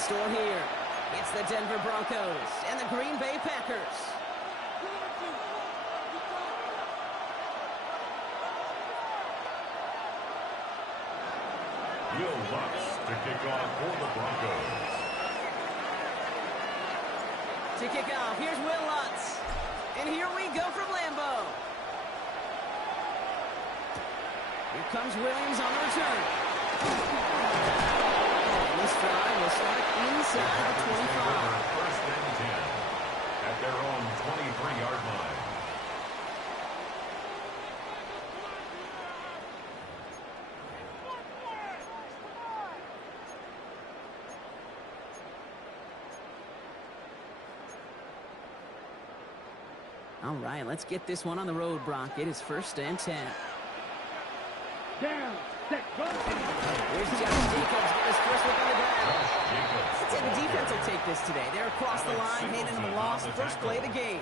store here. It's the Denver Broncos and the Green Bay Packers. Will Lutz to kick off for the Broncos. To kick off, here's Will Lutz. And here we go from Lambeau. Here comes Williams on the return. And this drive will start inside the 25. First and 10 at their own 23-yard line. All right, let's get this one on the road, Brock. It is first and 10. Down, set, go. Here's Josh Jacobs with his first look on the ground. I'd say the defense will take this today. They're across the line, handing them a loss. First play of the game.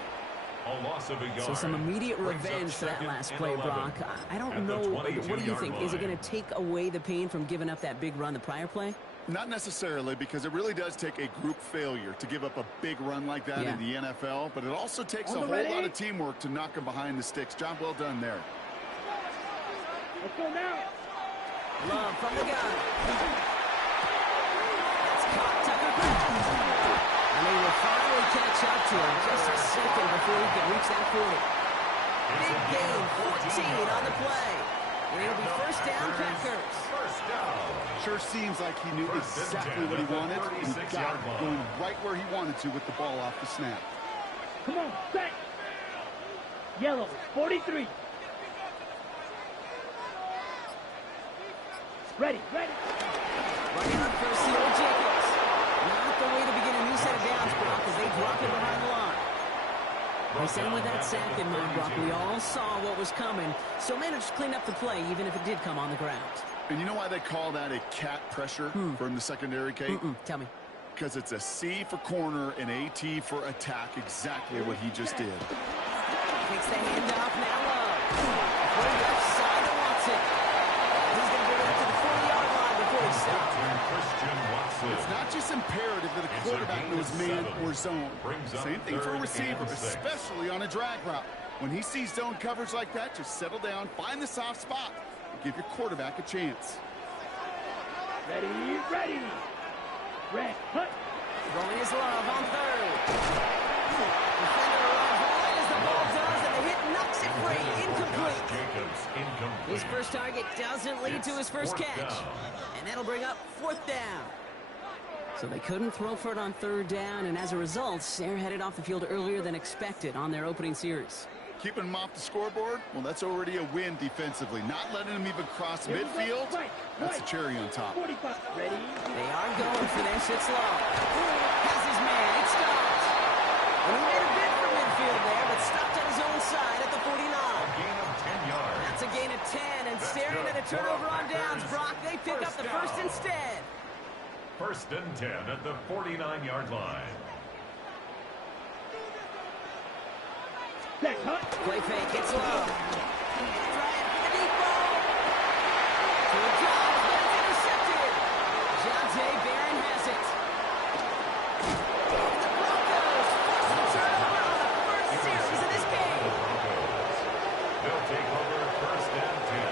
A loss of a yard. So some immediate revenge for that last play, Brock. I don't know. What do you think? Is it going to take away the pain from giving up that big run the prior play? Not necessarily, because it really does take a group failure to give up a big run like that in the NFL, but it also takes a whole lot of teamwork to knock them behind the sticks. Job well done there. Let's go now. Love from the gun. It's caught Tucker. And they will finally catch up to him just a second before he can reach that 40. Big gain, 14 on the play. And it'll be first down, Packers. First down. Sure seems like he knew exactly what he wanted, and he got it, going right where he wanted to with the ball off the snap. Come on, set. Yellow, 43. Ready, ready. Running on first here, Jacobs. Not the way to begin a new set of downs, Brock, as they drop it behind the line. They sent with that sack in mind, Brock. We all saw what was coming, so managed to clean up the play, even if it did come on the ground. And you know why they call that a cat pressure from the secondary, Kate? Tell me. Because it's a C for corner and a T for attack, exactly what he just did. Takes the handoff now. For the left side to Watson. He's going to bring it up to the 40-yard line before he stops. It's not just imperative that a quarterback knows man or zone. Same thing for a receiver, especially on a drag route. When he sees zone coverage like that, just settle down, find the soft spot, and give your quarterback a chance. Ready, ready. Red, hut. Throwing his love on third. Defender runs right as the ball does, and the hit knocks it free. Incomplete. His first target doesn't lead to his first catch. And that'll bring up fourth down. So they couldn't throw for it on third down, and as a result, they're headed off the field earlier than expected on their opening series. Keeping him off the scoreboard? Well, that's already a win defensively. Not letting him even cross midfield, that's a cherry on top. 45, ready. They are going for this. It's low. Has his man. It stops. And he made a bid for midfield there, but stopped on his own side at the 49. Gain of 10 yards. That's a gain of 10, and staring at a turnover on downs, Brock, they pick up the first instead. First and 10 at the 49-yard line. Set, hut. Play fake, it's low. Trying for the deep ball. To the drop, but it's intercepted. Jonte Barron has it. The Broncos force a turnover on the first series of this game. They'll take over first and 10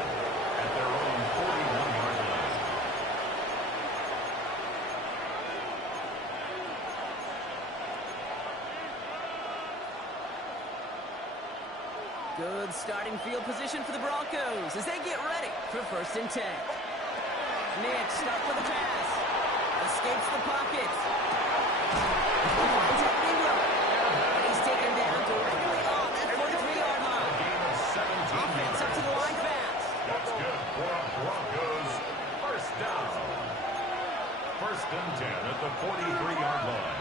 at their own 41-yard line. Good starting field position for the Broncos as they get ready for first and 10. Nick stuck with the pass. Escapes the pocket. Finds Ingram. And he's taken down directly on that 43-yard line. Offense up to the line fast. That's good for Broncos. First down. First and 10 at the 43-yard line.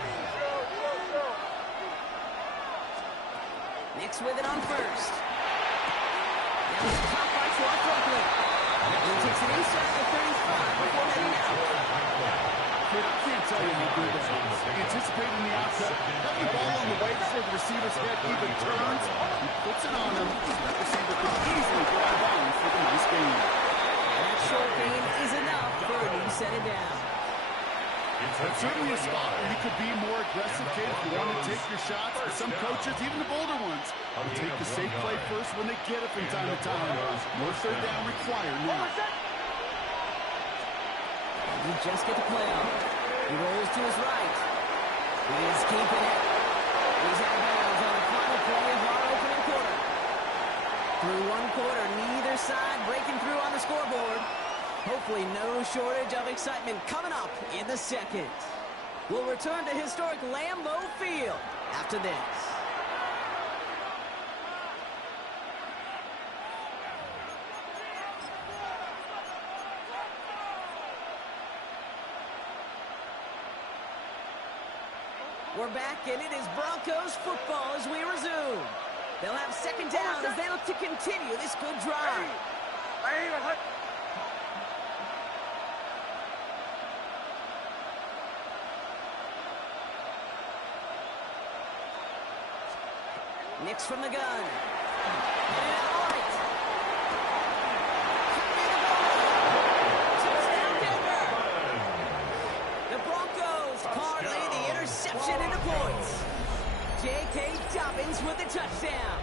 Nick's with it on first. Now he's caught by Troy Franklin. He takes it inside the 35 before heading out. I can't tell you how good that is. Anticipating the outcut, having the ball on the way before the receiver's head even turns, he puts it on him. That receiver could easily go out of bounds for the nice gain. That short gain is enough for a new set of down. It's certainly a spot where you could be more aggressive, kid, if you want to take your shots. But some coaches, even the bolder ones, will take the safe play first when they get it from time to time. No third down required now. You just get the play off. He rolls to his right. He's keeping it. He's out of bounds on the final play of our opening quarter. Through one quarter, neither side breaking through on the scoreboard. Hopefully no shortage of excitement coming up in the second. We'll return to historic Lambeau Field after this. We're back, and it is Broncos football as we resume. They'll have second down as they look to continue this good drive. Nix from the gun. Touchdown, Denver. The Broncos parlay the interception into points. J.K. Dobbins with the touchdown.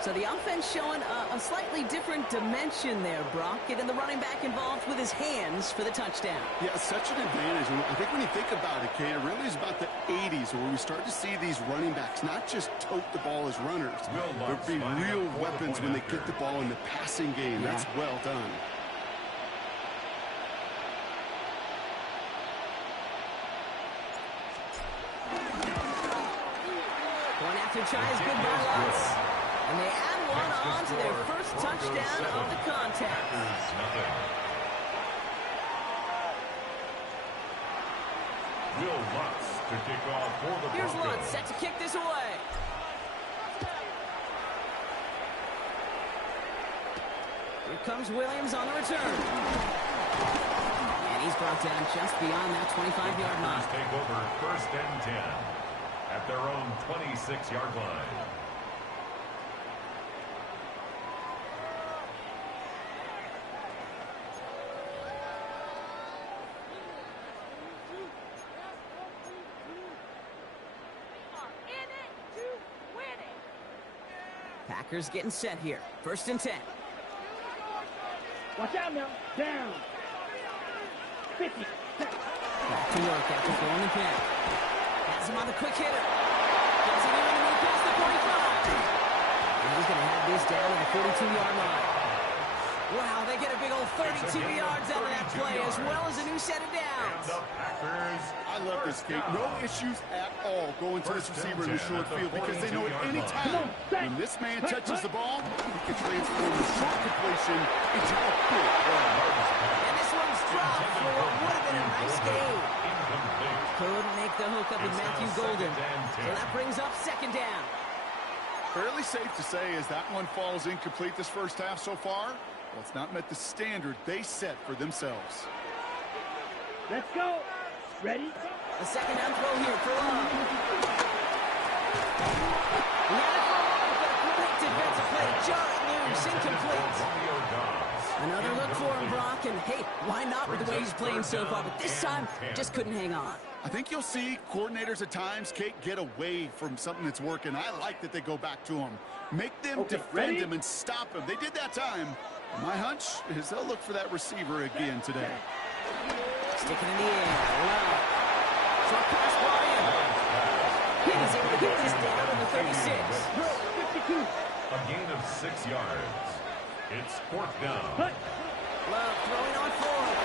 So the offense showing a slightly different dimension there, Brock. Getting the running back involved with his hands for the touchdown. Yeah, such an advantage. I think when you think about it, Kay, it really is about the 80s where we start to see these running backs not just tote the ball as runners, but be real weapons when they get the ball in the passing game. Yeah. That's well done. One after try is good by Lutz. And they add one on to their first touchdown of the contest. Will Lutz to kick off for the Here's Broncos. Lutz set to kick this away. Here comes Williams on the return. And he's brought down just beyond that 25-yard line. Take over first and 10 at their own 26-yard line. Packers getting set here. First and 10. Watch out now. Down. 50. Back to work after throwing the pick. Has him on the quick hitter. Gets it in and he past the 45. And he's going to have this down at the 42-yard line. Wow, they get a big old 32 yards out of that play as well as a new set of downs. I love this, Kate. No issues at all going to this receiver in the short field because they know at any time when this man touches the ball, he can transform the short completion into a big play. And this one's dropped for what would have been a nice game. Couldn't make the hook up with Matthew Golden. So that brings up second down. Fairly safe to say as that one falls incomplete this first half so far. Well, it's not met the standard they set for themselves. Let's go. Ready? A second down throw here for Love. He had it for Love, but a great defensive play. Jarrett loose, incomplete. Another look for him, Brock, and hey, why not with the way he's playing so far? But this time, just couldn't hang on. I think you'll see coordinators at times, Kate, get away from something that's working. I like that they go back to him. Make them defend him and stop him. They did that time. My hunch is they'll look for that receiver again today. Sticking in the air. Wow. Short pass ball in. He's able to get this down to the 36. 52. A gain of 6 yards. It's fourth down. Love throwing on forward.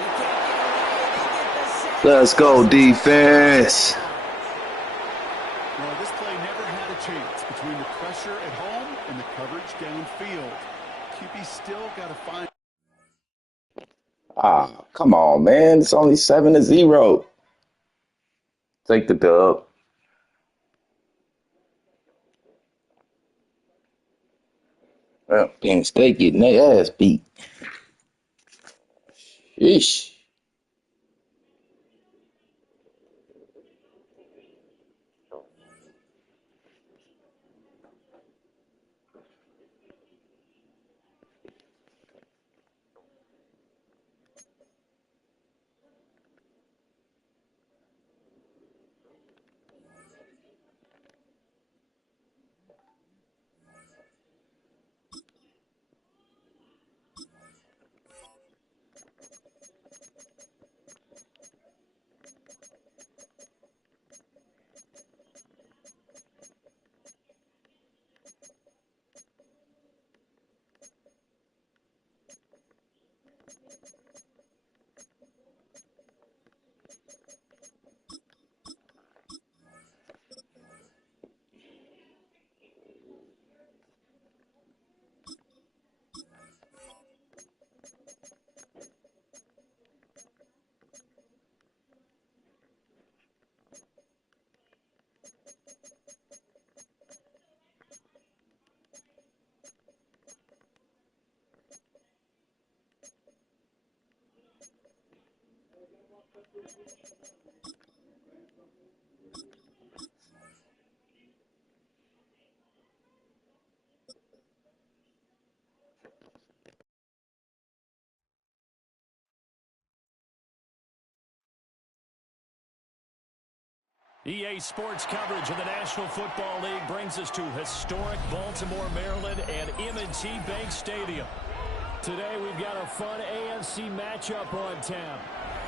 He can't get away. They get the sack. Let's go, defense. Well, this play never had a chance between the pressure at home and the coverage downfield. QB still got to find. Ah, come on, man. It's only 7-0. Take the dub. Well, Penn State getting their ass beat. Sheesh. EA Sports coverage of the National Football League brings us to historic Baltimore, Maryland, and M&T Bank Stadium. Today we've got a fun AFC matchup on tap,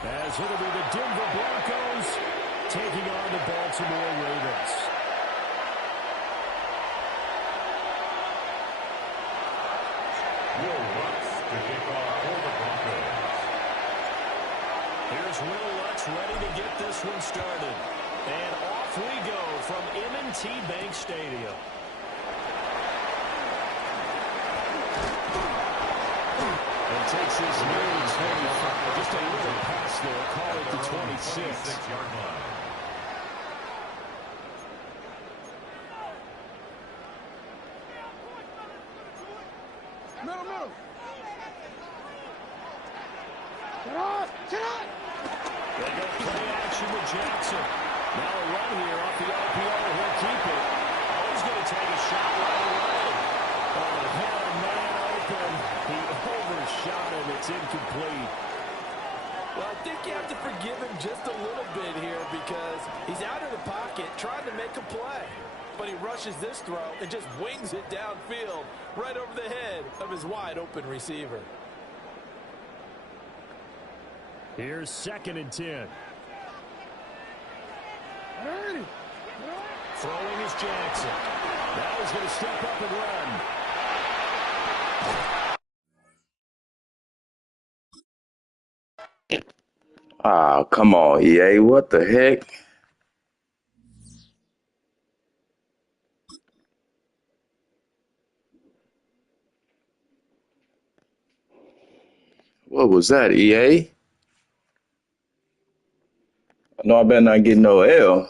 as it'll be the Denver Broncos taking on the Baltimore Ravens. Will Lutz to kick off for the Broncos. Here's Will Lutz ready to get this one started. And off we go from M&T Bank Stadium. And takes his nearly 25, just a little pass there, call it the 26-yard line. Middle. Sit on. They go play action with Jackson. Now a run here off the RPO. He'll keep it. Oh, he's going to take a shot right away. Oh, had a man open. He overshot him. It's incomplete. Well, I think you have to forgive him just a little bit here because he's out of the pocket trying to make a play. But he rushes this throw and just wings it downfield right over the head of his wide-open receiver. Here's 2nd and 10. Throwing is Jackson. Now he's going to step up and run. Ah, come on, EA. What the heck? What was that, EA? No, I better not get no L.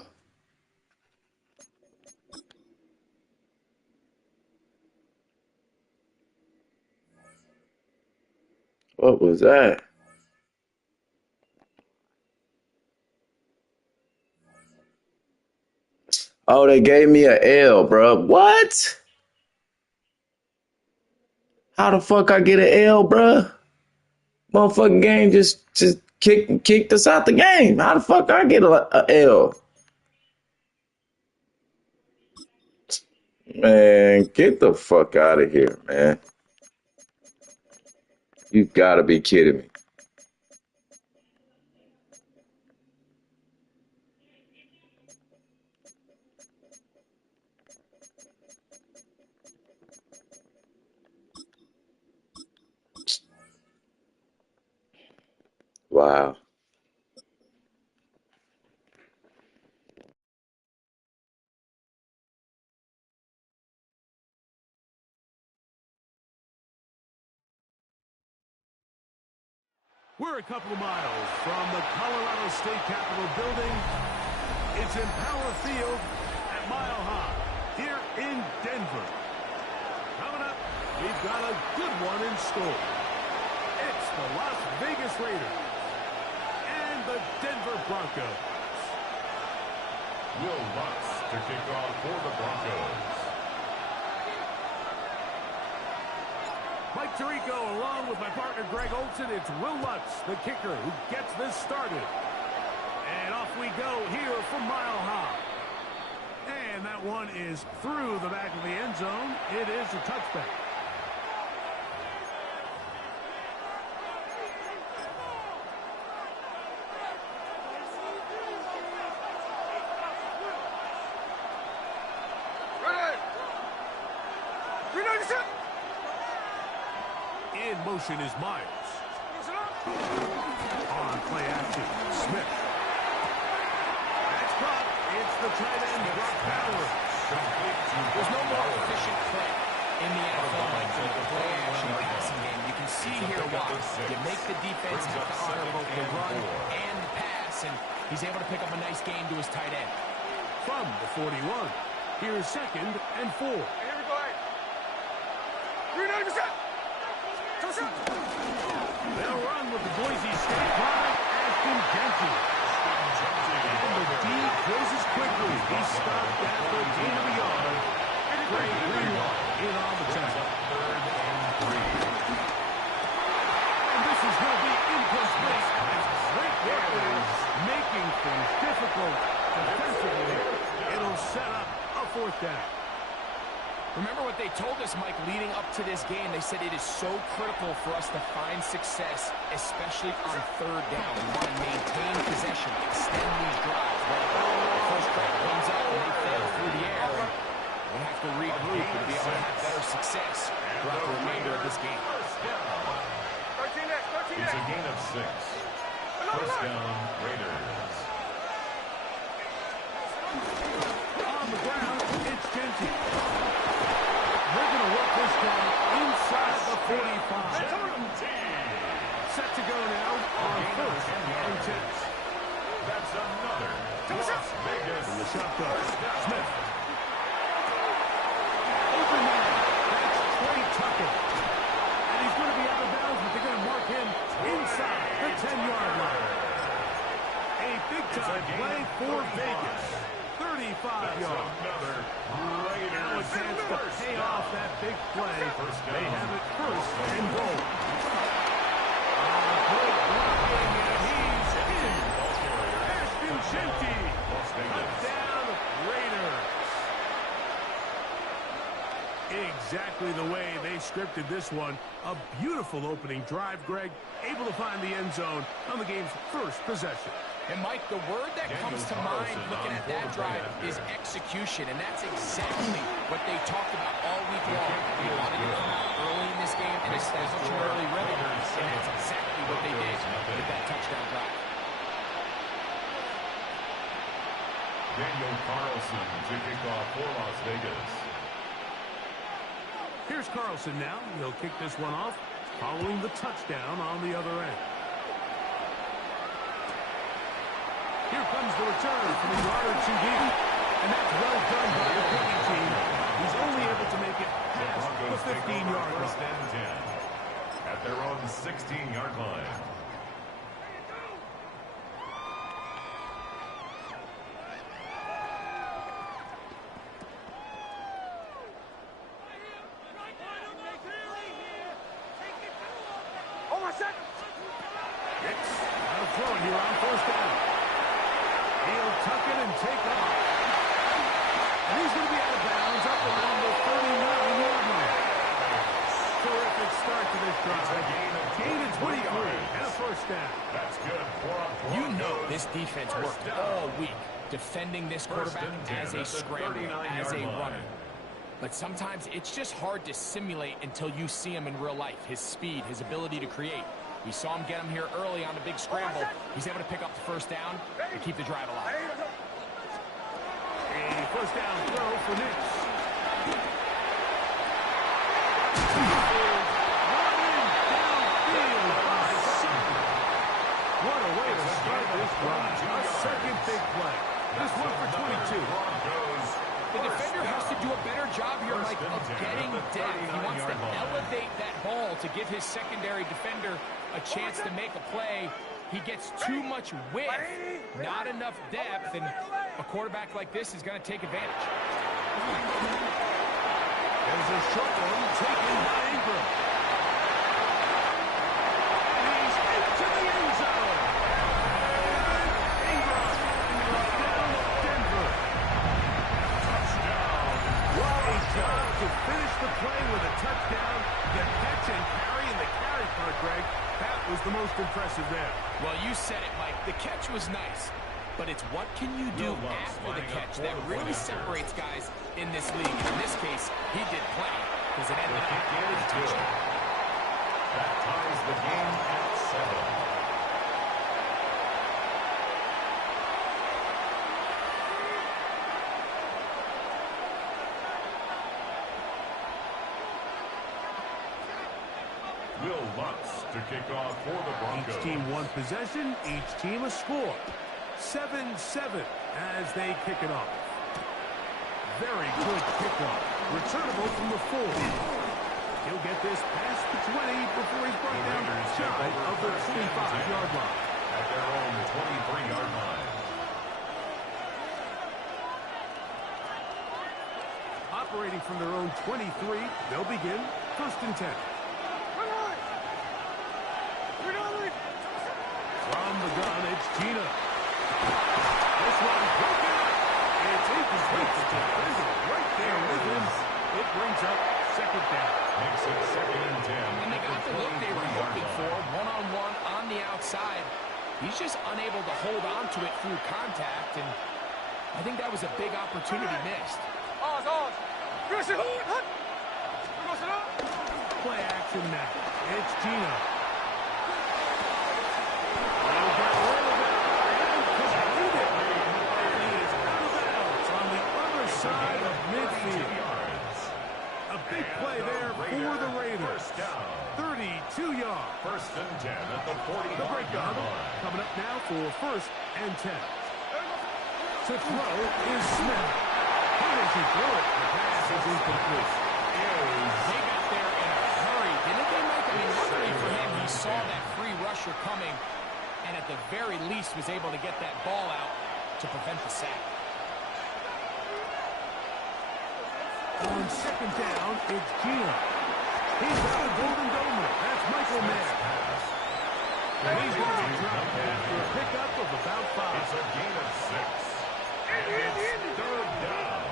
What was that? Oh, they gave me a L, bro. What? How the fuck I get an L, bro? Motherfucking game just kicked us out the game. How the fuck I get a L? Man, get the fuck out of here, man. You gotta be kidding me. Wow. We're a couple of miles from the Colorado State Capitol building. It's in Power Field at Mile High here in Denver. Coming up, we've got a good one in store. It's the Las Vegas Raiders and the Denver Broncos. Will Lutz to kick off for the Broncos. Mike Tirico, along with my partner Greg Olson, it's Will Lutz, the kicker, who gets this started. And off we go here from Mile High. And that one is through the back of the end zone. It is a touchback. In motion is Myers. On play action, Smith. That's caught. It's the tight end, Brock Bowers. There's no more efficient play in the NFL like the play action passing game. You can see here why. You make the defense have to honor both the run and the pass, and he's able to pick up a nice game to his tight end. From the 41, here's 2nd and 4. Here we go, 39%. They'll run with the Boise State pride as Genty. And the D closes quickly. He stopped at the gain of a yard. Great reload in on the tackle. And this is going to be incomplete. Great work there, making things difficult defensively. It'll set up a fourth down. Remember what they told us, Mike, leading up to this game. They said it is so critical for us to find success, especially on third down. We want to maintain possession, extend these drives. Well, the first crack comes up and they fail through the air. We have to regroup and be able to have better success throughout the remainder of this game. It's a gain of 6. First down, Raiders. On the ground, it's Genty. They're going to work this down inside the 45. Set to go now on first and 10. That's another Las Vegas. In the shotgun, Smith. Open man. That's Trey Tucker. And he's going to be out of bounds, but they're going to mark him inside the 10-yard line. A big-time play for Vegas. 35 yards. Now a chance to pay off that big play. They have it first and goal. Good blocking, and he's in. Ashton Genty. Touchdown, Raiders. Exactly the way they scripted this one. A beautiful opening drive, Greg. Able to find the end zone on the game's first possession. And, Mike, the word that comes to mind looking at that drive is execution, and that's exactly what they talked about all week long. They wanted to come out early in this game and establish an early rhythm, and that's exactly what they did with that touchdown drive. Daniel Carlson to kick off for Las Vegas. Here's Carlson now. He'll kick this one off following the touchdown on the other end. Here comes the return from a yard or two deep. And that's well done by the kicking team. He's only able to make it past the 15-yard line. First and 10 at their own 16-yard line. Hicks out of throw here on first down. He'll tuck it and take off. And he's going to be out of bounds up around the 39-yard line. Terrific start to this drive. Gain of 23 and a first down. That's good. You know this defense worked all week defending this quarterback as a scrambler, as a runner. But sometimes it's just hard to simulate until you see him in real life. His speed, his ability to create. We saw him get him here early on the big scramble. He's able to pick up the first down and keep the drive alive. A first down throw for Knicks. What a way to start this drive. A second big play. This one for 22. The defender has to do a better job here, Mike, of getting depth. He wants to elevate that ball to give his secondary defender a chance to make a play. He gets too much width, not enough depth, and a quarterback like this is going to take advantage. There's a short one taken by Ingram. And he's into the end zone. Ingram down Denver. What a job to finish the play with a touchdown. The catch and carry and the carry part, Greg. That was the most impressive there. Well, you said it, Mike. The catch was nice, but it's what can you do after the catch that really separates guys in this league. In this case, he did plenty because it ended up with a touchdown. That ties the game at 7. Will Lutz to kick off for the Broncos. Each team one possession, each team a score. 7-7 as they kick it off. Very good kickoff. Returnable from the 4. He'll get this past the 20 before he's brought down shy of the 25-yard line. at their own 23-yard line. Operating from their own 23, they'll begin 1st and 10. From the gun, it's Gina. This one broken up. It's incomplete. The defender right there with him. It brings up 2nd down. Makes it 2nd and 10. And they got the look they were looking for, one-on-one on the outside. He's just unable to hold on to it through contact, and I think that was a big opportunity missed. Play action now. It's Gina. Side of midfield. A big play there for the Raiders. 32 yards. 1st and 10 at the 40. The breakdown coming up now for 1st and 10. To throw is Smith. How does he throw it? The pass is incomplete. They got there in a hurry, didn't they, Mike? I mean, luckily for him, he saw that free rusher coming, and at the very least was able to get that ball out to prevent the sack. On 2nd down, it's Gina. He's got a golden domer. That's Michael Mayer. And he's going to be dropped after a pickup of about 5. It's a gain of 6. And it's 3rd down.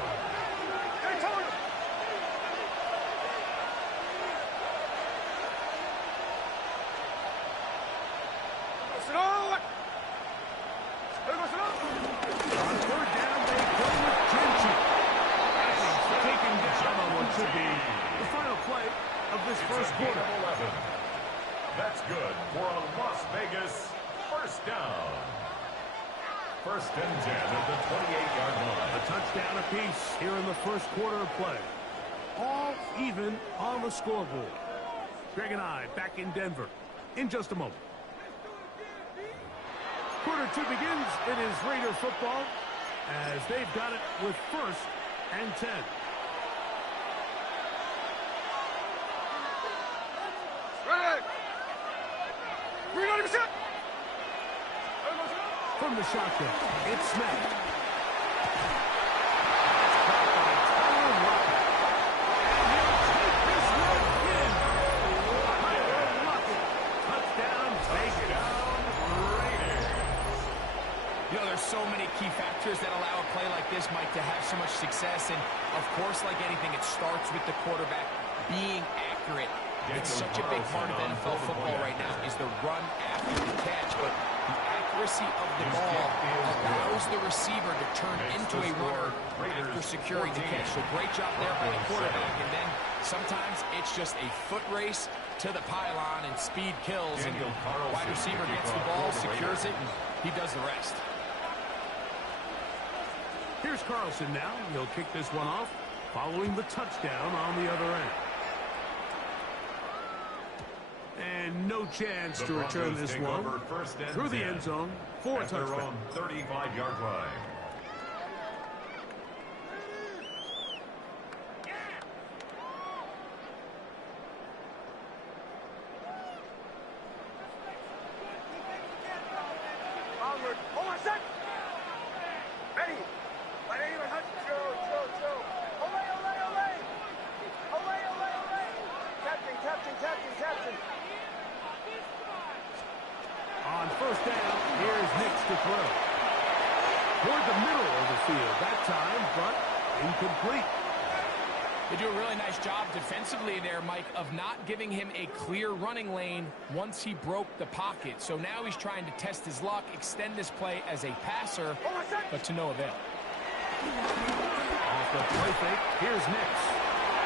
On 3rd down, they go with Genchi. Taken down on what should be the final play of this first quarter. 11. That's good for a Las Vegas 1st down. 1st and 10 at the 28-yard line. A touchdown apiece here in the first quarter of play. All even on the scoreboard. Greg and I back in Denver in just a moment. Quarter 2 begins. It is Raider football as they've got it with 1st and 10. From the shotgun, it's Smith. You know, there's so many key factors that allow a play like this, Mike, to have so much success. And, of course, like anything, it starts with the quarterback being accurate. It's such a big part of NFL football right now is the run after the catch. But the accuracy of the ball allows the receiver to turn into a runner after securing the catch. So great job there by the quarterback. And then sometimes it's just a foot race to the pylon and speed kills. And the wide receiver gets the ball, secures it, and he does the rest. Here's Carlson now. He'll kick this one off following the touchdown on the other end. And no chance to return this one through the end zone for a touchdown. 35-yard line. Onward. Hold on a sec. Ready. Captain. On 1st down, here's Nix to throw. Toward the middle of the field that time, but incomplete. They do a really nice job defensively there, Mike, of not giving him a clear running lane once he broke the pocket. So now he's trying to test his luck, extend this play as a passer, but to no avail. Off the play fake, here's Nix.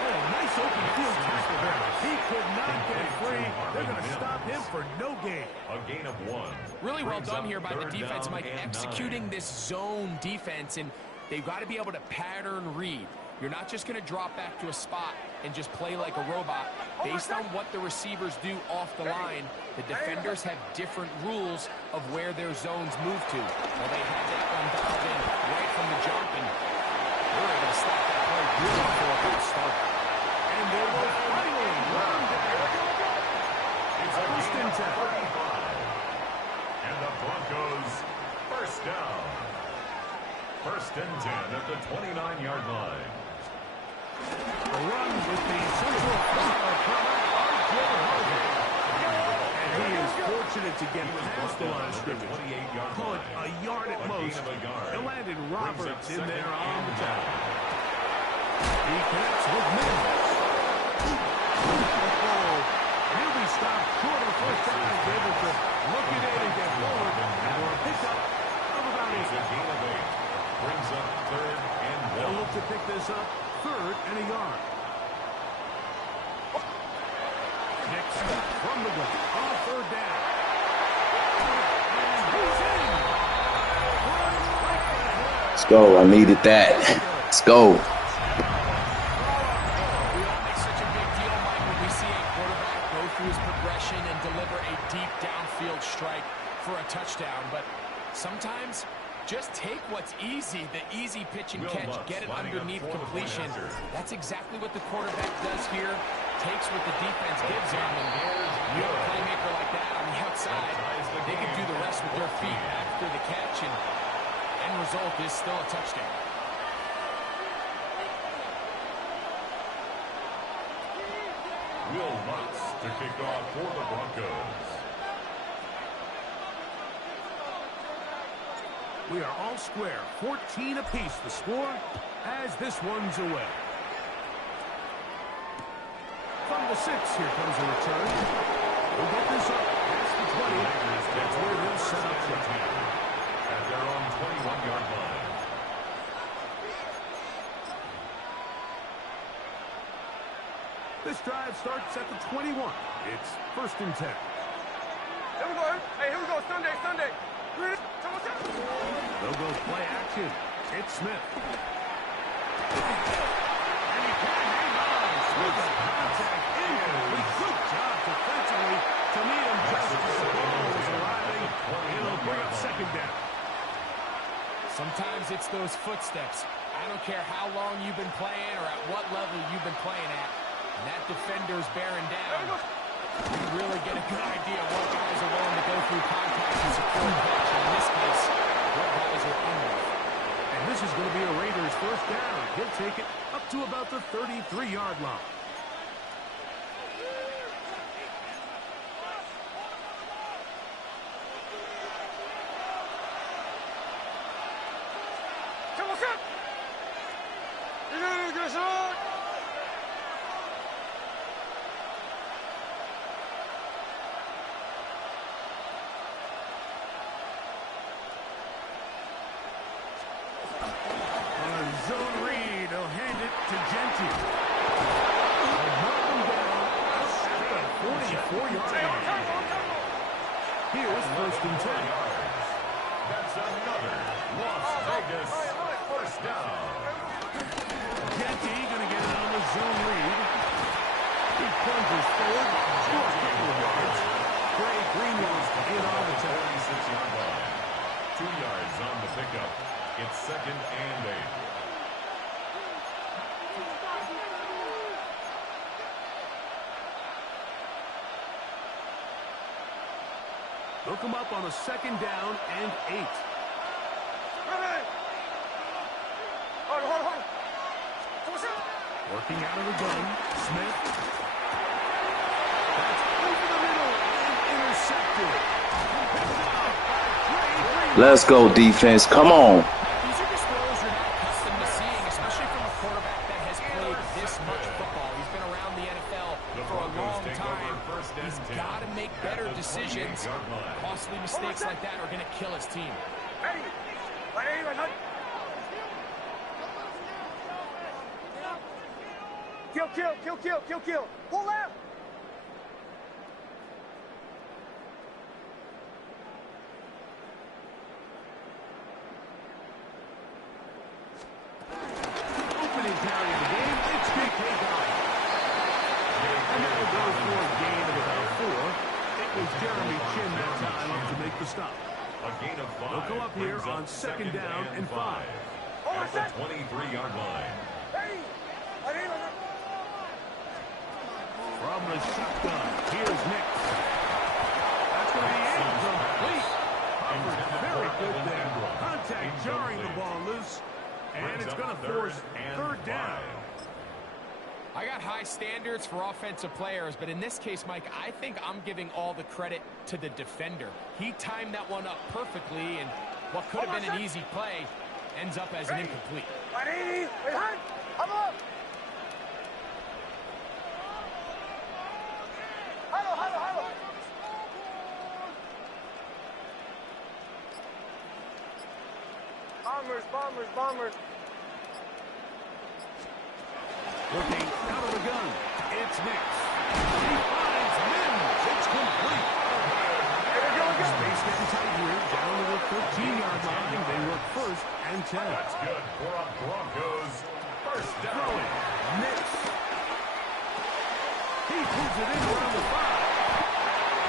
Oh, nice open field tackle there. He could not get free. They're going to stop him for no gain. A gain of 1. Really well done here by the defense, Mike, executing this zone defense, and they've got to be able to pattern read. You're not just going to drop back to a spot and just play like a robot. Based on what the receivers do off the line, the defenders have different rules of where their zones move to. Well, they had that one dialed in right from the jump, and they were able to stop that play really before it got started. And they will finally run down. It's a 1st and 10. 35. And the Broncos, first down. First and 10 at the 29-yard line. A run with the central and he is fortunate to get past the line of scrimmage. Call it a yard at most. And landed Roberts in there on the tackle. He connects with Mims. He'll be stopped short of first down. He's able to look it in and get forward for a pickup of about 8. Brings up third and 1. They'll look to pick this up, third and a yard. Next step from the gun on third down. And he's in. Let's go. I needed that. Let's go. We all make such a big deal, Mike, when we see a quarterback go through his progression and deliver a deep downfield strike for a touchdown. But sometimes just take what's easy, the easy pitch and catch, get it underneath completion. That's exactly what the quarterback does here. Takes what the defense gives him, and you have a playmaker like that on the outside, they can do the rest with their feet after the catch, and end result is still a touchdown. Will Lutz to kick off for the Broncos. We are all square, 14 apiece the score as this one's away. From the 6, here comes a return. We'll get this up past the 20. That's where they'll set up the 10. At their own 21-yard line. This drive starts at the 21. It's first and 10. Here we go. Hey, here we go. Sunday. They'll go play action. It's Smith. And he can hang on. Smith with contact incomplete. Good job defensively to meet him just as the ball was arriving. It'll bring up second down. Sometimes it's those footsteps. I don't care how long you've been playing or at what level you've been playing at. And that defender's bearing down. You really get a good idea of what guys are willing to go through contact and secure catch. In this case, what guys are under. And this is going to be a Raiders first down. He'll take it up to about the 33-yard line. Here's first and 10. That's another Las Vegas first down. Genty going to get it on the zone read. He plunges forward, short couple of yards. Gray Greenwood in on the 36-yard line. 2 yards on the pickup. It's second and 8. They'll come up on a second down and 8. Working out of the gun, Smith. That's over the middle and intercepted. Let's go, defense. Come on. These are just throws you're not accustomed to seeing, especially from a quarterback that has played this much football. He's been around the NFL for a long time. He's got to make better decisions. Costly mistakes like that are going to kill his team. Kill. Pull out. Opening carry of the game, it's big takeoff. And that will go for a gain of about 4. It was Jeremy Chin that time up to make the stop. A gain of 5. They'll come up here on second down and 5. At the 23-yard line. From the shotgun, here's Nick. That's going to be incomplete. covered very good there. Contact jarring the ball loose. And it's going to force third down. I got high standards for offensive players, but in this case, Mike, I think I'm giving all the credit to the defender. He timed that one up perfectly, and what could have been an easy play ends up as an incomplete. Bombers. Looking out of the gun. It's Nix. He finds Mims. It's complete. Space getting tight here. Down to the 13-yard line. They work first and 10. That's good for a Broncos first down. Throwing. Nix. He pulls it in around the 5.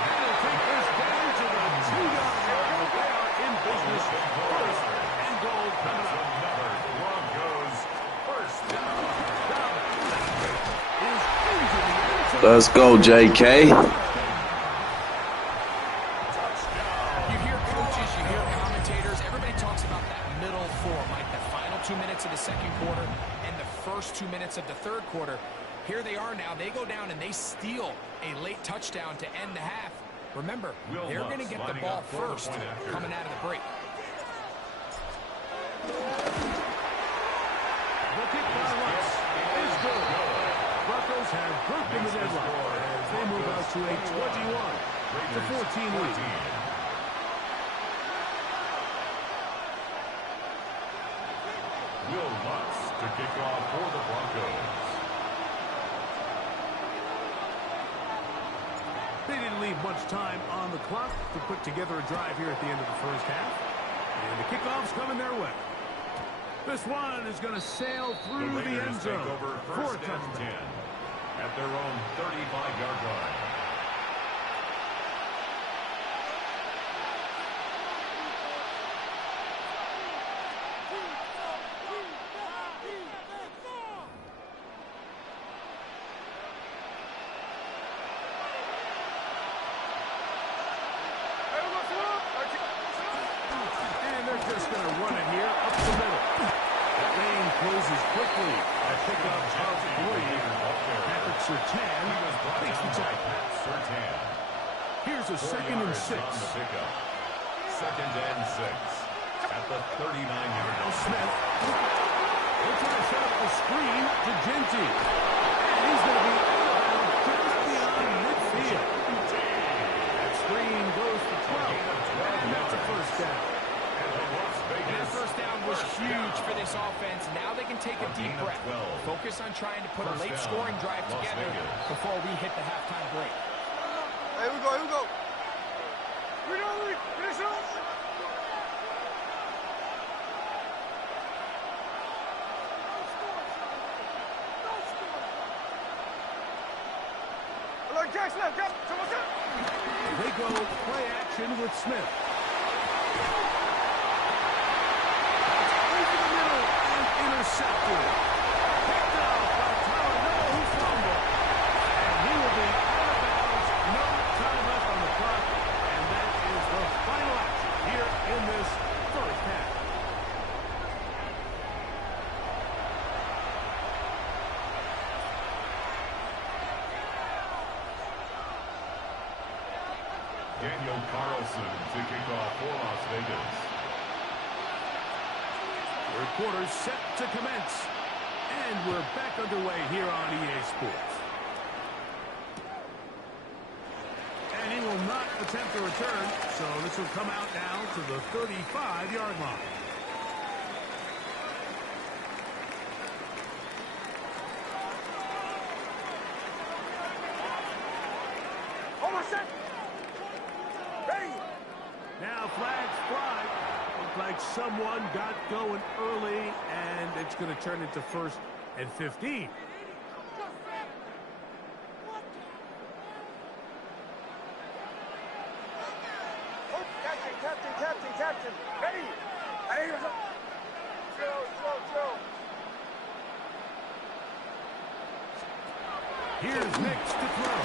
That'll take this down to the 2-yard line. They are in business. First and goal coming up. Another Broncos first down. Let's go, JK. You hear coaches, you hear commentators, everybody talks about that middle four, Mike, the final 2 minutes of the second quarter and the first 2 minutes of the third quarter. Here they are now. They go down and they steal a late touchdown to end the half. Remember, they're going to get the ball first coming out of the break. The kick by Lutz is good. Broncos have broken the deadlock as they move out to a 21-14 lead. Will Lutz to kick off for the Broncos. They didn't leave much time on the clock to put together a drive here at the end of the first half. And the kickoff's coming their way. This one is going to sail through the end zone for a touchdown. At their own 35-yard line. And they're just going to run it here up the middle. That lane closes quickly. I pick up Charles Patrick Surtain makes the tackle. Here's a 2nd and 6. Second and 6 at the 39-yard line. Smith. They'll try to set up the screen to Genty. And he's going to be just beyond midfield. That screen goes to 12. And that's a first down. And that first down was huge for this offense. Now they can take a deep breath. Focus on trying to put a late scoring drive together before we hit the halftime break. Here we go. Finish up. They go play action with Smith. Over the middle and intercepted. Picked up by Talanoa, who fumbled. And he will be out of bounds. No time left on the clock. And that is the final action here in this first half. Daniel Carlson to kick off for Las Vegas. Third quarter set to commence. And we're back underway here on EA Sports. And he will not attempt a return, so this will come out now to the 35-yard line. Now flags fly. Looks like someone got going early, and it's going to turn into 1st and 15. Captain. Ready. Slow. Here's Nix to throw.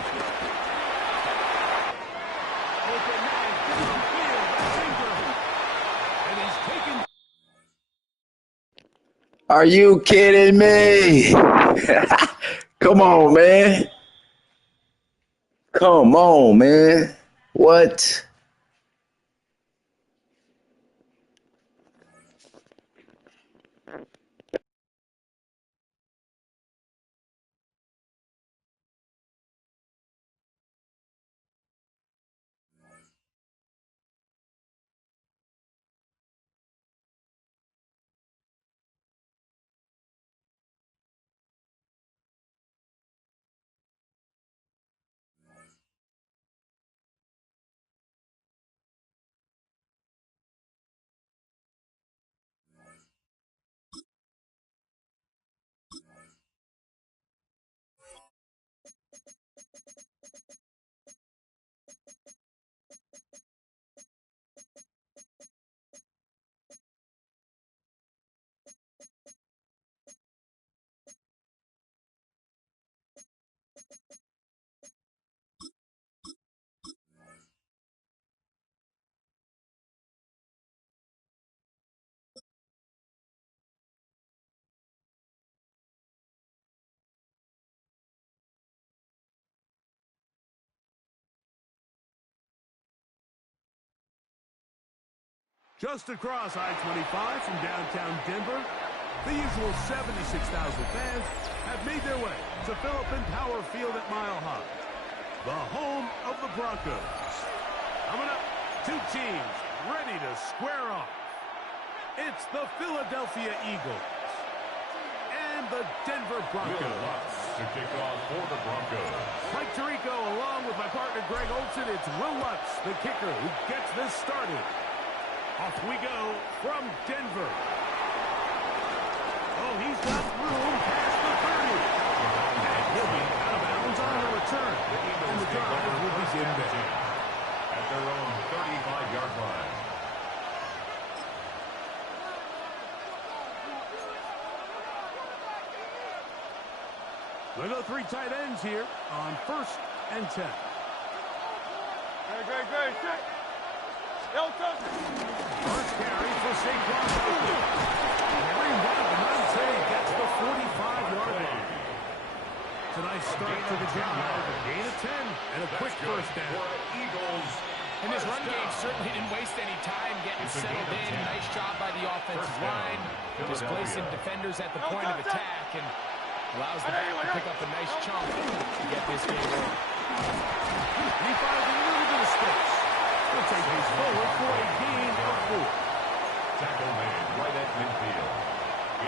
Open man, downfield, Singer. Are you kidding me? Come on, man. Come on, man. What? Just across I-25 from downtown Denver, the usual 76,000 fans have made their way to Phillips Power Field at Mile High, the home of the Broncos. Coming up, two teams ready to square off. It's the Philadelphia Eagles and the Denver Broncos. To kick off for the Broncos. Mike Tirico along with my partner Greg Olsen. It's Will Lutz, the kicker, who gets this started. Off we go from Denver. Oh, he's got room past the 30. And he'll be out of bounds on the return. And the drive will begin there. At their own 35-yard line. They'll go three tight ends here on 1st and 10. Great. First carry for Saquon. Every one of the 9 gets the 45-yard line. It's a nice start to the drive. A gain of 10 and a quick first down. Eagles. And his run game certainly didn't waste any time getting settled in. Nice job by the offensive line, displacing defenders at the point of attack, and allows the back to pick up a nice chunk to get this game over. He finds a little bit of space. He'll take these forward for a gain of 4. Tackle made right at midfield.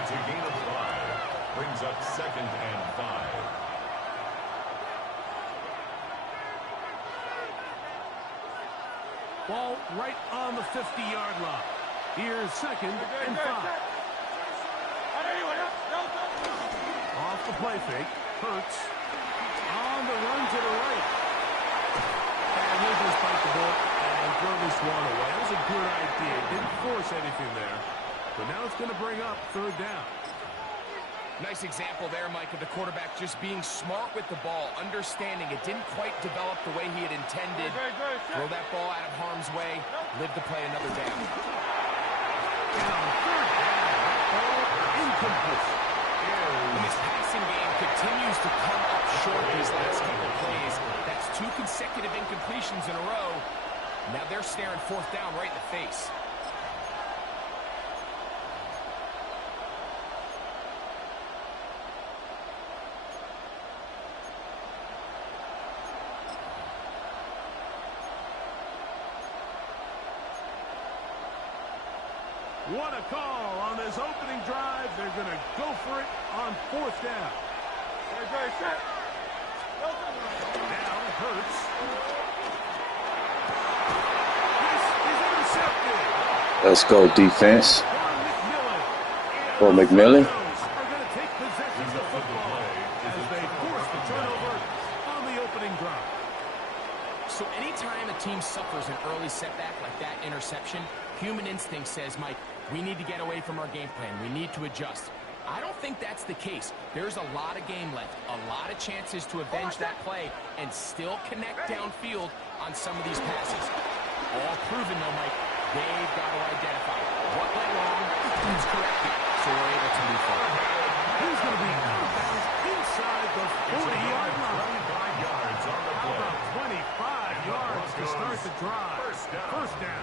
It's a gain of 5. Brings up 2nd and 5. Ball right on the 50-yard line. Here's 2nd and 5. Off the play fake. Hurts. On the run to the right. And he'll just bite the ball and throw this one away. That was a good idea. Didn't force anything there. But now it's going to bring up 3rd down. Nice example there, Mike, of the quarterback just being smart with the ball, understanding it didn't quite develop the way he had intended. Throw that ball out of harm's way, live to play another down. And on 3rd down, that ball incomplete. And this passing game continues to come up short these last couple plays. That's 2 consecutive incompletions in a row. Now they're staring 4th down right in the face. What a call on this opening drive. They're going to go for it on 4th down. Now Hurts. This is intercepted. Let's go, defense. For McMillan. Are going to take possession of the football as they force the turnover on the opening drive. So anytime a team suffers an early setback like that interception, human instinct says, Mike, we need to get away from our game plan. We need to adjust. I don't think that's the case. There's a lot of game left, a lot of chances to avenge that play and still connect downfield on some of these passes. All proven, though, Mike, they've got to identify what went wrong, who's corrected, so we're able to move forward. going to be out of bounds inside the 40-yard line. 25 yards on the play. How about 25 yards to start the drive? First down.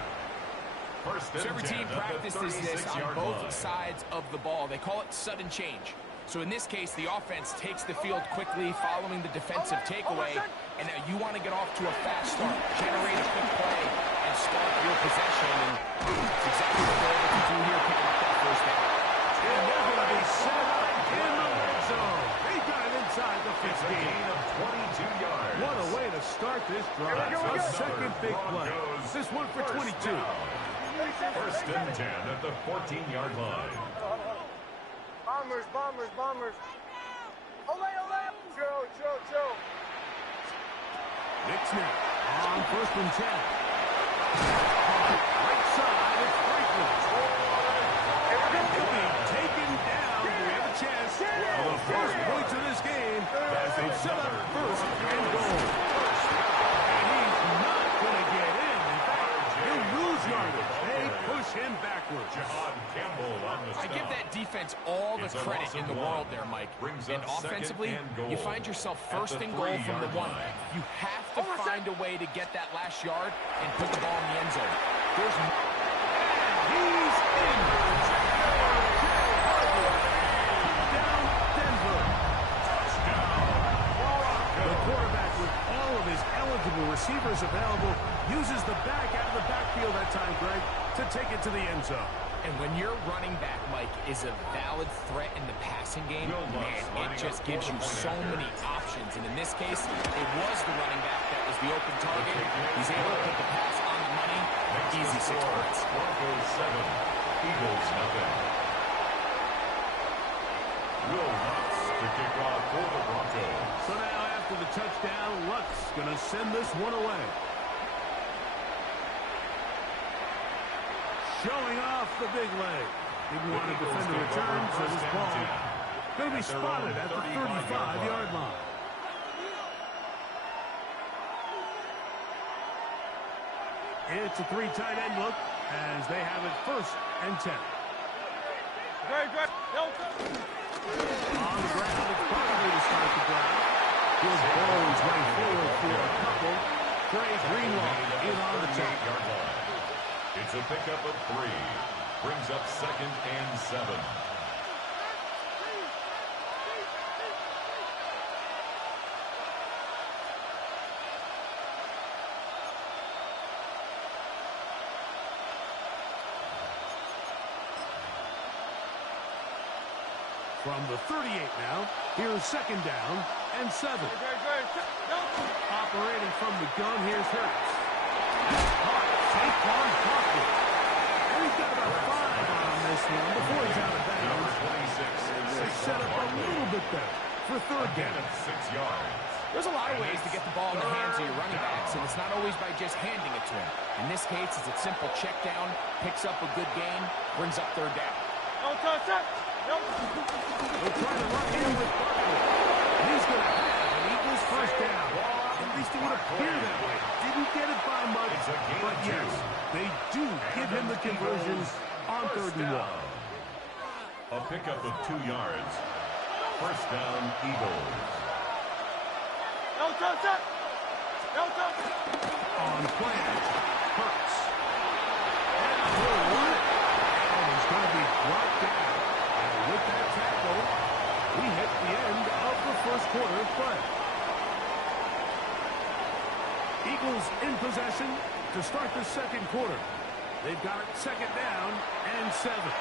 So every team practices this on both sides of the ball. They call it sudden change. So in this case, the offense takes the field quickly following the defensive takeaway, and now you want to get off to a fast start, generate a quick play, and start your possession. And that's exactly what they're able to do here, picking up that first down. And they're going to be set up in the red zone. They got it inside the 15. It's a gain of 22 yards. What a way to start this drive. A second big play. This one for 22. First and 10 at the 14-yard line. Bombers. Ole. Chill. Nick Smith on first and 10. Right side, it's Franklin. He'll be taken down. Do we have a chance for the first points of this game as they set up first and goal. And he's not going to get in. In fact, he'll lose yardage. They push him backwards. I give that defense all the credit in the world there, Mike. And offensively, you find yourself first and goal from the 1. You have to find a way to get that last yard and put the ball in the end zone. He's in. Down Denver. The quarterback, with all of his eligible receivers available, uses the back out of the backfield that time, Greg, to take it to the end zone. And when your running back, Mike, is a valid threat in the passing game, man, it just gives you so many options. And in this case, it was the running back that was the open target. He's able to put the pass on the money. Easy 6 points. Broncos 7, Eagles nothing. Will Lutz to kick off for the Broncos. So now after the touchdown, Lutz going to send this one away. Showing off the big leg. Didn't want to defend the return, so this ball going to be spotted at the 35-yard line. It's a 3 tight end look as they have it first and 10. Very good. On the ground, it's probably to start the drive. His balls right forward for a couple. Trey Greenlaw in on the 10-yard line. It's a pickup of 3. Brings up 2nd and 7. From the 38 now, here's 2nd down and 7. Operating from the gun, here's Hurts. Saquon Barkley. And he's got about 5 on this one before he's out of bounds. They set up a little bit better for 3rd down. 6 yards. There's a lot of ways to get the ball in the hands of your running backs, and it's not always by just handing it to him. In this case, it's a simple check down, picks up a good gain, brings up 3rd down. They'll try to run here with Barkley. He's going to have an Eagles first down. At least it would appear that way. Didn't get it by much, but yes, they do give him the conversions on 3rd and 1. A pickup of 2 yards. First down, Eagles. On plan, Hurts. And he'll run it. And he's going to be brought down. And with that tackle, we hit the end of the first quarter of play. Eagles in possession to start the 2nd quarter. They've got it 2nd down and 7.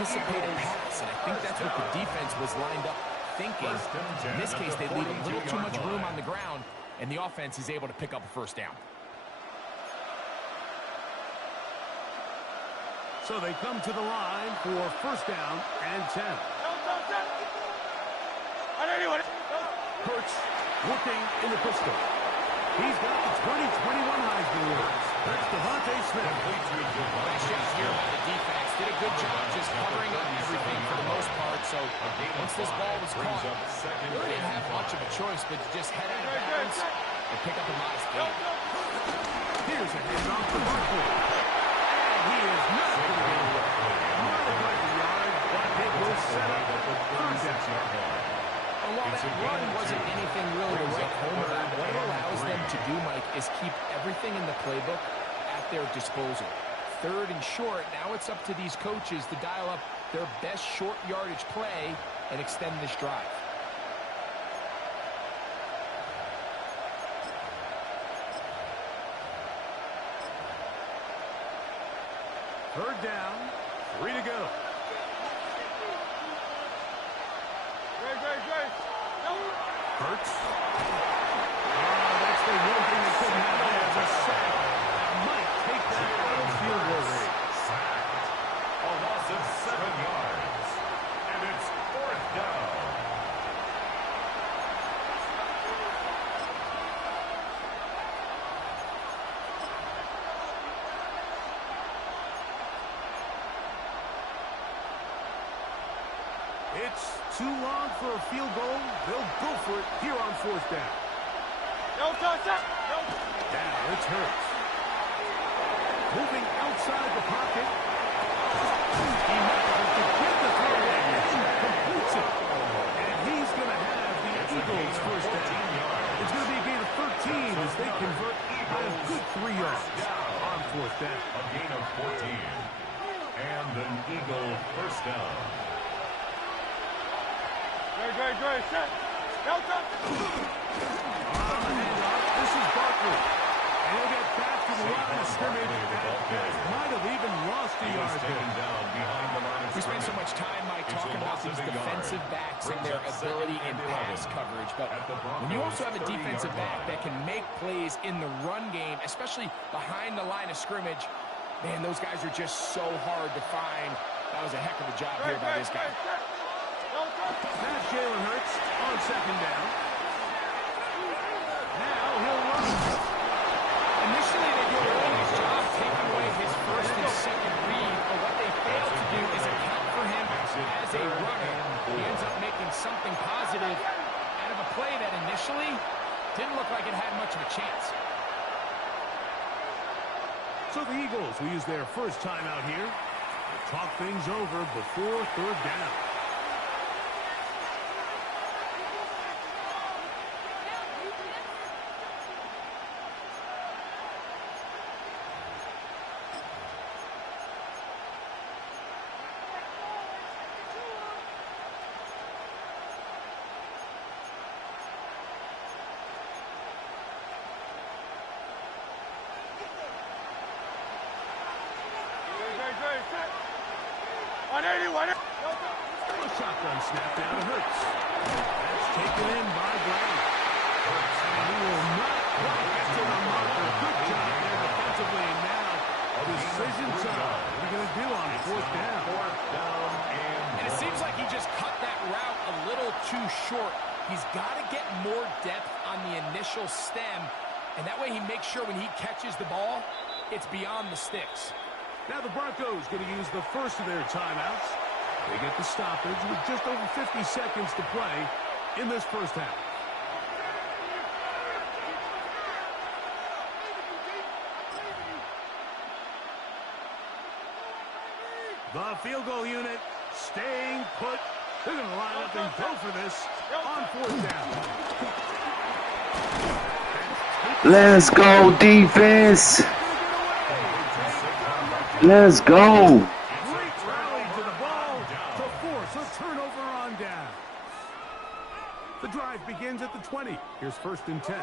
Anticipated pass, and I think that's what the defense was lined up thinking. In this case, they leave a little too much room on the ground, and the offense is able to pick up a first down. So they come to the line for first down and 10. Hurts looking in the pistol. He's got the 2021 Heisman Awards. That's Devontae Smith. Nice job here by the defense. Did a good job just covering up everything for the most part. So once this ball was caught, really didn't have much of a choice but to just head out of bounds and pick up a modest gain. Here's a handoff for Barkley. And he is not going to get away. Not a breaking yard, but it will set up third down. And while that run wasn't anything really to write home about, what it allows them to do, Mike, is keep everything in the playbook at their disposal. Third and short, now it's up to these coaches to dial up their best short yardage play and extend this drive. Third down, 3 to go. Hurts. That's the one thing they couldn't have there is a sack. That might take that out of field goal range. A loss of 7 yards. And it's fourth down. It's too long for a field goal. They'll go for it here on fourth down. Now it's Hurts. Moving outside the pocket. He manages to get the throw in and completes it. And he's going to have the Eagles first down. It's going to be a gain of 13 as they convert by a good 3 yards on fourth down. A gain of 14. And an Eagle first down. This is Barkley. And he'll get back to the line of scrimmage. Might have even lost a yard there. We spend so much time, Mike, talking about these defensive backs and their ability in pass coverage. But when you also have a defensive back that can make plays in the run game, especially behind the line of scrimmage, man, those guys are just so hard to find. That was a heck of a job here by this guy. That's Jalen Hurts on second down. Now he'll run. Initially, they do a really nice job taking away his first and second read, but what they fail to do is account for him as a runner. He ends up making something positive out of a play that initially didn't look like it had much of a chance. So the Eagles will use their first time out here to talk things over before third down. A shotgun snap down to Hurts. That's taken in by Brown. And he will not quite get to the marker. Good job there defensively. And now, decision time. What are you going to do on fourth down? And it seems like he just cut that route a little too short. He's got to get more depth on the initial stem, and that way he makes sure when he catches the ball, it's beyond the sticks. Now the Broncos going to use the first of their timeouts. They get the stoppage with just over 50 seconds to play in this first half. The field goal unit staying put. They're going to line up and go for this on fourth down. Let's go, defense. Let's go. Great rally to the ball to force a turnover on down. The drive begins at the 20. Here's first and 10.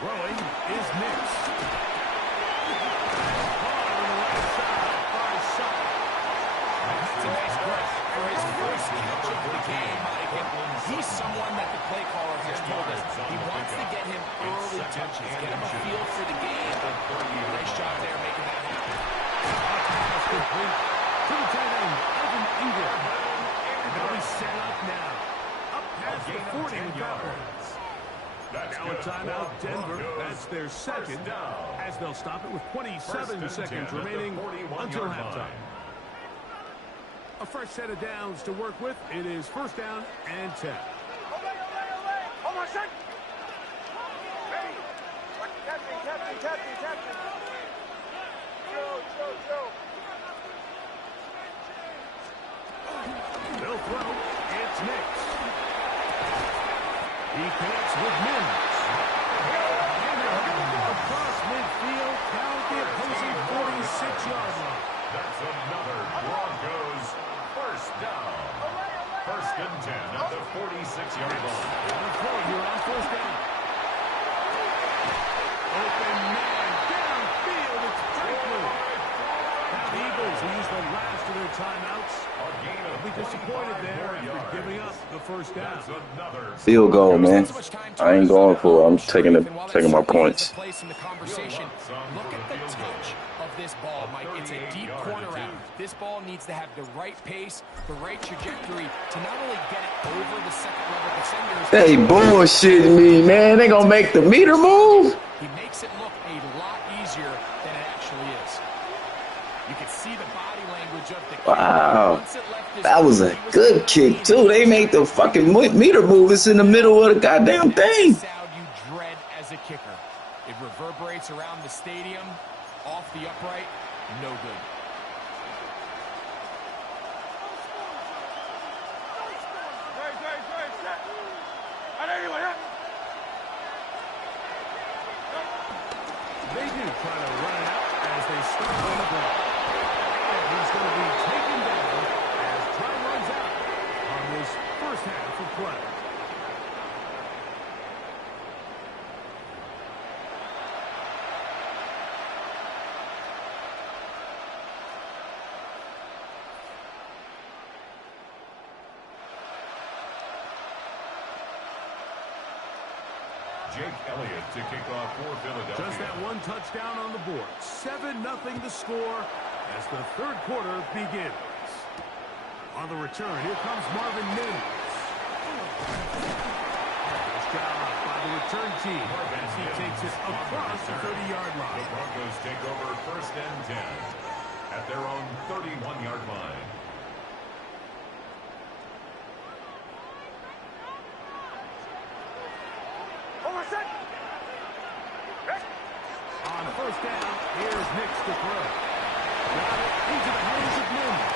Throwing is Nix. for his first catch of the game, Mike. And he's someone that the play caller has told us he wants to get him early touches, get him a feel for the game. Nice job there making that happen. Pass complete to the tight end, Evan Ingram. And they'll be set up now. Up past the 40 with that one. Now a timeout, Denver. That's their second, as they'll stop it with 27 seconds remaining until halftime. A fresh set of downs to work with. It is first down and 10. Hold on, son. Ready. Captain. Go. They'll throw. It's Nix. He connects with Mims. Across midfield, down the opposing 46-yard line. That's another Broncos first down. First and 10 at the 46-yard line. On the throw, you're on first down. Open man, downfield, it's Franklin. Now the Eagles will use the last of their timeouts. They'll be disappointed there after giving up the first down. Field goal, man. I ain't going for it. I'm taking my points. Look at the touch of this ball, Mike. It's a deep corner out. This ball needs to have the right pace, the right trajectory to not only get it over the second-level defenders. They bullshitting me, man. They gonna make the meter move? He makes it look a lot easier than it actually is. You can see the body language of the kick. Wow. That was a good kick, too. They made the fucking meter move. It's in the middle of the goddamn thing. Sound you dread as a kicker. It reverberates around the stadium, off the upright, no good. They do try to run it out as they start on the ground. And he's going to be taken down as time runs out on this first half of play. Jake Elliott to kick off for Philadelphia. Just that one touchdown on the board. 7-0 the score as the third quarter begins. On the return, here comes Marvin Mims. Nice job by the return team as he takes it across the 30-yard line. The Broncos take over first and 10 at their own 31-yard line. On first down, here's Nix to throw. Got it into the hands of Mims.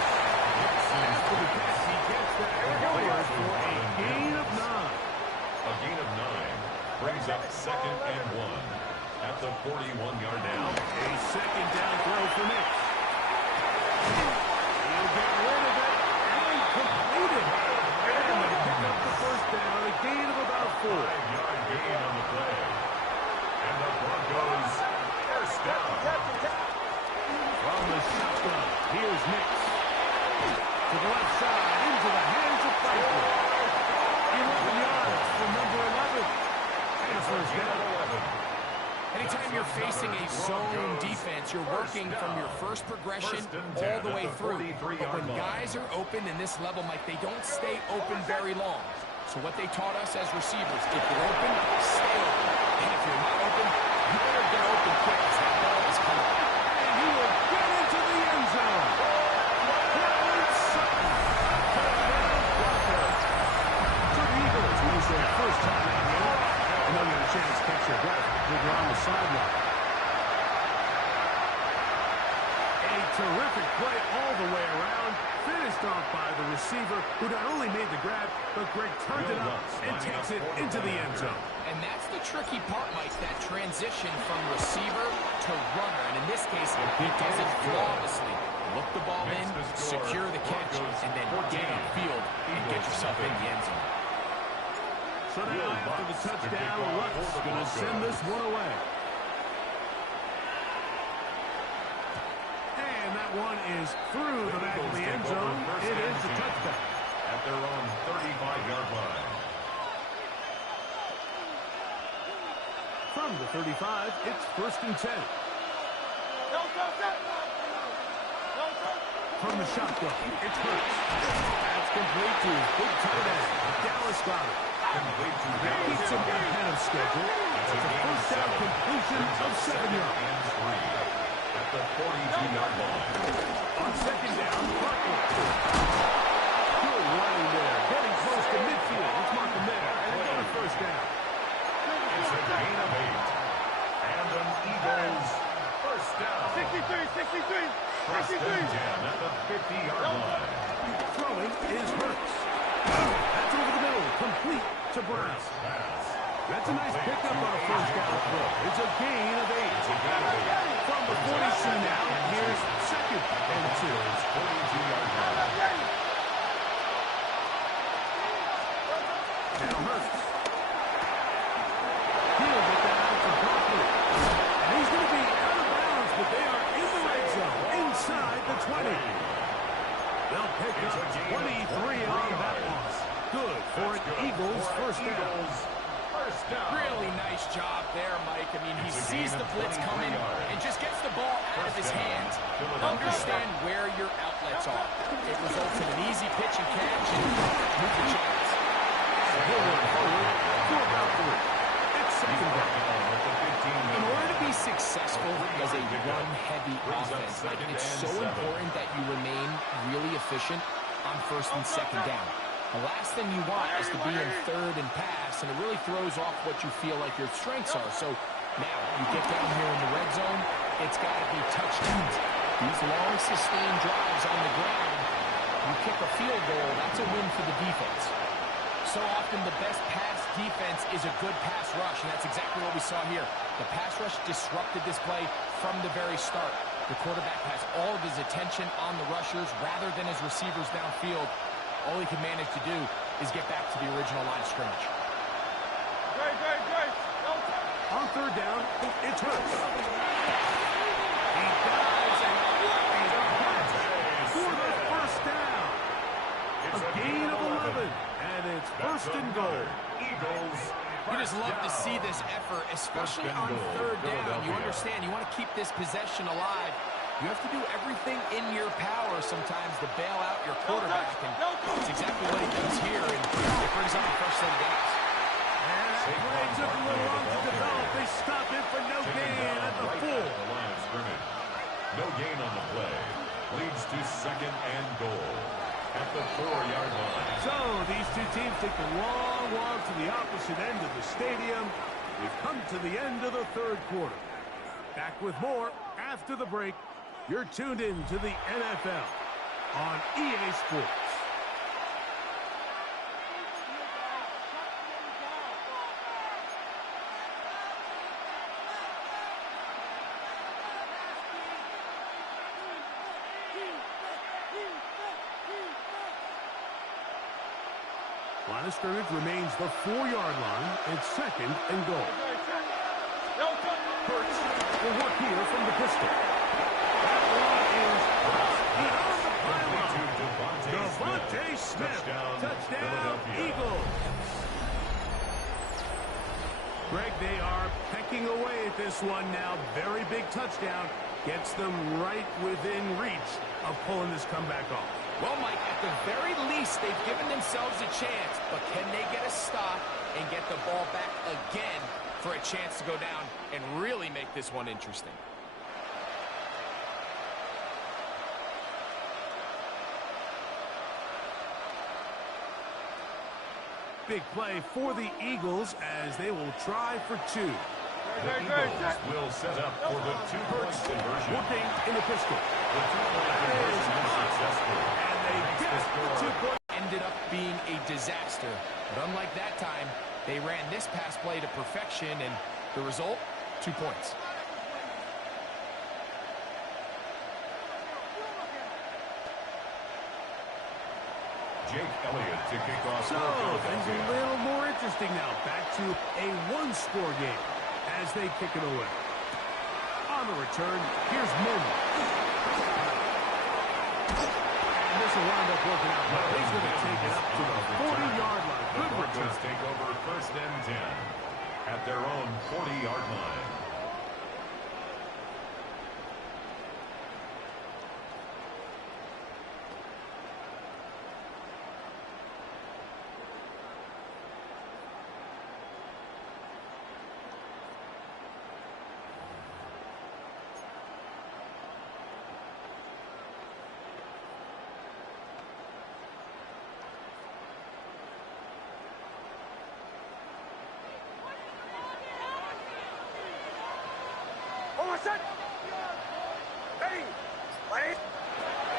For the pass, he gets that forward for a gain of 9. A gain of 9 brings up second and 1 at the 41-yard down. A second down throw for Nix. He'll get rid of it and complete it. And they pick up the first down, a gain of about 4. 5-yard gain on the play. And the Broncos first down. From the shotgun, here's Nix. To the left side, into the hands of Franklin. 11 yards for number 11. And a first down. Anytime you're facing a zone defense, you're working from your first progression all the way through. But when guys are open in this level, Mike, they don't stay open very long. So what they taught us as receivers, if you're open, stay open. And if you're not open, you better get open quick as that ball is coming. And he will get into the end zone. So the Eagles use their first time out here, and they'll get a chance to catch their breath over on the sideline. A terrific play all the way around, finished off by the receiver, who not only made the grab, but Greg turned it up and takes it into the end zone. And that's the tricky part, Mike, that transition from receiver to runner. And in this case, he does it flawlessly. Look the ball in, secure the catch, and then get on field and get yourself in the end zone. So now after the touchdown, Luck's going to send this one away. And that one is through the back of the end zone. It is a touchdown. At their own 35-yard line. From the 35, it's 1st and 10. From the shotgun, it's Hurts. That's complete to big tight end. Dallas got it. That keeps him ahead of schedule. It's a first down completion of 7 yards. At the 42-yard line. On 2nd down, Barkley. Good running there. Getting close to midfield. Let's mark him there. And again, a first down. It's a gain of 8. And an Eagles first down. 63. First and 10 at the 50-yard line. Throwing is Hurts. That's over the middle. Complete to Brown. That's a nice pickup on a first down throw. It's a gain of 8. From the 42 now, here's 2nd and 2. 42-yard line. Now Hurts. He'll get that out to Barkley. And he's going to be out of bounds, but they are in the red zone, inside the 20. They'll pick up 23 on that loss. Good for an Eagles first down. Really nice job there, Mike. I mean, he sees the blitz coming and just gets the ball out of his hands. Understand where your outlets are. It results in an easy pitch and catch and move the chains. It's 2nd down. In order to be successful as a run-heavy offense, like, it's so important that you remain really efficient on 1st and 2nd down. The last thing you want is to be in 3rd and pass, and it really throws off what you feel like your strengths are. So now you get down here in the red zone, it's got to be touchdowns. These long, sustained drives on the ground, you kick a field goal, that's a win for the defense. So often the best pass defense is a good pass rush, and that's exactly what we saw here. The pass rush disrupted this play from the very start. The quarterback has all of his attention on the rushers rather than his receivers downfield. All he can manage to do is get back to the original line of scrimmage. On 3rd down, it's Hurts. He dives and lays a punt for the first down. A gain of 11, and it's 1st and goal. Eagles. You just love to see this effort, especially on 3rd down. You understand, you want to keep this possession alive. You have to do everything in your power sometimes to bail out your quarterback, and that's exactly what he does here, and it brings up the first set of downs. And that play took a little long to develop. They stop it for no gain at the 4. No gain on the play. Leads to 2nd and goal at the 4-yard line. So these two teams take a long walk to the opposite end of the stadium. We've come to the end of the 3rd quarter. Back with more after the break. You're tuned in to the NFL on EA Sports. Line of scrimmage remains the 4-yard line. It's 2nd and goal. Hurts will work here from the pistol. That one is beyond the pylon. Devontae Smith. Touchdown, Eagles. Greg, they are pecking away at this one now. Very big touchdown. Gets them right within reach of pulling this comeback off. Well, Mike, at the very least, they've given themselves a chance, but can they get a stop and get the ball back again for a chance to go down and really make this one interesting? Big play for the Eagles as they will try for 2. The Eagles will set up for the 2-point conversion. Working in the pistol. The 2-point conversion is successful. And they get the 2-point. Ended up being a disaster. But unlike that time, they ran this pass play to perfection, and the result, 2 points. Jake Elliott to kick off. So, things a little more interesting now. Back to a one-score game as they kick it away. On the return, here's Min. And this will wind up working out well. He's going to take it up to the 40-yard line. Good return. Take over 1st and 10 at their own 40-yard line.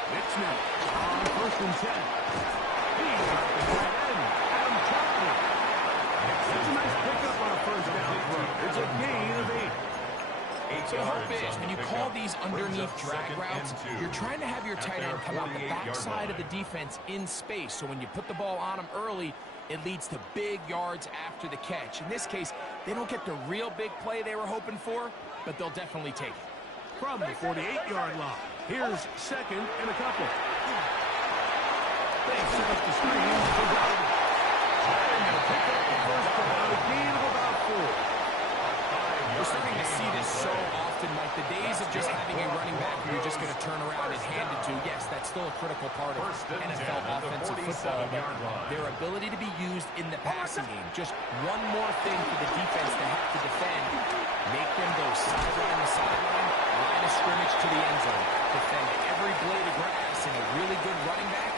It's now on 1st and 10. He's got the tight end, Adam Chapman. That's a nice pickup on a 1st down throw. It's a gain of 8. So the hope is, when you call these underneath drag routes, you're trying to have your tight end come out the backside of the defense in space. So when you put the ball on him early, it leads to big yards after the catch. In this case, they don't get the real big play they were hoping for, but they'll definitely take it. From the 48-yard line, here's 2nd and a couple. They set up the screen for Dalvin. And they'll pick up the 1st down, a gain of about 4. We're starting to see this so often, like the days of just having a running back who you're just going to turn around and hand it to. Yes, that's still a critical part of NFL offensive football, but their ability to be used in the passing game. Just one more thing for the defense to have to defend. Make them go sideline to sideline, line of scrimmage to the end zone. Defend every blade of grass, and a really good running back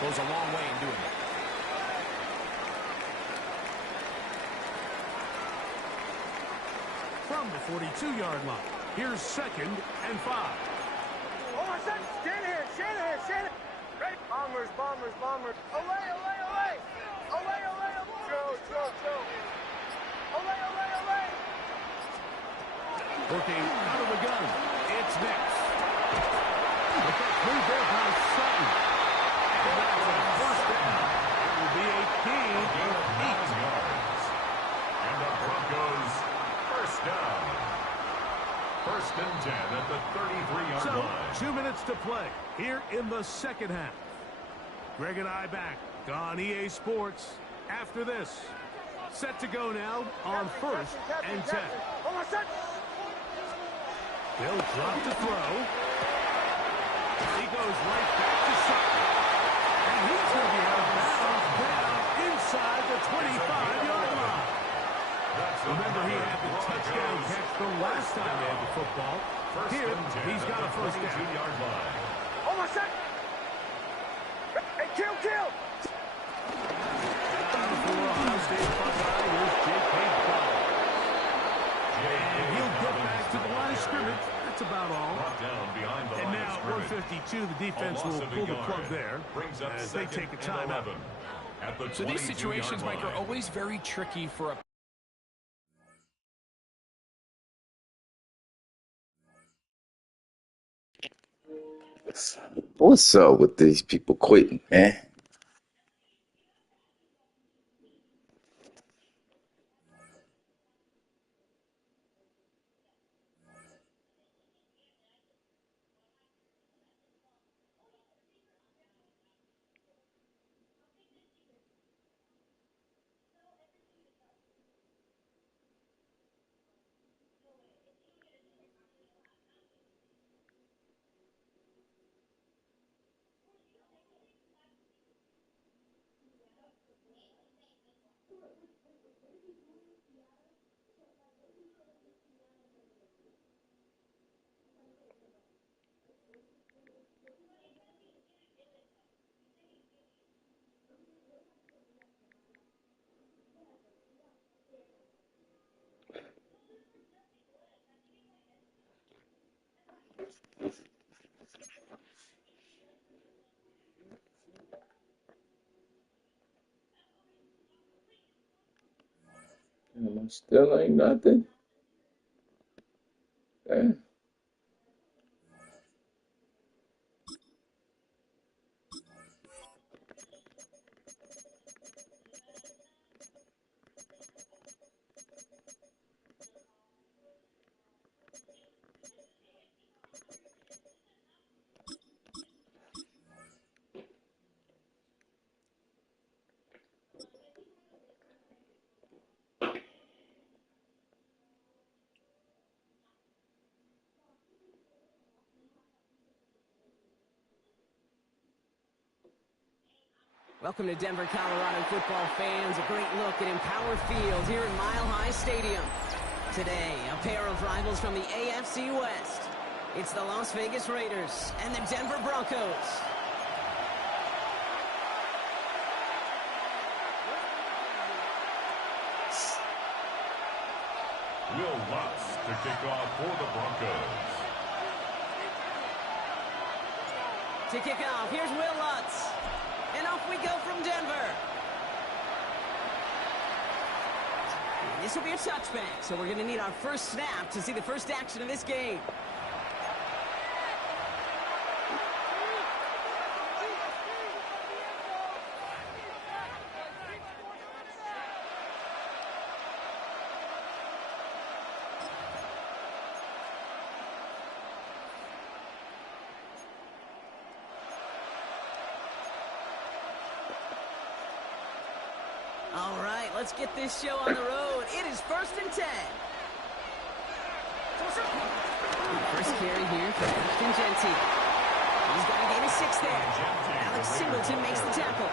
goes a long way in doing it. From the 42-yard line, here's 2nd and 5. Shanahan. Ready? Bombers. Olay. Joe. Olay. Working out of the gun. It's next. With that move there by Sutton. And that's a 1st down. It will be a gain of 8 yards. And the Broncos 1st down. 1st and 10 at the 33-yard line. So, 2 minutes to play here in the 2nd half. Greg and I back on EA Sports after this. Set to go now on 1st and 10. They'll drop to throw. He goes right back to Sutton. And he's going to be out of bounds down inside the 25-yard line. Remember, he had the touchdown catch the last time they had the football. Here, he's got a 1st down. Almost set. Hey, kill. For Ohio State Buckeye, here's J.K. Dobbins. And he'll get back to the line of scrimmage. That's about all. And now, 152, the defense will pull the plug there as they take a timeout. So these situations, Mike, are always very tricky for a What's up with these people quitting, man? Still ain't nothing. Yeah. Welcome to Denver, Colorado football fans. A great look at Empower Field here in Mile High Stadium. Today, a pair of rivals from the AFC West. It's the Las Vegas Raiders and the Denver Broncos. Will Lutz to kick off for the Broncos. To kick off, here's Will Lutz. And off we go from Denver. And this will be a touchback, so we're going to need our first snap to see the first action of this game. All right, let's get this show on the road. It is 1st and 10. First carry here for Ashton Genty. He's got a gain of 6 there. Alex Singleton makes the tackle.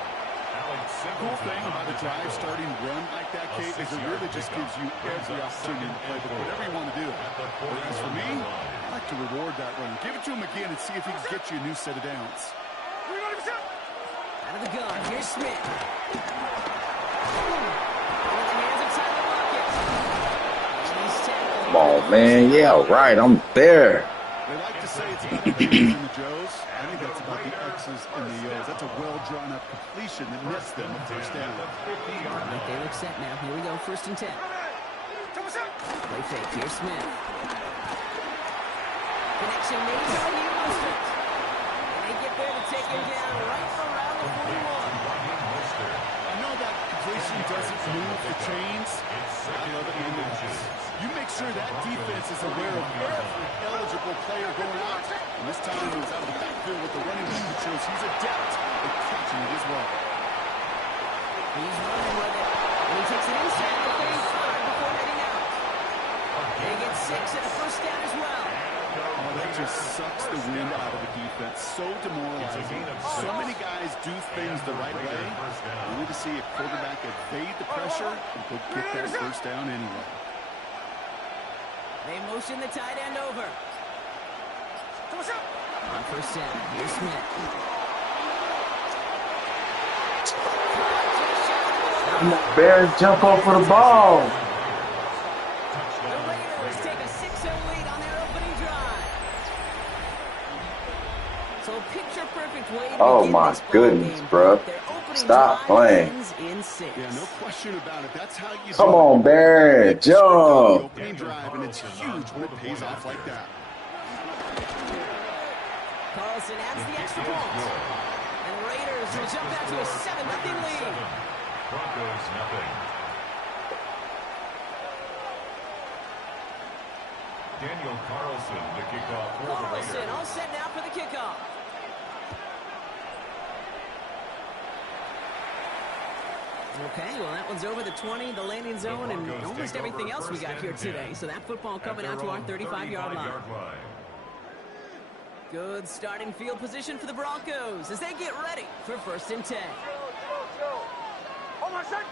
Cool thing about a drive starting run like that, Kate, is it really just gives you every opportunity to play whatever you want to do. Whereas for me, I like to reward that run. Give it to him again and see if he can get you a new set of downs. Out of the gun, here's Smith. Come on, man. Yeah, right. I'm there. They like to say it's about the X's and the Joes. I think that's about the X's and the O's. That's a well-drawn-up completion that nets them a first down. Right, they look set now. Here we go, 1st and 10. Play fake. Here's Smith. Connection made to Raheem Mostert. And they get there to take him down right around the 41. I know that completion doesn't move the chains. I love it in the You make sure that defense is aware of every eligible player going out. And this time he was out of the backfield with the running back that shows he's adept at catching it as well. He's running with it. And he takes it inside the 35 before heading out. They get 6 and a first down as well. Oh, that just sucks the wind out of the defense. So demoralizing. So many guys do things the right way. We need to see a quarterback evade the pressure and go get that first down anyway. They motion the tight end over. On 1st down, here's Smith. Bears jump off for the ball. The Raiders take a 6-0 lead on their opening drive. So a picture-perfect way to begin My this ball goodness, game. bro. Their opening Stop drive playing. ends in 6. Yeah, no question about it. That's how you Come on, Bear. The Jump. opening drive, and it's huge when it pays off like that. Carlson adds the extra point. And the Raiders will jump out to a 7-0 lead. Broncos nothing. Daniel Carlson to kick off for the Carlson Raiders. all set now for the kickoff. Okay, well, that one's over the 20, the landing zone, and almost everything else we got here today. So that football coming out to our 35-yard line. Good starting field position for the Broncos as they get ready for 1st and 10. Hold on, set.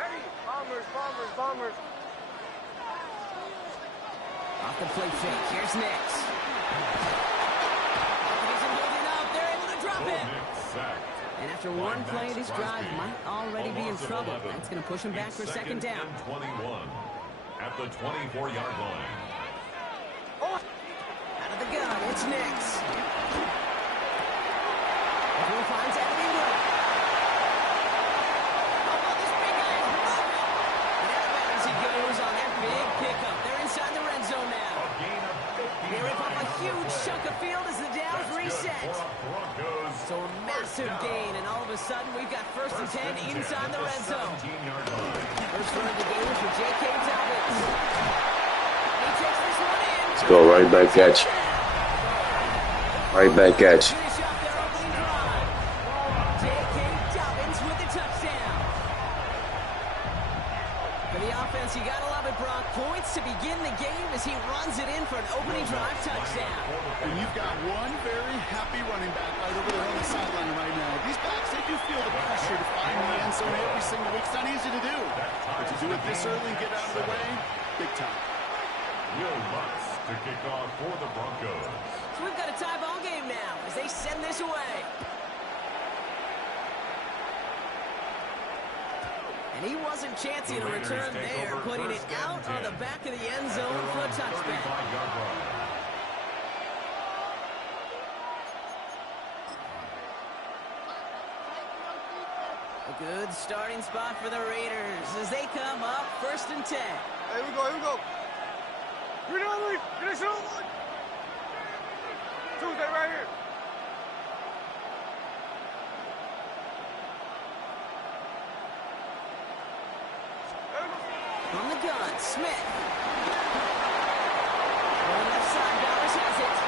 Ready. Bombers, bombers, bombers. Off the play fake. Here's Nix. He's holding up. They're able to drop it. And after one play, this drive might already be in trouble. That's going to push him back for 2nd down. 21 at the 24-yard line. Out of the gun, it's Nix. Everyone finds Evan Ingram. Oh, this big guy is moving. And out of bounds he goes on that big pickup. They're inside the red zone now. They rip off a huge chunk of field as the downs reset. So a massive gain, and all of a sudden we've got 1st and 10 inside the red zone. First run of the game for J.K. Dobbins. He takes this one in. Let's go right back at you. Right back at you. Finish up their opening drive. J.K. Dobbins with the touchdown. For the offense, you gotta love it, Brock. points to begin the game as he runs it in for an opening drive touchdown. And you've got one very happy running back right over there on the sideline right now. These backs, they do feel the pressure to find the end zone every single week. It's not easy to do. But to do it this early and get out of the way, big time. Will Lutz to kick off for the Broncos. So we've got a tie ball game now as they send this away. And he wasn't chancing a return there, putting it out on the back of the end zone for a touchback. A good starting spot for the Raiders as they come up 1st and 10. Here we go, here we go. You're not leave. Finish it on. Tuesday right here. On the gun, Smith. On the left side, Bowers has it.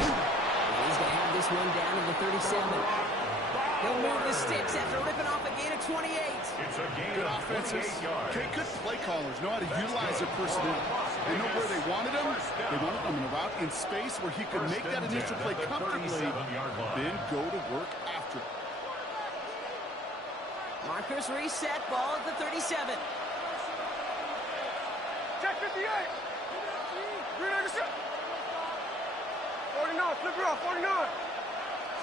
He's going to have this one down to the 37. He'll move the sticks after ripping off a gain of 28. It's a gain Good of offenses. 28 yards. Okay, good play callers know how to utilize their personnel. They know where they wanted him. They wanted him in a route in space where he could make that initial play comfortably, then go to work after it. Markers reset, ball at the 37. Check 58. Green on the shot. 49, flip it off, 49.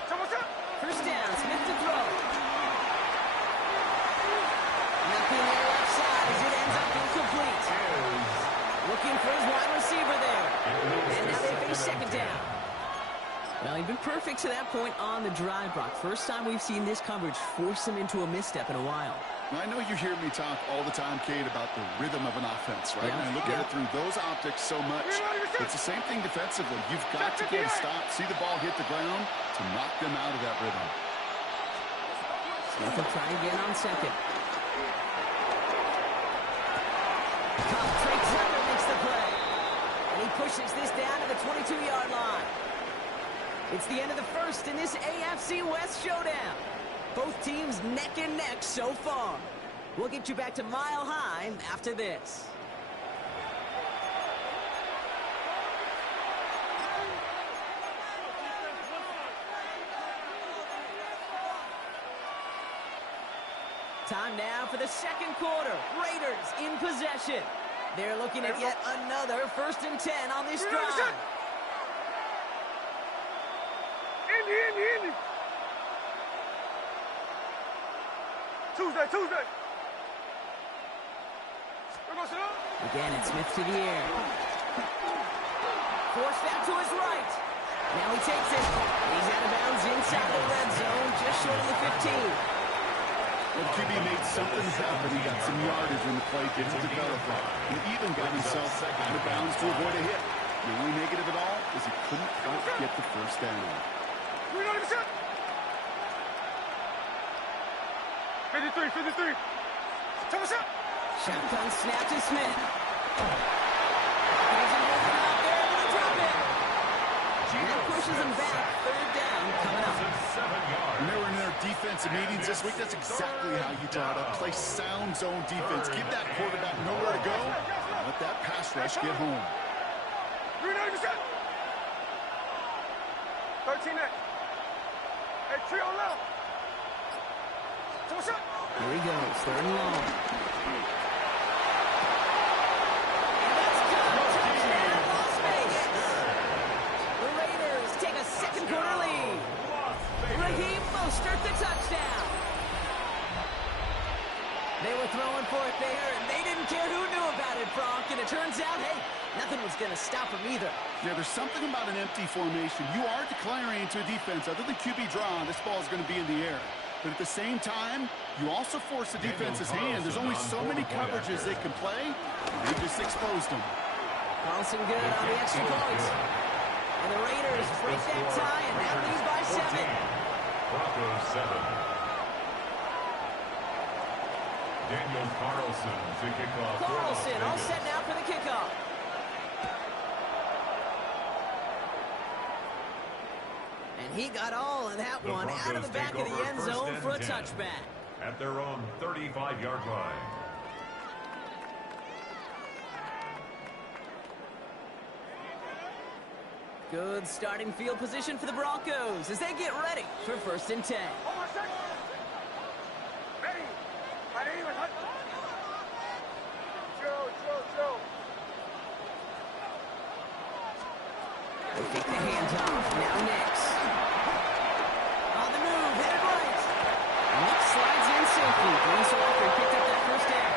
Check what's up. First down, Smith to throw. Nothing there left side as it ends up incomplete. Looking for his wide receiver there. And now they face second down. Well, he'd been perfect to that point on the drive, Brock. First time we've seen this coverage force him into a misstep in a while. I know you hear me talk all the time, Kate, about the rhythm of an offense, right? Yeah. And I look at it through those optics so much. It's the same thing defensively. You've got to get a stop, see the ball hit the ground to knock them out of that rhythm. Smith will try again on second. Trey Tucker makes the play. And he pushes this down to the 22-yard line. It's the end of the first in this AFC West showdown. Both teams neck and neck so far. We'll get you back to Mile High after this. Time now for the second quarter. Raiders in possession. They're looking at yet another 1st and 10 on this drive. Indy. Tuesday. Again, it's Smith to the air. Forced out to his right. Now he takes it. He's out of bounds inside the red zone, just short of the 15. Well, QB made something happen. He got some yardage when the play didn't develop. He even got himself out of bounds to avoid a hit. The only negative at all is he couldn't quite get the first down. 53. Shotgun snap to Smith. There's an open out there, able to drop it. That pushes him back. 3rd down coming up. When they were in their defensive meetings this week, that's exactly how you draw it up. Play sound zone defense. Give that quarterback nowhere to go. And let that pass rush get home. 13 8. Hey, tree on left. What's up? Here he goes, 3rd and long. And that's done. Touchdown, Las Vegas. The Raiders take a second quarter lead. Raheem Mostert the touchdown. They were throwing for it there, and they didn't care who knew about it, Brock. And it turns out, hey, nothing was going to stop them either. Yeah, there's something about an empty formation. You are declaring to a defense, other than QB draw, this ball is going to be in the air. But at the same time, you also force the defense's hand. There's only so many coverages they can play, and they just exposed them. Carlson good on the extra point. And the Raiders break that tie and now lead by 7. Broncos 7. Daniel Carlson to kick off. Carlson all set now for the kickoff. And he got all of that one out of the back of the end zone for a touchback. At their own 35-yard line. Good starting field position for the Broncos as they get ready for 1st and 10. They take the hands off. Now Nix. On the move, headed right. Nix slides in safely. Brings her after he picked up that 1st down.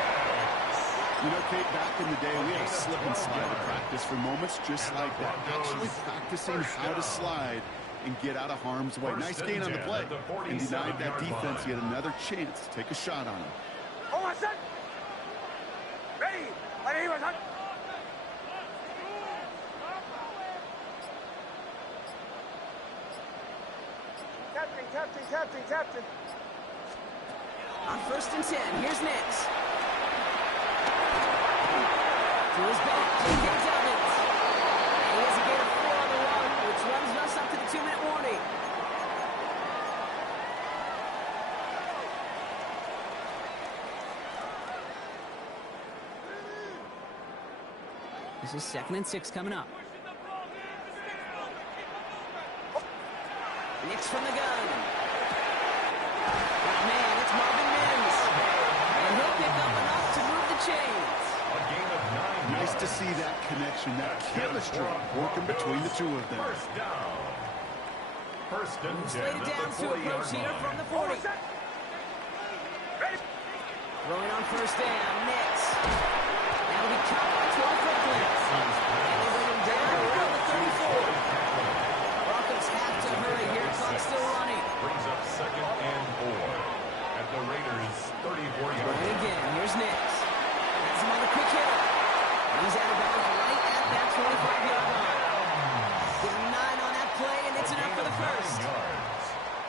You know, Kate, back in the day, we had a slip and slide to practice for moments just like that. Actually practicing how to slide and get out of harm's way. Nice gain on the play. And denied that defense yet another chance to take a shot on him. Captain. On 1st and 10, here's Nix. To his back, J.K. Dobbins. He has a gain of 4 on the run, which runs us up to the 2-minute warning. This is 2nd and 6 coming up. Nix from the gun. Oh, man, it's Marvin Mims. And he'll pick up enough to move the chains. A gain of 9 Nice to see that connection, that chemistry working between the two of them. 1st down. 1st and 10 Slated at down the to approach 40-yard here line. from the 40. Throwing on 1st down, Nix. That'll be caught by 12 Franklin. And they bring him down around the 34. Broncos have to hurry here. Clock still running. Brings up 2nd and 4 at the Raiders' 34-yard line. And again, here's Nix. Has him on the quick hitter. He's out of bounds right at that 25-yard line. Give him 9 on that play, and it's enough for the 1st.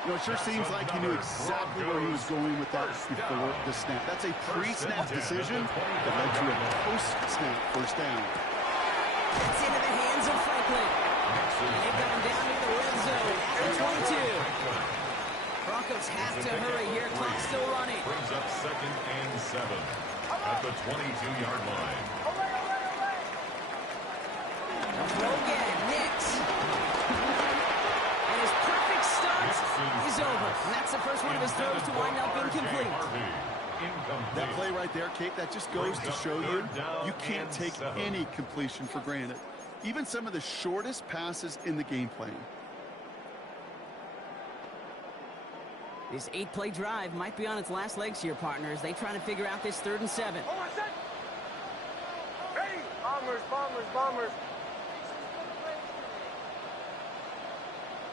You know, it sure seems like he knew exactly where he was going with that before the snap. That's a pre-snap decision that led to a post-snap 1st down. It's into the hands of Franklin. And they've got him down near the red zone at the 22. Broncos have to hurry here. Clock still running. Brings up 2nd and 7 at the 22-yard line. Throw again, Nix. And his perfect start is over. And that's the first one of his throws to wind up incomplete. That play right there, Kate, that just goes to show you, you can't take any completion for granted. Even some of the shortest passes in the game plan. This 8-play drive might be on its last legs here, partners. They try to figure out this 3rd and 7. Ready? Bombers.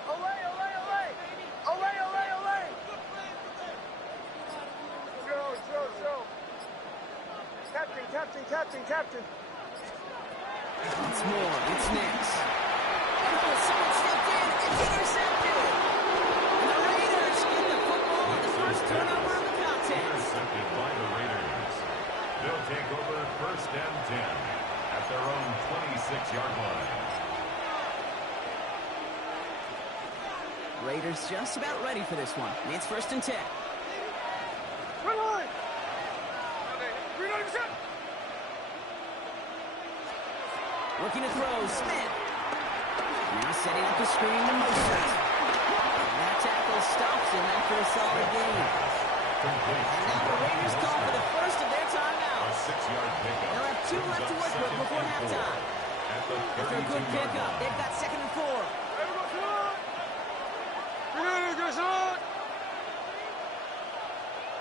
Away. Captain. Once more, it's Nix. Oh, someone stepped in. It's intercepted. And the Raiders get the football on the 1st turnover of the contest. Intercepted by the Raiders. They'll take over 1st and 10 at their own 26-yard line. Raiders just about ready for this one. It's 1st and 10. Looking to throw, Smith. Now setting up the screen to Mostert. That tackle stops him after a solid gain. And now the Raiders call for the first of their timeouts. They'll have 2 left to work with before halftime. After a good pickup, they've got 2nd and 4.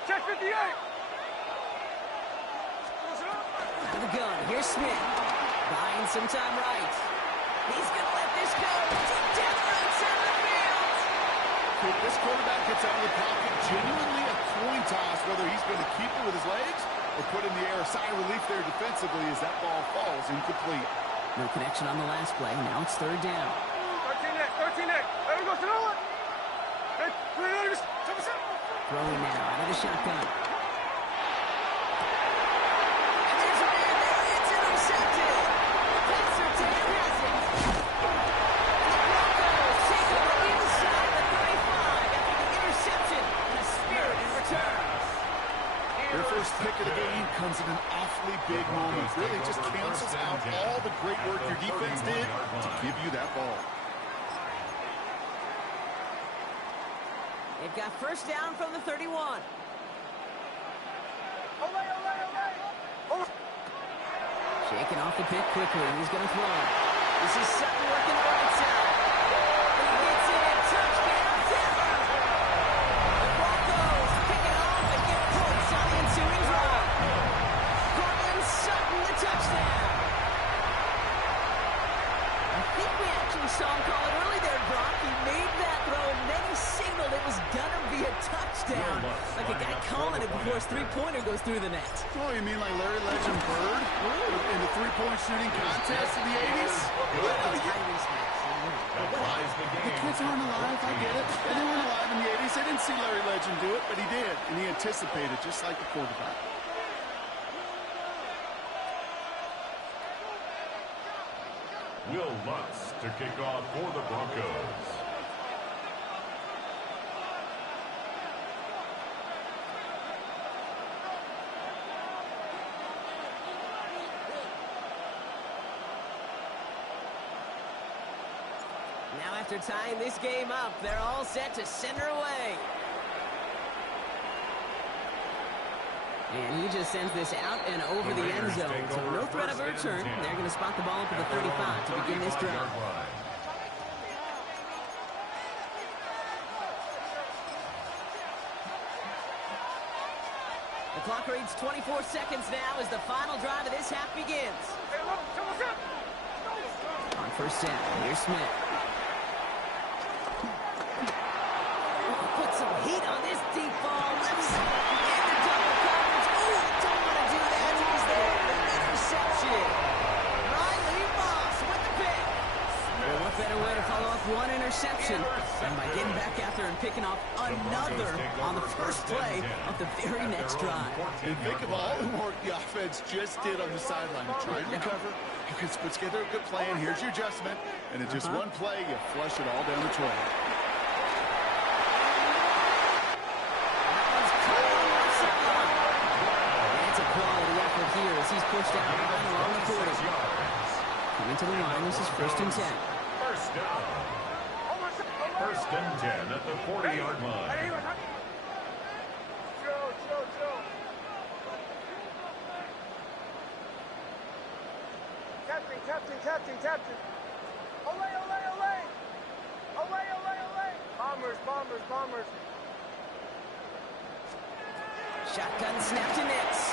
Check 58. To the gun, here's Smith. Buying some time right. He's going to let this go. Deep down the right side of the field. This quarterback gets out of the pocket, genuinely a coin toss, whether he's going to keep it with his legs or put in the air. A sigh of relief there defensively as that ball falls incomplete. No connection on the last play. Now it's 3rd down. 13 neck. Let him go to the one. Throwing now out of the shotgun. And there's a man there. It's intercepted. That's Sertan has it. And the Broncos take over inside the 35 after the interception and a spirited return. Their first pick of the game comes in an awfully big moment. Really just cancels out all the great work your defense did to give you that ball. They've got first down from the 31. Shaking off the pick quickly. He's going to throw it. This is Sutton working the right side. And he gets it. Touchdown, Denver. The Broncos pick it off and get points on the ensuing drive. Cortland Sutton, the touchdown. I think we actually saw him call it early there, Brock. He made that throw, and then he signaled it was going to be a touchdown. Like a guy calling it before his three-pointer goes through the net. Oh, you mean like Larry Legend Bird in the three-point shooting contest in the 80s? The kids aren't alive, I get it. And they weren't alive in the 80s. They didn't see Larry Legend do it, but he did. And he anticipated, just like the quarterback. Will Lutz to kick off for the Broncos. Now after tying this game up, they're all set to send her away. And he just sends this out and over the end zone. So no threat of a return. They're going to spot the ball up at the 35 to begin this drive. The clock reads 24 seconds now as the final drive of this half begins. On first down, here's Smith. Put some heat on this deep ball. Left side. And the double coverage. Oh, don't want to do that. He's there. Interception. Riley Moss with the pick. Well, what better way to follow up one interception than by getting back after and picking off another on the first play of the very next drive. And think of all the work the offense just did on the sideline. You try to recover, you can put together a good play, and here's your adjustment. And in just one play, you flush it all down the trail. He's pushed out line along the 40. Coming to the line, this is first and 10. First down. First and 10 at the 40-yard line. Captain. Olay. Bombers. Shotgun snap to Nix.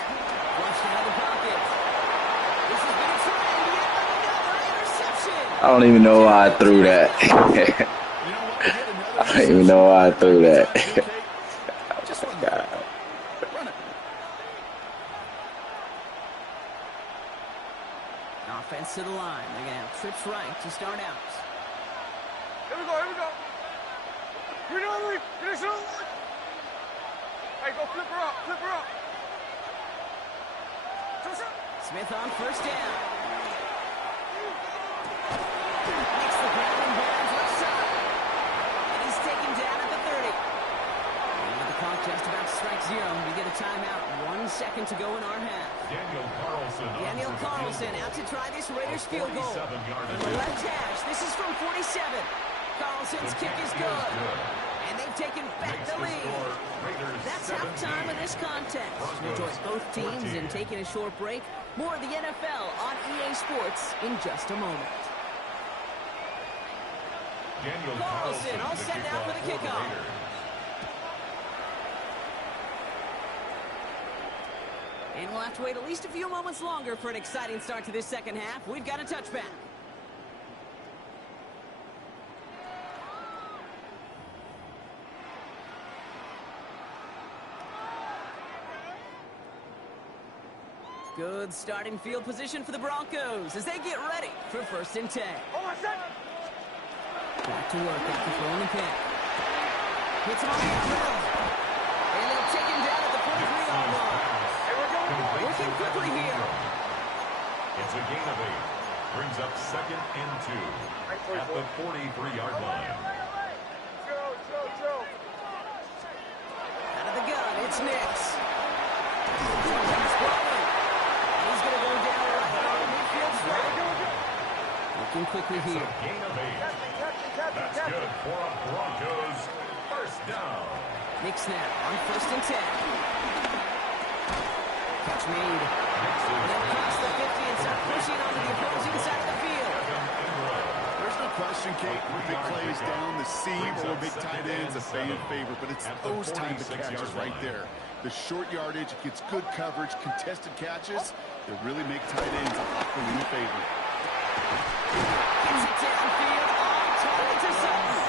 Flushed out of the pocket. This has been trying to get another interception. I don't even know why I threw that. I don't even know why I threw that. Just oh, God. Run it. Offense to the line. They're going to have trips right to start out. Here we go. Finish it on. Hey, go flip her up. Smith on first down. Makes the grab and Barnes left side. And he's taken down at the 30. And with the clock just about to strike zero, we get a timeout. 1 second to go in our half. Daniel Carlson out to try this Raiders field goal. From the left hash, this is from 47. Carlson's kick is good. And they've taken back the lead. That's halftime of this contest. We'll join both teams in taking a short break. More of the NFL on EA Sports in just a moment. Carlson all set now for the kickoff. And we'll have to wait at least a few moments longer for an exciting start to this second half. We've got a touchback. Good starting field position for the Broncos as they get ready for first and 10. Back to work after throwing the pick. Hits him on the ground. And they'll take him down at the 43-yard line. Working quickly here. It's a gain of 8. Brings up second and 2 at the 43-yard line. Out of the gun, it's Nix. He's going to go down right on the midfield strike. Looking quickly here. Gain of 8. That's good for a Broncos First down. Nick snap on 1st and 10. Catch made. They'll cross the 50 and start pushing onto the opposing side of the field. There's no question, Kate, big plays down the seam or big tight ends, a fan favorite, but it's those type of catches right there. The short yardage, gets good coverage, contested catches that really make tight ends a hot balloon favorite. Gets it downfield, on target to Sutton.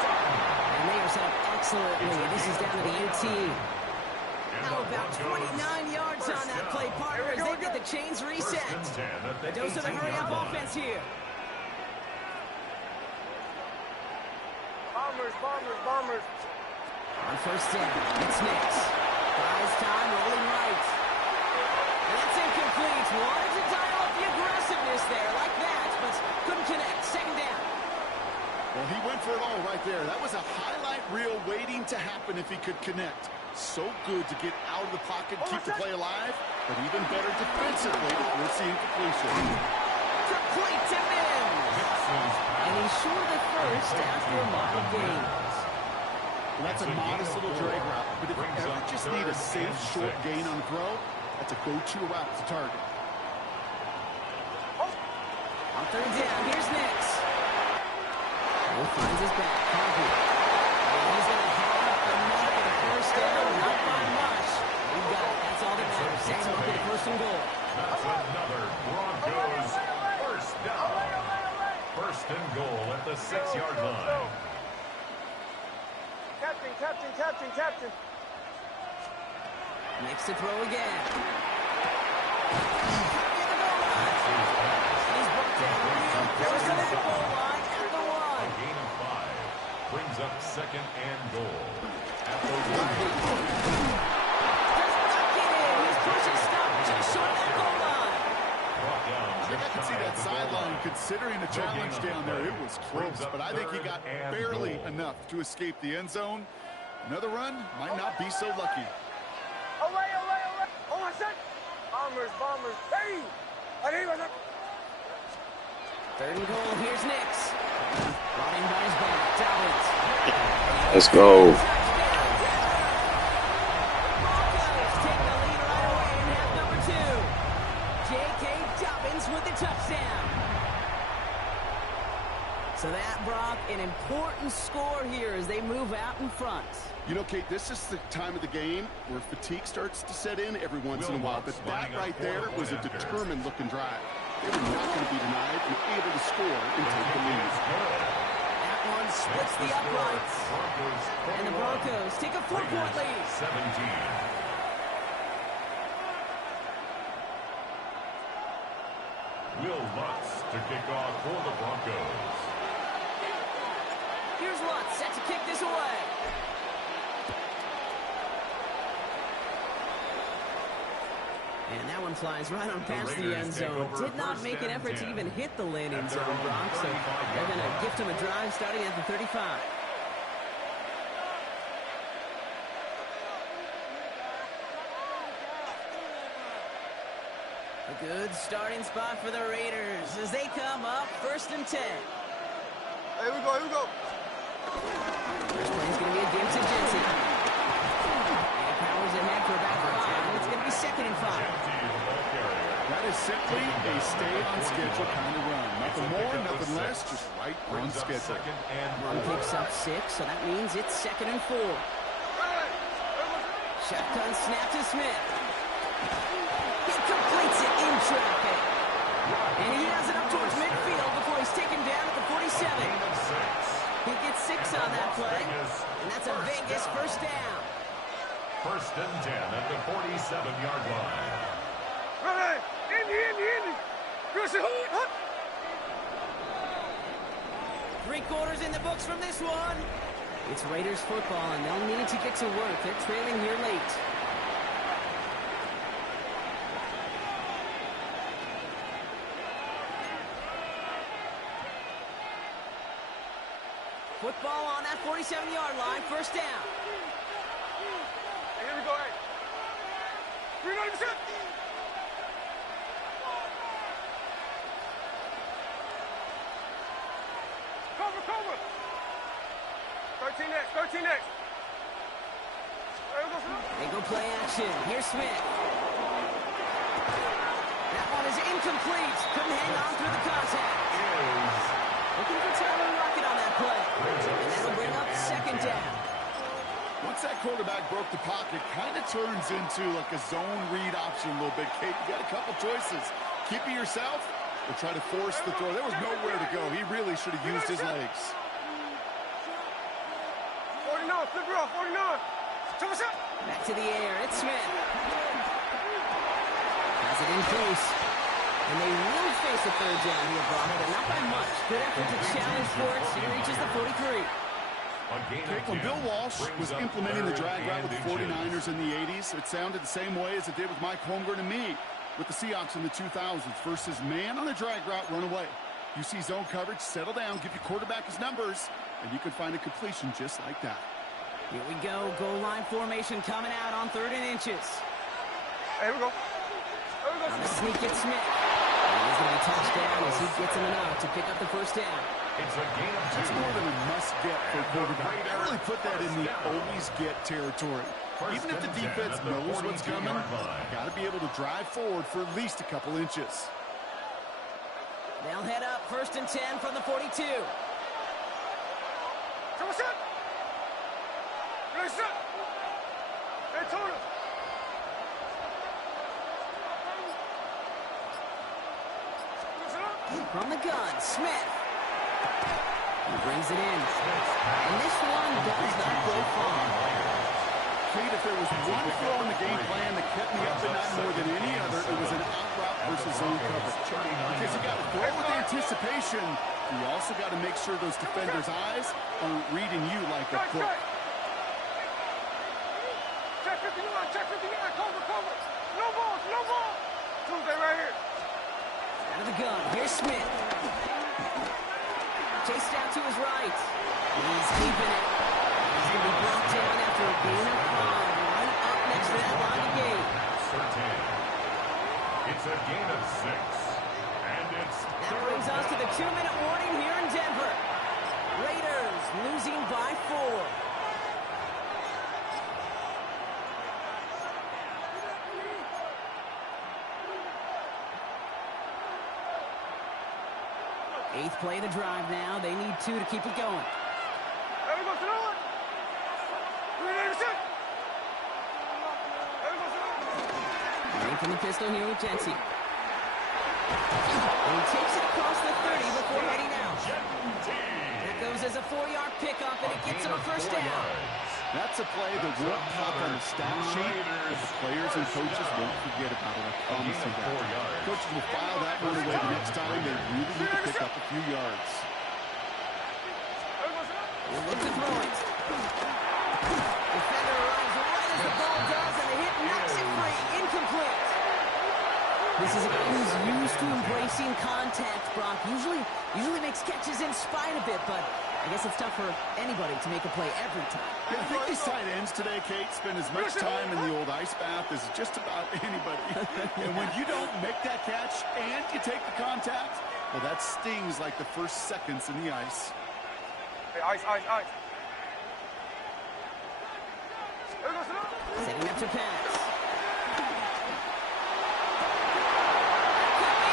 And they are set up excellently. This is down to the 18. How about 29 yards on that play, partner, as they get the chains reset. A dose of the hurry-up offense here. Bombers. On 1st down, it's Nix. Buys time, rolling right. And that's incomplete. Wanted to dial up the aggressiveness there like that, but couldn't connect. 2nd down. Well, he went for it all right there. That was a highlight reel waiting to happen if he could connect. So good to get out of the pocket, keep the play alive, but even better defensively to force the incompletion. Complete to Mims. And he's short of first after a model gain. Well, that's a modest little drag route, but if you ever just need a safe, short gain on the throw, that's a go-to route to target. On 3rd down, here's Nix. Will finds his back. Harvey. And he's going to have enough for the 1st down. Not by much. We've got it. That's all that matters. Sets him up with a 1st and goal. That's another Broncos 1st down. 1st and goal at the 6-yard line. Captain. Makes the throw again. He's brought down real close to that goal line at the 1. A gain of 5 brings up 2nd and goal at the 1. Does not get in. His push is stopped just short of that goal line. Brought down I think I can see that sideline considering a challenge down there. It was close, but I think he got barely enough to escape the end zone. Another run might not be so lucky. Away. Oh, my son. Bombers. Hey! 3rd and goal. Here's Nix. Brought in by his back. Dobbins. Let's go. Broncos take the lead right away in half number 2. J.K. Dobbins with the touchdown. So that, Brock, an important score here as they move out in front. You know, Kate, this is the time of the game where fatigue starts to set in every once in a while, but that right there was a determined-looking drive. They were not going to be denied and able to score and take the lead. That one splits the uprights. And the Broncos take a 4-point lead. 17. Will Lutz to kick off for the Broncos. Here's Lutz set to kick this away. And that one flies right on past the end zone. Did not make an effort to even hit the landing zone, Brock. So they're going to gift him a drive starting at the 35. A good starting spot for the Raiders as they come up 1st and 10. Here we go. First play is going to be a give to Jensen. And Powers ahead for about 5. It's going to be 2nd and 5. That is simply a stay-on-schedule kind of run. Nothing more, nothing less, just right on schedule. One picks up 6, so that means it's 2nd and 4. Shotgun snap to Smith. He completes it in traffic. And he has it up towards midfield before he's taken down at the 47. He gets 6 on that play, and that's a Vegas 1st down. 1st and 10 at the 47-yard line. Indy. 3 quarters in the books from this one. It's Raiders football, and they'll need to get to work. They're trailing here late. Football on that 47-yard line, 1st down. Hey, here we go, hey. 390%. Cover. 13 next. They go play action. Here's Smith. That one is incomplete. Couldn't hang on through the contact. Looking for Tyler Lockett on that play. And that'll bring up second down. Once that quarterback broke the pocket, kind of turns into like a zone read option a little bit. Kate, you got a couple choices. Keep it yourself or try to force the throw. There was nowhere to go. He really should have used his legs. 49, flip it off, 49. Back to the air. It's Smith. Has it in close. And they will face a third down here, Brock, but not by much. Good effort to challenge for it. He reaches the 43. When Bill Walsh was implementing the drag route with the 49ers in the 80s, it sounded the same way as it did with Mike Holmgren and me with the Seahawks in the 2000s versus man on a drag route, run away. You see zone coverage, settle down, give your quarterback his numbers, and you can find a completion just like that. Here we go. Goal line formation coming out on 3rd and inches. Here we go. On the sneak at Smith. And he's going to be touchdown as he gets him enough to pick up the first down. It's a game of 2. That's more than a must-get for a quarterback. I really put that in the always-get territory. Even if the defense knows what's coming, got to be able to drive forward for at least a couple inches. They'll head up 1st and 10 from the 42. From the gun, Smith. He brings it in. And this one does not go far. Kate, if there was one throw in the game plan that kept me up at night more than any other, it was an out route versus zone coverage. Because you got to throw with anticipation. You also got to make sure those defenders' eyes aren't reading you like a book. Check 59, cover. No ball. Tuesday right here. Out of the gun, here's Smith. Chased out to his right. He's keeping it. He's going to be brought down after a gain of 5 right up next to that line of game. It's a gain of 6. And it's that brings us to the 2-minute warning here in Denver. Raiders losing by 4. Eighth play of the drive now. They need 2 to keep it going. Running from the pistol here with Jency. And he takes it across the 30 before heading out. That goes as a 4-yard pickup, and it gets him a first down. That's a play that won't pop on the stat sheet, but the players and coaches won't forget about it. I promise you that. Coaches will file that one away the next time they really need to pick up a few yards. We'll look to throw it. Defender arrives right as the ball does, and the hit knocks it free. Incomplete. This is a guy who's used to embracing contact, Brock. Usually makes catches in spite of it, but I guess it's tough for anybody to make a play every time. Yeah, I think these tight ends today, Kate, spend as much time in the old ice bath as just about anybody. And when you don't make that catch and you take the contact, well, that stings like the first seconds in the ice. Hey, ice. Setting up to pass.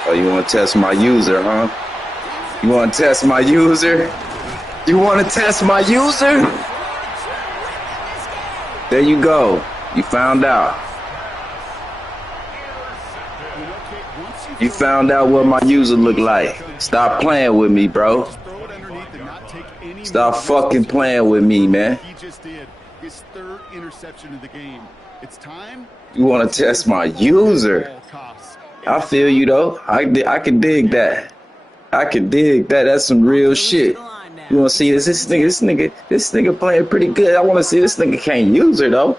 Oh, you want to test my user, huh? You want to test my user? You want to test my user? There you go. You found out. You found out what my user looked like. Stop playing with me, bro. Stop fucking playing with me, man. He just did his 3rd interception of the game. It's time. You want to test my user? I feel you, though. I can dig that. I can dig that. That's some real shit. You want to see this nigga playing pretty good. I want to see this nigga can't use her, though.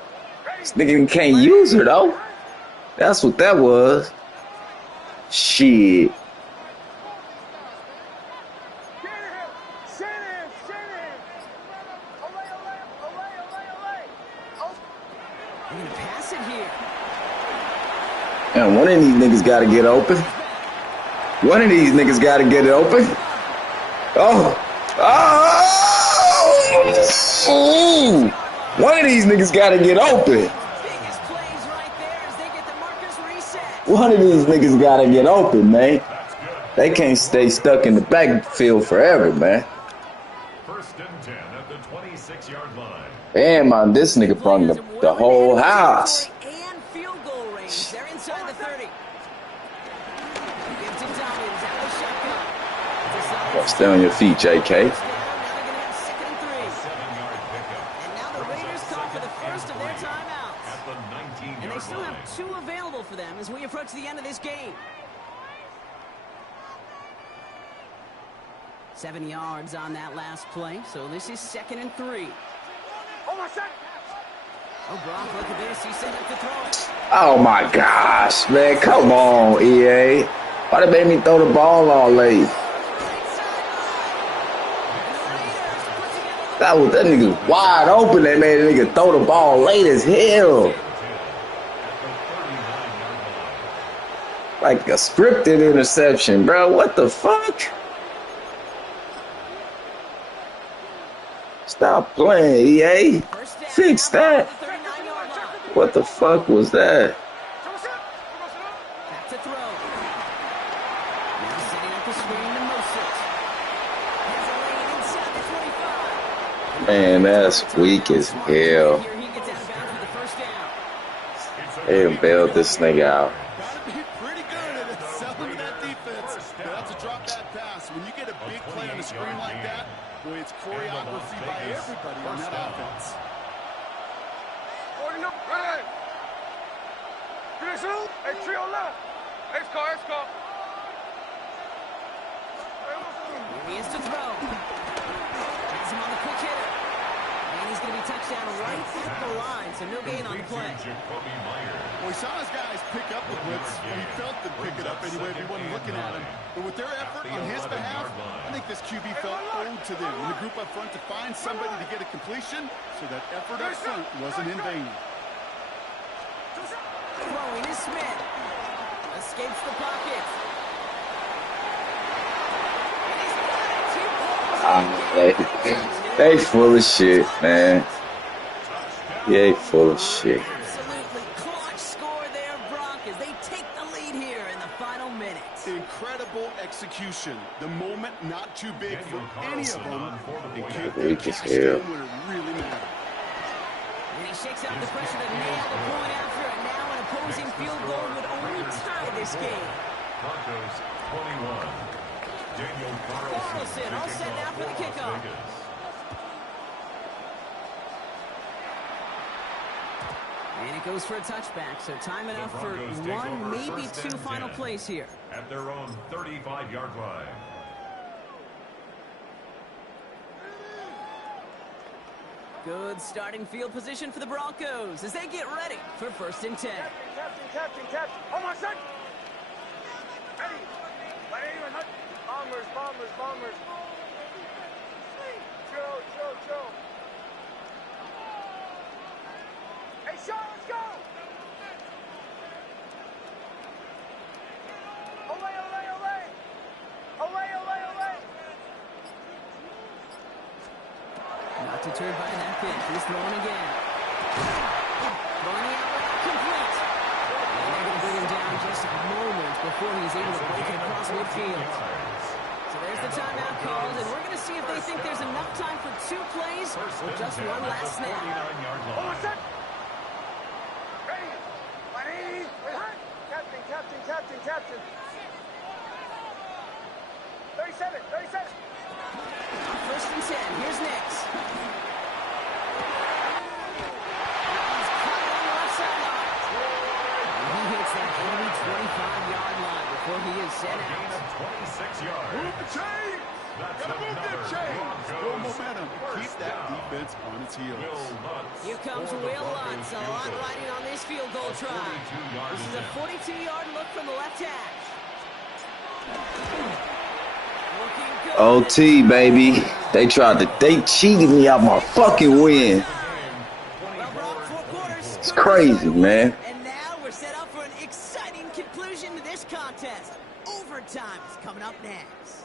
This nigga can't use her, though. That's what that was. Shit. They're going to pass it here. And one of these niggas got to get open. One of these niggas got to get it open. Oh. Oh. One of these niggas got to get open. Biggest plays right there as they get the markers reset. One of these niggas got to get open, man. They can't stay stuck in the backfield forever, man. First and 10 at the 26-yard line. Damn, man, this nigga brung the whole house. And field goal range. They're inside the 30. Gives to Dobbins out of the shotgun. Well, stay on your feet, JK. And they still have 2 available for them as we approach the end of this game. 7 yards on that last play, so this is 2nd and 3. Oh, Brock, look at this. He's set up to throw it. Oh, my gosh, man. Come on, EA. Why they made me throw the ball all late? That nigga was wide open. They made a nigga throw the ball late as hell. Like a scripted interception, bro. What the fuck? Stop playing, EA. Fix that. What the fuck was that? Back to throw. Now setting up the screen to Moses. Has a lane inside the 25. Man, that's weak as hell. Here he gets out of bounds with the first down. They done bailed this nigga out. Gotta be pretty good at selling that defense. That's a drop back pass. When you get a big play on the screen like that, boy, it's choreography by everybody on that offense. Hey, trio left. Let's go. Here he is to throw. Has him on the quick hitter. And he's going to be touchdown right at the line, so no gain on the play. Well, he saw his guys pick up the blitz. He felt them pick it up anyway if he wasn't looking at him. But with their effort on his behalf, I think this QB felt owed to them in the group up front to find somebody to get a completion, so that effort up front wasn't in vain. Throwing is Smith. Escapes the pocket. They full of shit, man. They full of shit. Absolutely clutch score there, Brock, as they take the lead here in the final minutes. Incredible execution. The moment not too big for any of them. They keep Weak as cashed in hell. when it really mattered. And he shakes out the pressure to nail the point after, and now an opposing field goal would only tie this game. Broncos 21. Daniel Carlson all set now for the kickoff. And it goes for a touchback, so time enough for 1, maybe 2 final plays here. At their own 35-yard line. Good starting field position for the Broncos as they get ready for 1st and 10. Captain. Hold on a sec. Hey. Bombers. Chill. Hey, Sean, let's go. Olay. Not deterred by that pitch. He's throwing again. Throwing the outlet complete. And they're going to bring him down just moments before he's able to break it across midfield. So there's the timeout called, and we're going to see if they think there's enough time for 2 plays or just 1 last snap. Hold on a sec. Ready. Captain. 37. 1st and 10. Here's Nix. He's caught on the left sideline. And he hits that heavy 25-yard line before he is sent out. 26 yards. Move the chain! That's Gotta move that chain! Go momentum. Keep that defense on its heels. Here comes Will Lutz. A lot riding on this field goal try. This is a 42-yard look from the left hash. OT, baby. They cheated me out my fucking win. It's crazy, man. And now we're set up for an exciting conclusion to this contest. Overtime is coming up next.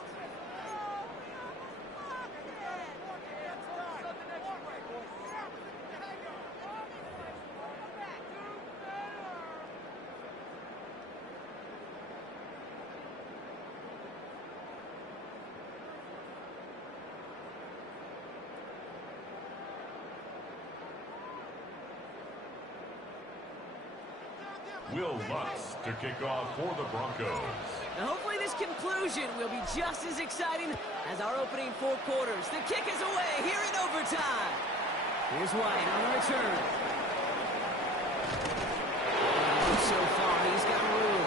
Will Lutz to kick off for the Broncos. Now hopefully this conclusion will be just as exciting as our opening 4 quarters. The kick is away here in overtime. Here's White on the return. So far, he's got room.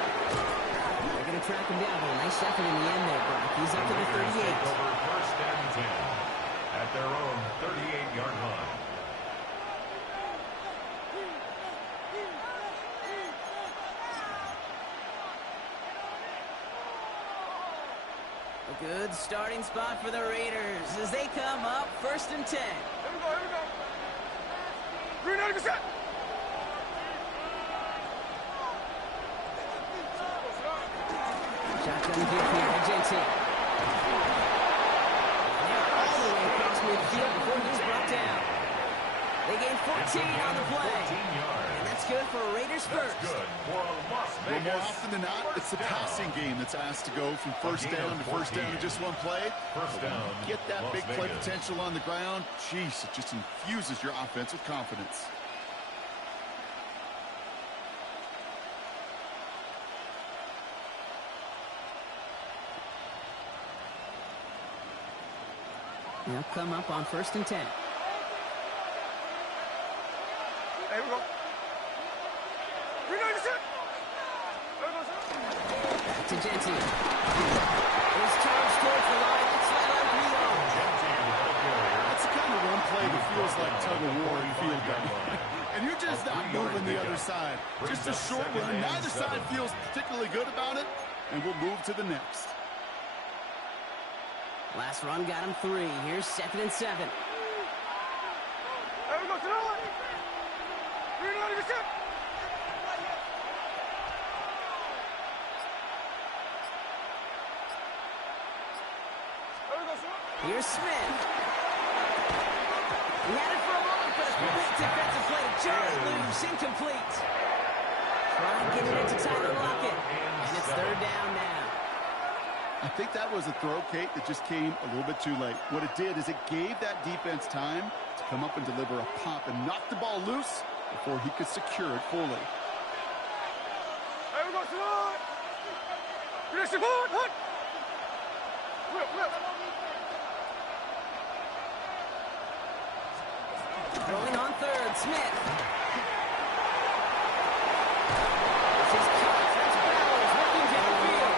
They're going to track him down. But a nice effort in the end there, Brock. He's up to the 38. Over first and 10 at their own 38-yard line. A good starting spot for the Raiders as they come up first and 10. Here we go, here we go. Green 90%. Shotgun kick here to Jensen. They're all the way across midfield before he's brought down. They gain 14 on the play. And that's good for Raiders first. That's good for Las Well, Vegas. more often than not, it's the passing game that's asked to go from first down to first down in just one play. First down, Get that Las big play Vegas. potential on the ground. Jeez, it just infuses your offense with confidence. They'll come up on first and 10. There we go. Green 90%. There we go, sir. Back to Jensen. His charge towards the line. That's right on the That's the kind of one play that feels like tug of war in field goal. And you're just not moving the other side. Just a short run. Neither side feels particularly good about it, and we'll move to the next. Last run got him 3. Here's second and 7. There we go, sir. Green 90%. There we go, sir. Here's Smith. He had it for a moment, but a quick defensive play to Charlie loose, incomplete. Trying getting it to Tyler Lockett, and it's third down now. I think that was a throw, Kate, that just came a little bit too late. What it did is it gave that defense time to come up and deliver a pop and knock the ball loose before he could secure it fully. There we go, sir. Finish the ball. Hut. Whip, whip. Throwing on third, Smith. This is Cox, that's Bowers, working downfield.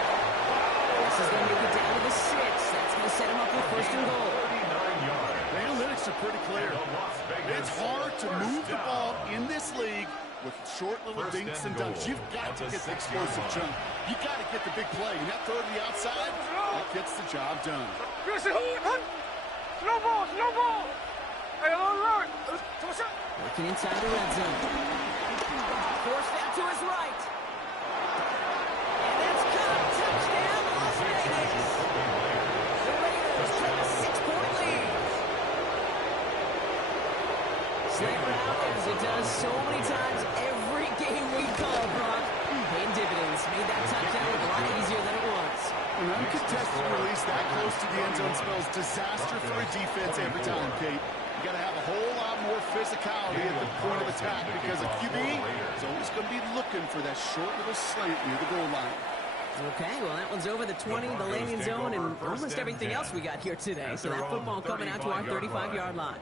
This is going to make it down to the 6. That's going to set him up with first and goal. 39 yards. The analytics are pretty clear. Las Vegas It's hard to move the first ball down. in this league with short little First dinks and and dunks. goal You've got at to the get the 6-yard explosive line. jump. You got to get the big play. And that throw to the outside, that gets the job done. Finish the hut. Slow ball, slow ball. Hey, long run. Come on, sir. Working inside the red zone. Forced out to his right. And that's caught. Touchdown, Las Vegas. The Raiders take a 6-point lead. Slammer out as it does so many times every game we call, Brock. Paying dividends. Made that touchdown look a lot easier than it was. An uncontested release that close to the end zone spells disaster for a defense every time, Kate. You got to have a whole lot more physicality at the point of attack because a QB is always going to be looking for that short little slant near the goal line. Okay, well, that one's over the 20, the landing zone, and almost everything else we got here today. So that football coming out to our 35-yard line.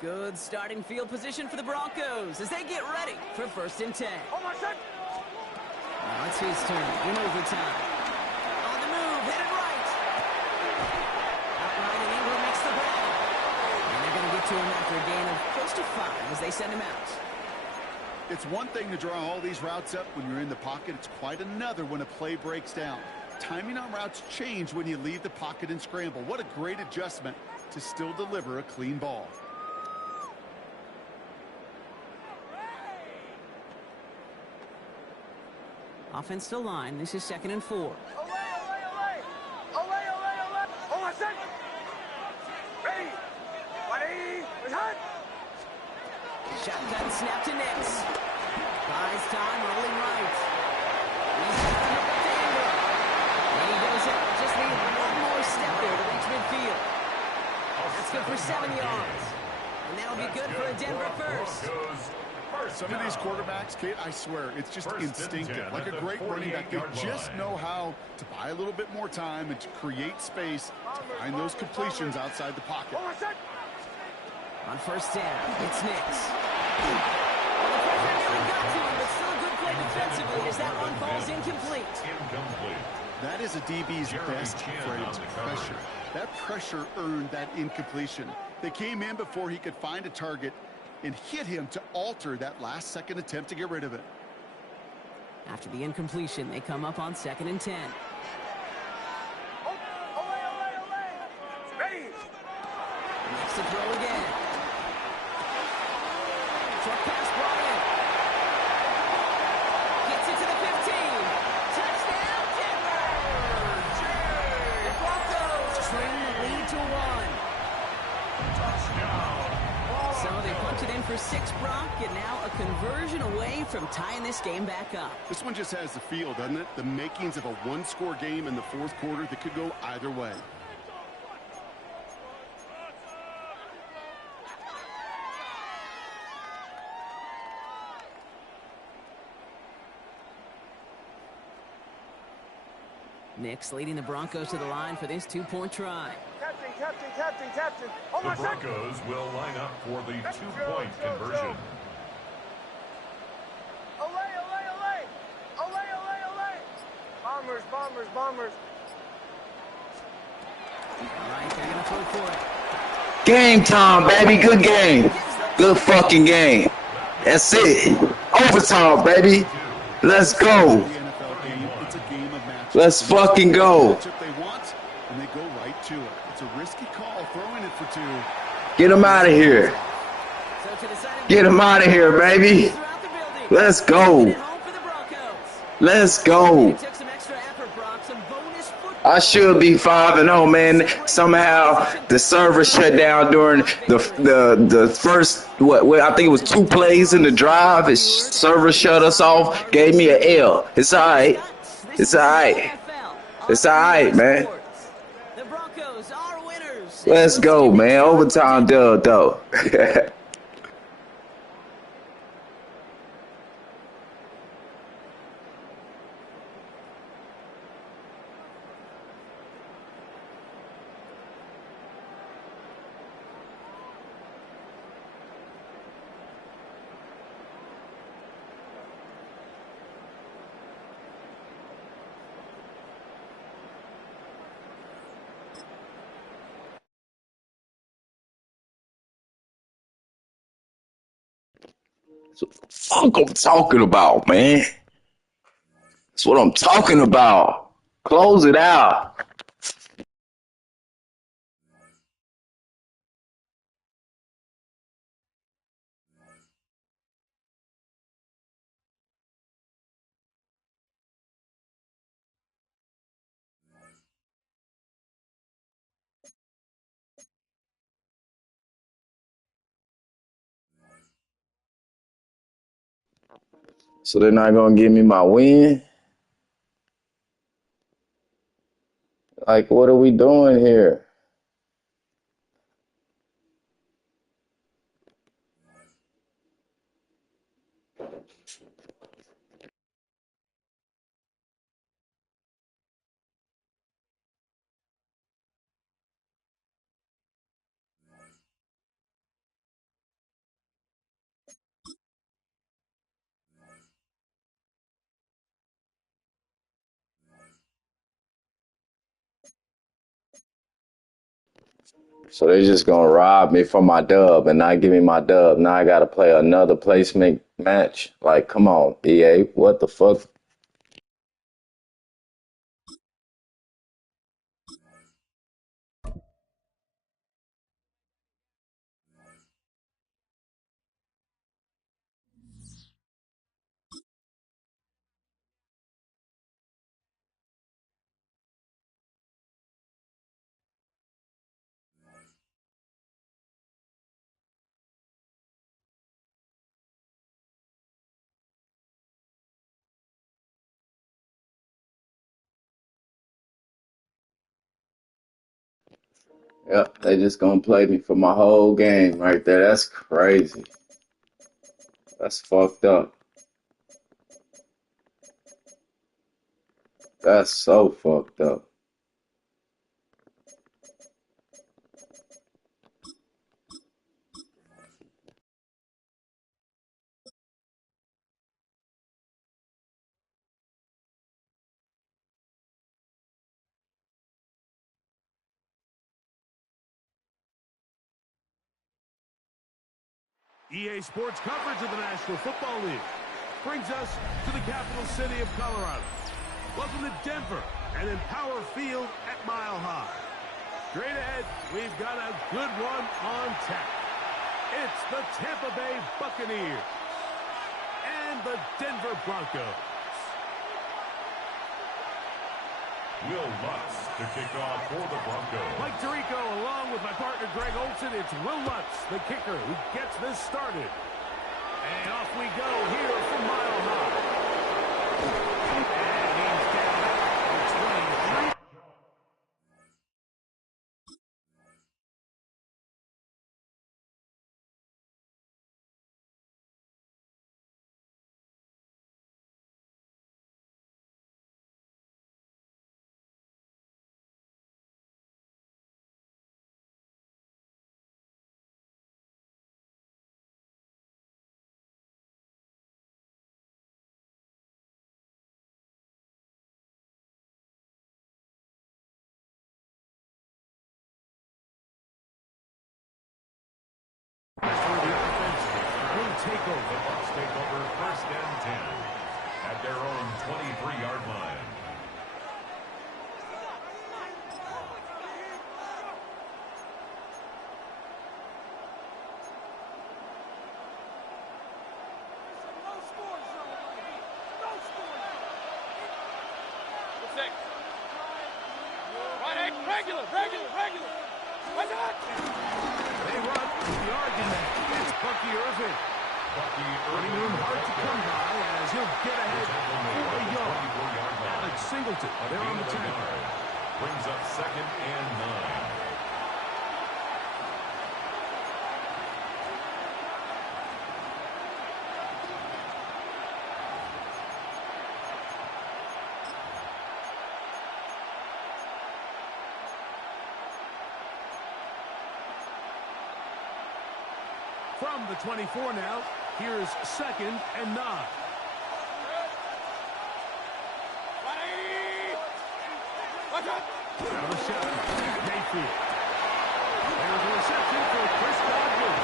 Good starting field position for the Broncos as they get ready for first and 10. Oh, my son. Now it's his turn in overtime. On the move, headed right. Outright, and Ingram makes the grab. And they're going to get to him after a gain of close to 5 as they send him out. It's one thing to draw all these routes up when you're in the pocket. It's quite another when a play breaks down. Timing on routes change when you leave the pocket and scramble. What a great adjustment to still deliver a clean ball. Offensive line, this is 2nd and 4. Away, away, away. Away, away, away. Oh, my son. Ready. Ready. Return. Shotgun snap to Nix. Buys time, rolling right. He's got it up to Ingram. first step there to reach midfield. That's good for 7 yards. And that'll be good for a Denver first. Some of these quarterbacks, Kate, I swear, it's just instinctive. Like a great running back, they just know how to buy a little bit more time and to create space to find those completions outside the pocket. On first down, it's Nix. Well, the pressure nearly got to him, but still a good play defensively as that one falls incomplete. That is a DB's best phrase, pressure. That pressure earned that incompletion. They came in before he could find a target and hit him to alter that last-second attempt to get rid of it. After the incompletion, they come up on 2nd and 10. Next to throw again. Short pass brought in. Gets it to the 15. Touchdown, Denver! The Broncos train the lead to 1. So they punch it in for 6, Brock, and now a conversion away from tying this game back up. This one just has the feel, doesn't it? The makings of a one-score game in the fourth quarter that could go either way. Nix leading the Broncos to the line for this 2-point try. Captain. The Broncos will line up for the 2-point conversion. Bombers. All right, they're going to throw for it. Game time, baby. Good game. Good fucking game. That's it. Overtime, baby. Let's go. Let's fucking go. Get him out of here. Get him out of here, baby. Let's go. Let's go. I should be 5-0, man. Somehow the server shut down during the first I think it was 2 plays in the drive. His server shut us off, gave me an L. It's all right. It's all right. It's all right, man. Let's go, man. Overtime dub, though. That's what the fuck I'm talking about, man. That's what I'm talking about. Close it out. So they're not gonna give me my win? Like, what are we doing here? So they're just gonna rob me from my dub and not give me my dub. Now I gotta play another placement match. Like, come on, EA, what the fuck? Yep, they just gonna play me for my whole game right there. That's crazy. That's fucked up. That's so fucked up. EA Sports coverage of the National Football League brings us to the capital city of Colorado. Welcome to Denver and Empower Field at Mile High. Straight ahead, we've got a good one on tap. It's the Tampa Bay Buccaneers and the Denver Broncos. Will Lutz to kick off for the Broncos. Mike Tirico along with my partner Greg Olson. It's Will Lutz, the kicker, who gets this started. And off we go here from Mile High. And he's down at 23. Take over. The Bucs take over 1st and 10 at their own 23-yard line. Regular. What's that? They run the argument. It's Bucky Irving. Running room hard to come by as he'll get ahead for a yard. Alex Singleton, they're on the tackle. Brings up 2nd and 9. From the 24 now, here's 2nd and 9. Out of the shot, Mayfield. There's a reception for Chris Godwin.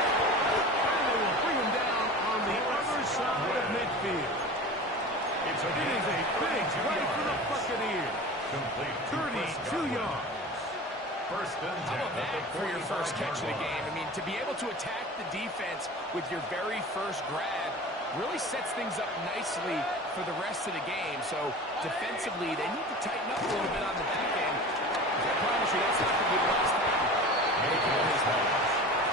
And they will bring him down on the other side of midfield. It is a big play for the Buccaneers. Complete 32 yards. 1st and 10. How about that for your first catch of the game? I mean, to be able to attack the defense with your very first grab really sets things up nicely for the rest of the game. So defensively, they need to tighten up a little bit on the back end. I promise you, that's not going to be the last time.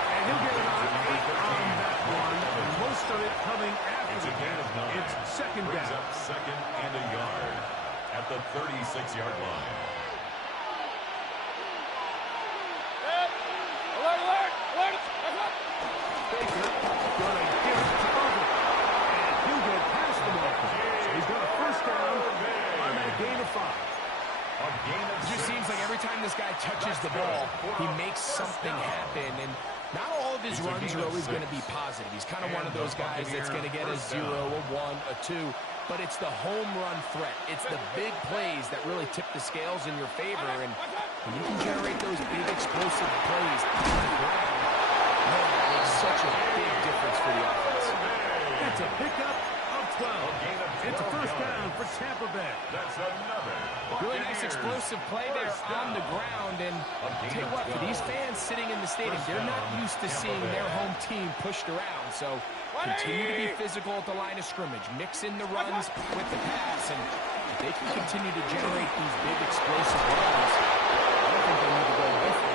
And he'll get about 8 on that one, and most of it coming after the game. It's 2nd down. Brings up 2nd and a yard at the 36-yard line. Baker gonna give it to Over. And he'll get past the marker. So he's got a 1st down on that gain of 5. It just seems like every time this guy touches the ball, he makes something happen. And not all of his runs are always going to be positive. He's kind of one of those guys that's going to get a 0, a 1, a 2. But it's the home run threat. It's the big plays that really tip the scales in your favor. And when you can generate those big explosive plays on the ground, man, it makes such a big difference for the offense. It's a pickup of 12. It's a 1st down for Tampa Bay. That's another. Really nice explosive play there on the ground. And I'll tell you what, for these fans sitting in the stadium, they're not used to seeing their home team pushed around. So continue to be physical at the line of scrimmage. Mix in the runs with the pass. And if they can continue to generate these big explosive runs, I don't think they need to go with it.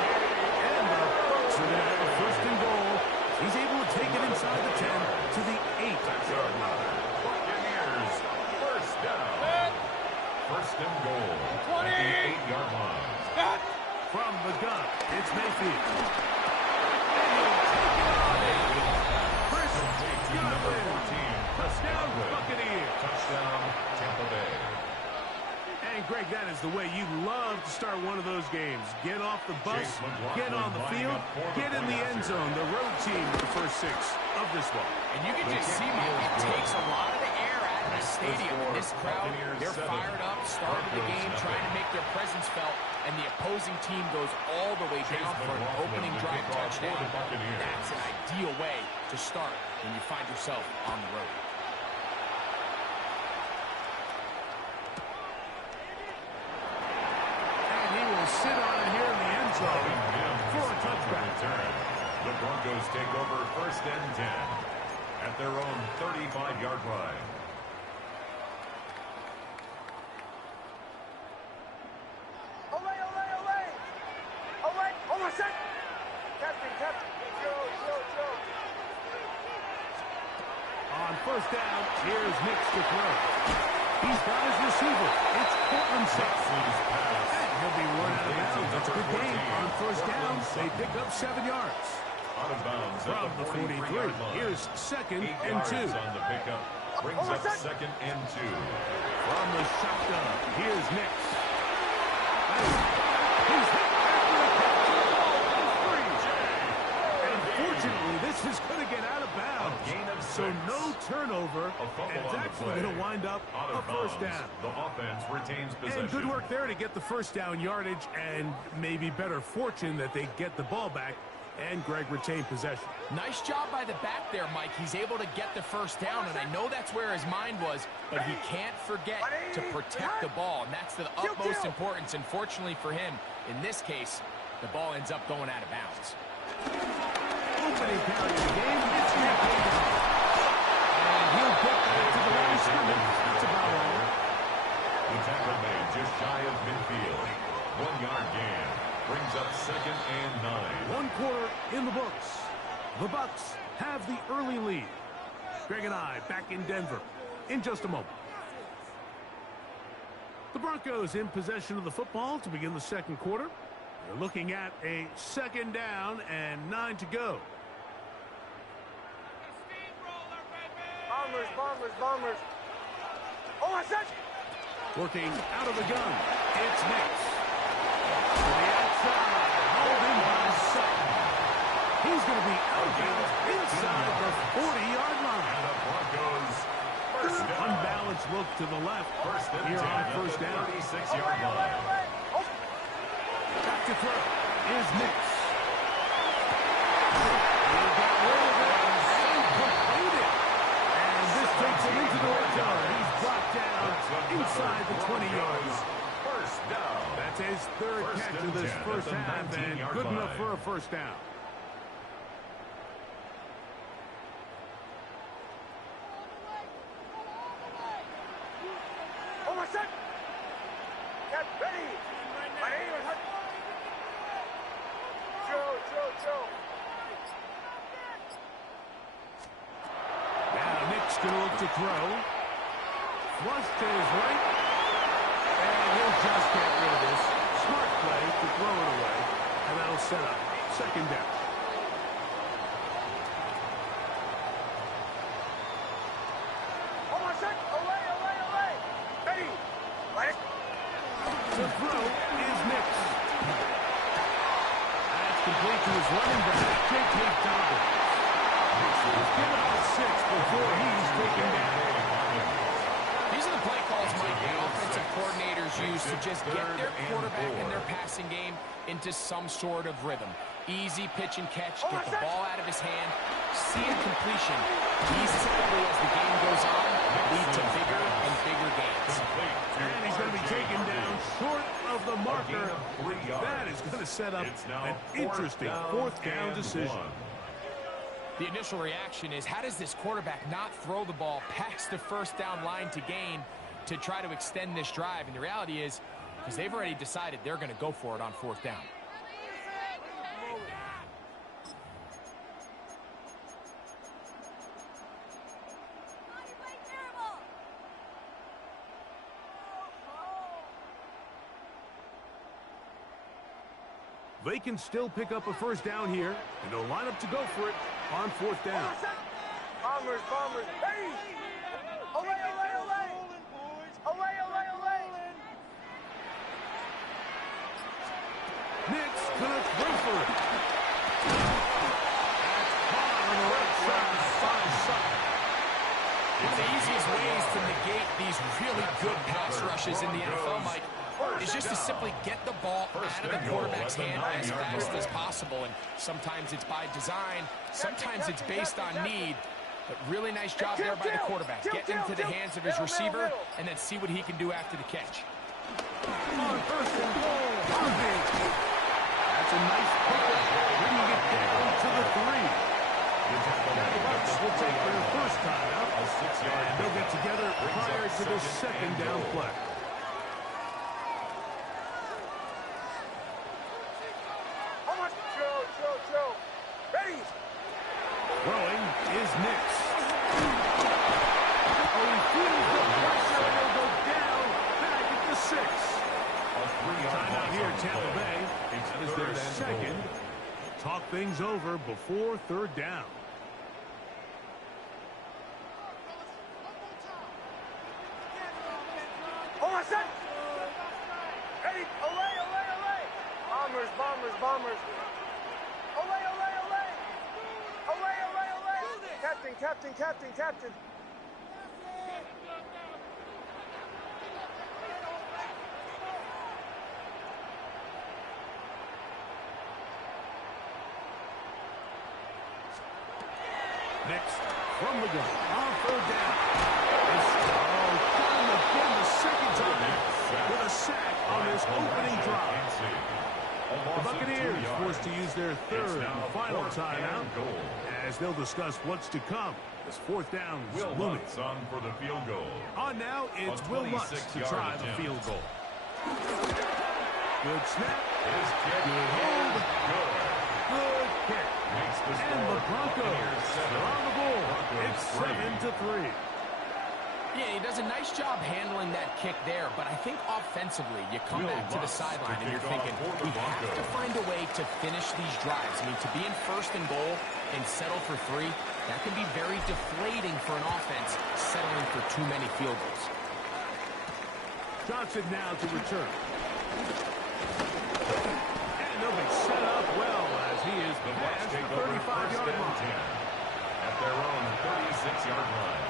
And the Bucs are going to have a 1st and goal. He's able to take it inside the 10 to the 8-yard line. Buccaneers, 1st down. 1st and goal at the 8-yard line. From the gun, it's the way you love to start one of those games. Get off the bus, get on the field, get in the end zone. The road team with the first 6 of this one. And you can just see, Mike, it takes a lot of the air out of the stadium. And this crowd, they're fired up, started the game, trying to make their presence felt, and the opposing team goes all the way down for an opening drive touchdown. That's an ideal way to start when you find yourself on the road. Sit on it here in the end zone for a touchback. The Broncos take over 1st and 10 at their own 35-yard line. Olay, olay, olay! Olay, hold on a sec! Captain, Joe. On 1st down, here's Nix to throw. He's got his receiver. It's Portland Seth. He'll be run out of bounds. That's a good game. On 1st down, they pick up 7 yards. Out of bounds from the 43. Here's 2nd and 2. On the pickup brings up 2nd and 2. From the shotgun, here's Nix. He's hit after the catch. And unfortunately, this is going to get out of bounds. So no turnover, and it's actually going to wind up a 1st down. The offense retains possession. And good work there to get the 1st down yardage, and maybe better fortune that they get the ball back, and Greg retained possession. Nice job by the back there, Mike. He's able to get the 1st down, and I know that's where his mind was, but he can't forget to protect the ball, and that's the utmost importance. And fortunately for him, in this case, the ball ends up going out of bounds. Opening carry of the game, it's Nick. He'll get back to the line of scrimmage. That's about all. The tackle made just shy of midfield. 1-yard gain brings up 2nd and 9. 1 quarter in the books. The Bucs have the early lead. Greg and I back in Denver in just a moment. The Broncos in possession of the football to begin the 2nd quarter. They're looking at a 2nd down and 9 to go. Bombers. Oh, I said! Working out of the gun, it's Nix. To the outside, holding by Sutton. He's going to be out of bounds inside the 40-yard line. And the Broncos first down. Unbalanced look to the left here on 1st down. 36-yard line. Back to throw is Nix. He got rid of it and completed. And this takes him into the red zone. He's brought down inside the 20 yards. First down. That's his 3rd catch of this 1st half, and good enough for a 1st down. Oh, I said! Get ready! My name is Joe. Now Nick's going to look to throw. Flush to his right. And he'll just get rid of this. Smart play to throw it away. And that'll set up 2nd down. Oh, I said! Olay! Ready! Ready! The throw is Nix. That's complete to his running back, J.K. Dobbins. He's given out 6 before he's taken down. These are the play calls, Mike, the offensive coordinators use to just get their quarterback and their passing game into some sort of rhythm. Easy pitch and catch, get the ball out of his hand, see a completion. These typically, as the game goes on, lead to bigger and bigger gains. And he's going to be taken down short of the marker. That is going to set up an interesting 4th down decision. The initial reaction is, how does this quarterback not throw the ball past the 1st down line to gain to try to extend this drive? And the reality is, because they've already decided they're going to go for it on 4th down. They can still pick up a 1st down here, and they'll line up to go for it on 4th down. Bombers. Hey! Olay! through for it. That's caught on the right side by Sutton. One of the easiest ways to negate these really good pass rushes in the NFL, Mike, is just to simply get the ball out of the quarterback's hand as fast as possible. And sometimes it's by design, sometimes it's based on need. But really nice job there by the quarterback. Get into the hands of his receiver and then see what he can do after the catch. On first and goal, Harvey. That's a nice pickup, bringing it down to the 3. The Bucs will take their first time out, and they'll get together prior to the second down play. Ready? Throwing is Nix. Oh, he feels the pressure, and he'll go down back at the 6. Timeout here, Tampa Bay. That is their second. Talk things over before third down. Hold on, set. Ready? Olay, olay, olay. Bombers, bombers, bombers. Olay, olay, olay. Olay, olay, olay. Captain, captain, captain, captain. Next, from the gun, on third down. Got him again the second time with a sack on this opening drive. The Buccaneers forced to use their third and final timeout as they'll discuss what's to come as fourth down is looming. On for the field goal. On now, it's Will Lutz to try the field goal. Good snap. His kick Good hold. Good kick. And the Broncos are on the board. It's 7-3. Yeah, he does a nice job handling that kick there, but I think offensively, you come back to the sideline and you're thinking, we have to find a way to finish these drives. I mean, to be in first and goal and settle for 3, that can be very deflating for an offense settling for too many field goals. Johnson now to return. And they'll be set up well as he is past the 35-yard line. At their own 36-yard line.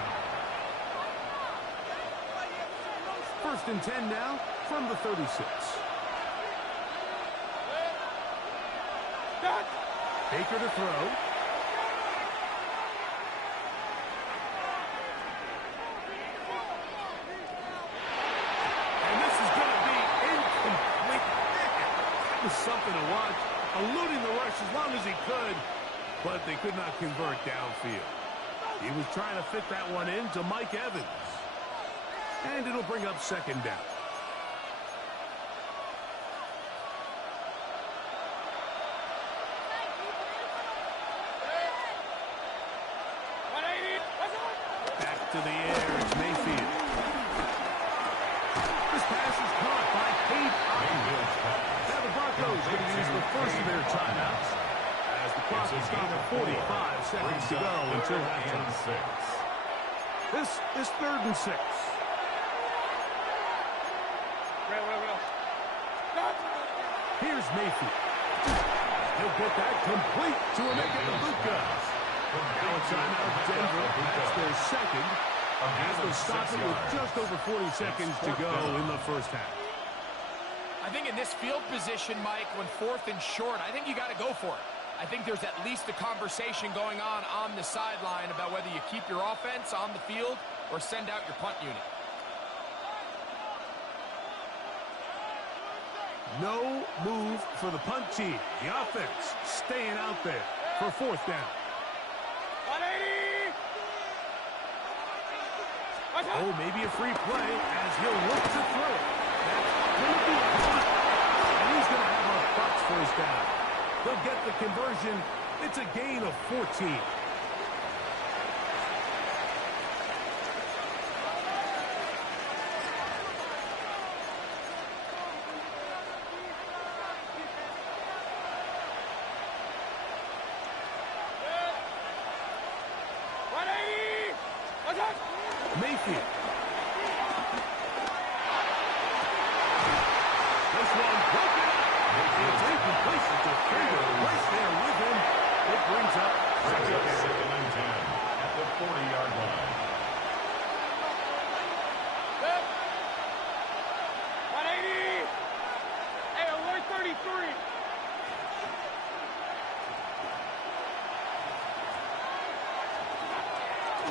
First and 10 now from the 36. Baker to throw. And this is going to be incomplete. That was something to watch. Eluding the rush as long as he could, but they could not convert downfield. He was trying to fit that one in to Mike Evans. And it'll bring up second down. Back to the air, it's Mayfield. This pass is caught by Kate. Now the Broncos going to use the first of their timeouts as the clock is down to 45 seconds to go until halftime. This is 3rd and 6. Here's Mayfield. He'll get that complete to Emeka Egbuka. Now a timeout, Denver. That's their second. As they stop it with just over 40 seconds to go in the first half. I think in this field position, Mike, when 4th and short, I think you got to go for it. I think there's at least a conversation going on the sideline about whether you keep your offense on the field or send out your punt unit. No move for the punt team. The offense staying out there for 4th down. Oh, maybe a free play as he'll look to throw it. That's going to be caught. And he's going to have a Bucs first down. They'll get the conversion. It's a gain of 14. Mayfield. This one broken up. It's incomplete to defender right there with him. It brings up second and 10 at the 40-yard line. 180. Hey, alert 33.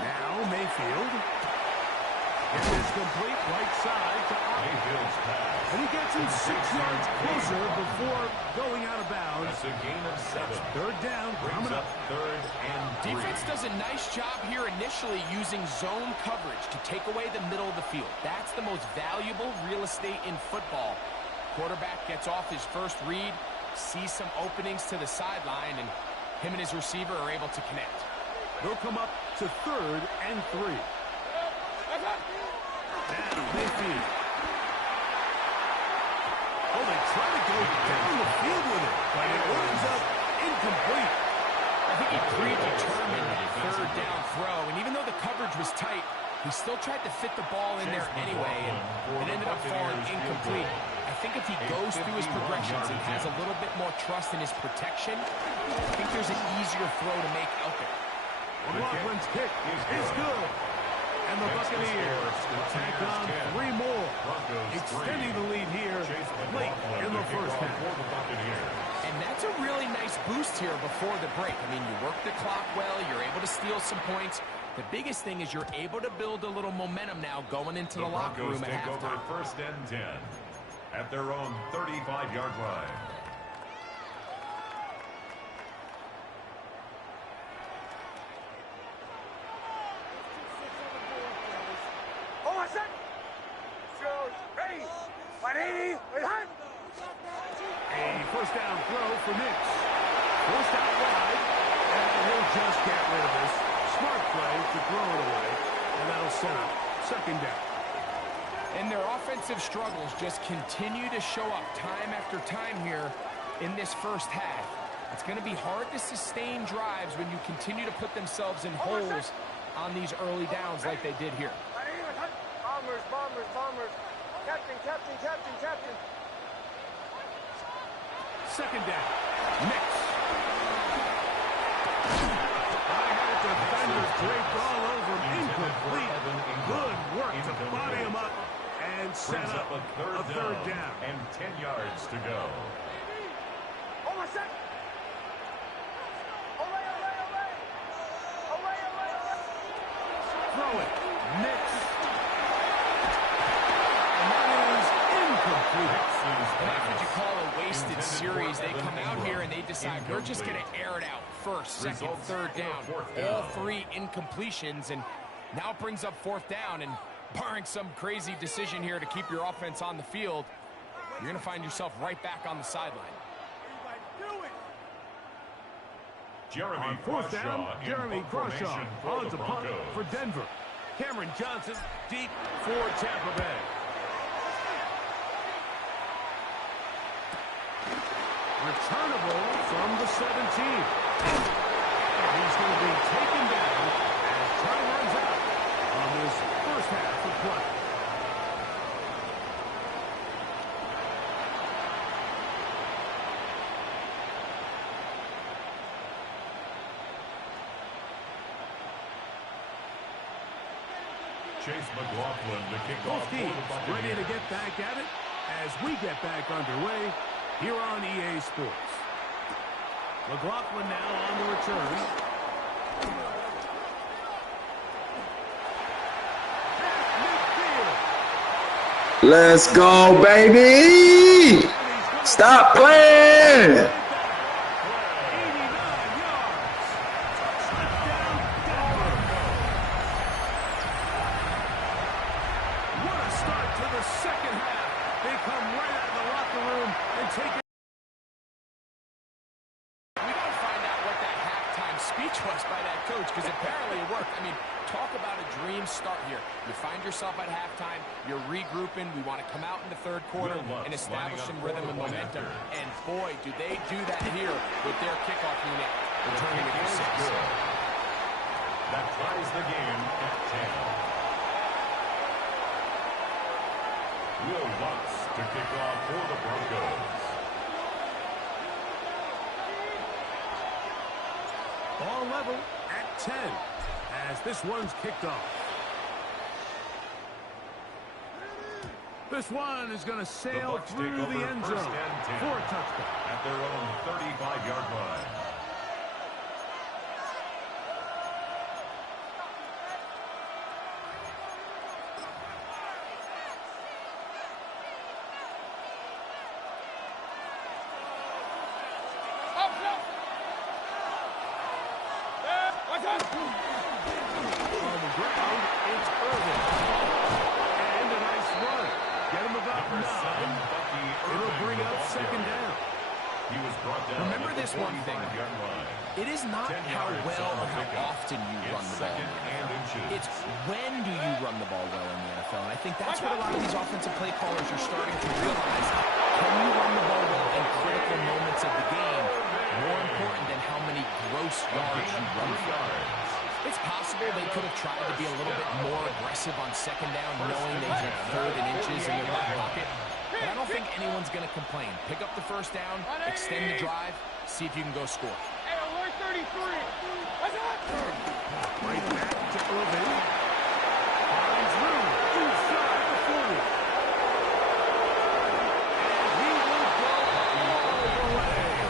Now Mayfield. It is complete right side to Mayfield's pass. And he gets him 6 yards closer before going out of bounds. That's a gain of 7. Third down, Brings up 3rd and 3. Defense does a nice job here initially using zone coverage to take away the middle of the field. That's the most valuable real estate in football. Quarterback gets off his first read, sees some openings to the sideline, and him and his receiver are able to connect. They'll come up to 3rd and 3. Now Mayfield. Oh, they try to go down the field with it, but it ends up incomplete. I think he predetermined that 3rd down throw, and even though the coverage was tight, he still tried to fit the ball in there anyway, and it ended up falling incomplete. I think if he goes through his progressions and has a little bit more trust in his protection, I think there's an easier throw to make out there. McLaughlin's kick is good. And the Buccaneers tack on 3 more, extending the lead here late in the first half. And that's a really nice boost here before the break. I mean, you work the clock well, you're able to steal some points. The biggest thing is you're able to build a little momentum now going into the locker room at halftime. Take over 1st and 10 at their own 35-yard line. A first down throw for Nix. Forced out wide, and he'll just get rid of this. Smart play to throw it away, and that'll set up 2nd down. And their offensive struggles just continue to show up time after time here in this first half. It's going to be hard to sustain drives when you continue to put themselves in holes on these early downs like they did here. Bombers, bombers, bombers. Captain, captain, captain, captain. 2nd down. Nix. I had defenders draped all over him. Incomplete. Good work to body him up and set up a third down. And 10 yards to go. Hold on a sec. Olay, olay, olay. Olay, olay, olay. Throw it. Nix. And that is incomplete. And that's what you call a wasted series. They come out here and they decide we're just going to air it out. 1st, 2nd, 3rd down. All 3 incompletions, and now it brings up 4th down. And barring some crazy decision here to keep your offense on the field, you're going to find yourself right back on the sideline. On 4th down, Jeremy Crawshaw on to punt for Denver. Cameron Johnson deep for Tampa Bay. Returnable from the 17. And he's going to be taken down as time runs out on this first half of play. Chase McLaughlin to kick Both off. teams ready to get back at it as we get back underway here on EA Sports. McLaughlin now on the return. Let's go, baby! Stop playing! Because apparently it worked. I mean, talk about a dream start here. You find yourself at halftime, you're regrouping, we want to come out in the 3rd quarter and establish some rhythm and momentum. And boy, do they do that here with their kickoff unit returning it for 6. That ties the game at 10. Will Lutz to kick off for the Broncos. Ball level at 10 as this one's kicked off. This one is going to sail through the end zone for a touchdown. At their own 35-yard line. On the ground, it's Irvin. And a nice run. Get him about 9. It'll bring up second down. He was brought down. Remember this one thing. It is not how well or how often you run the ball. It's when do you run the ball well in the NFL. And I think that's what a lot of these offensive play callers are starting to realize. Can you run the ball well in critical moments of the game? More important than how many gross yards you run for. It's possible they could have tried to be a little bit more aggressive on second down, knowing they had 3rd and inches in their back pocket. But I don't think anyone's going to complain. Pick up the first down, extend the drive, see if you can go score. Hey, alert 33. What's up? Right back to Irvin. Finds room inside the 40. And he will go all the way.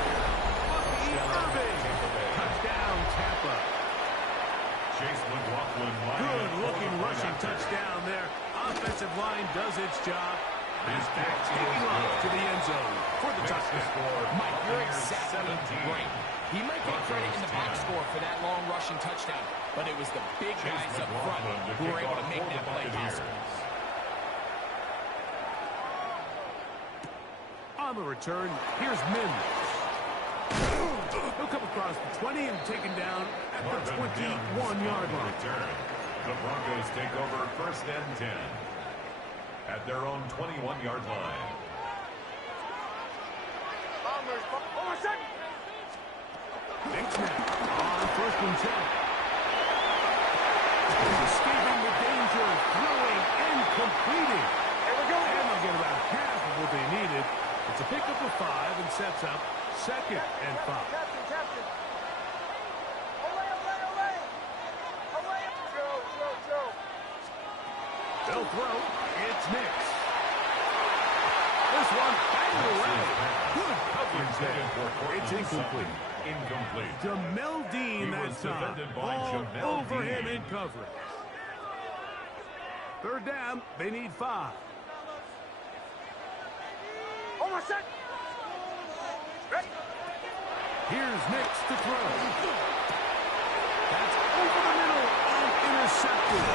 Bucky Irvin. Touchdown, Tampa. Good-looking rushing touchdown there. Offensive line does its job. Halfback taking off to the end zone for the touchdown. Mike, you're exactly right. He might get credit in the box score for that long rushing touchdown, but it was the big guys up front who were able to make that play possible. On the return, here's Mims. He'll come across the 20 and taken down at the 21-yard line. The Broncos take over 1st and 10 at their own 21-yard line. Big snap on 1st and 10. Escaping the danger, throwing and completing. Here we go. And they'll get about half of what they needed. It's a pickup of 5 and sets up 2nd and 5. Captain. Olay. Joe. They'll throw. It's Nix. This one banged away. Good coverage there. It's incomplete. Jamel Dean that time. All over him in coverage. 3rd down. They need 5. Almost set. Ready. Here's Nix to throw. That's over the middle and intercepted.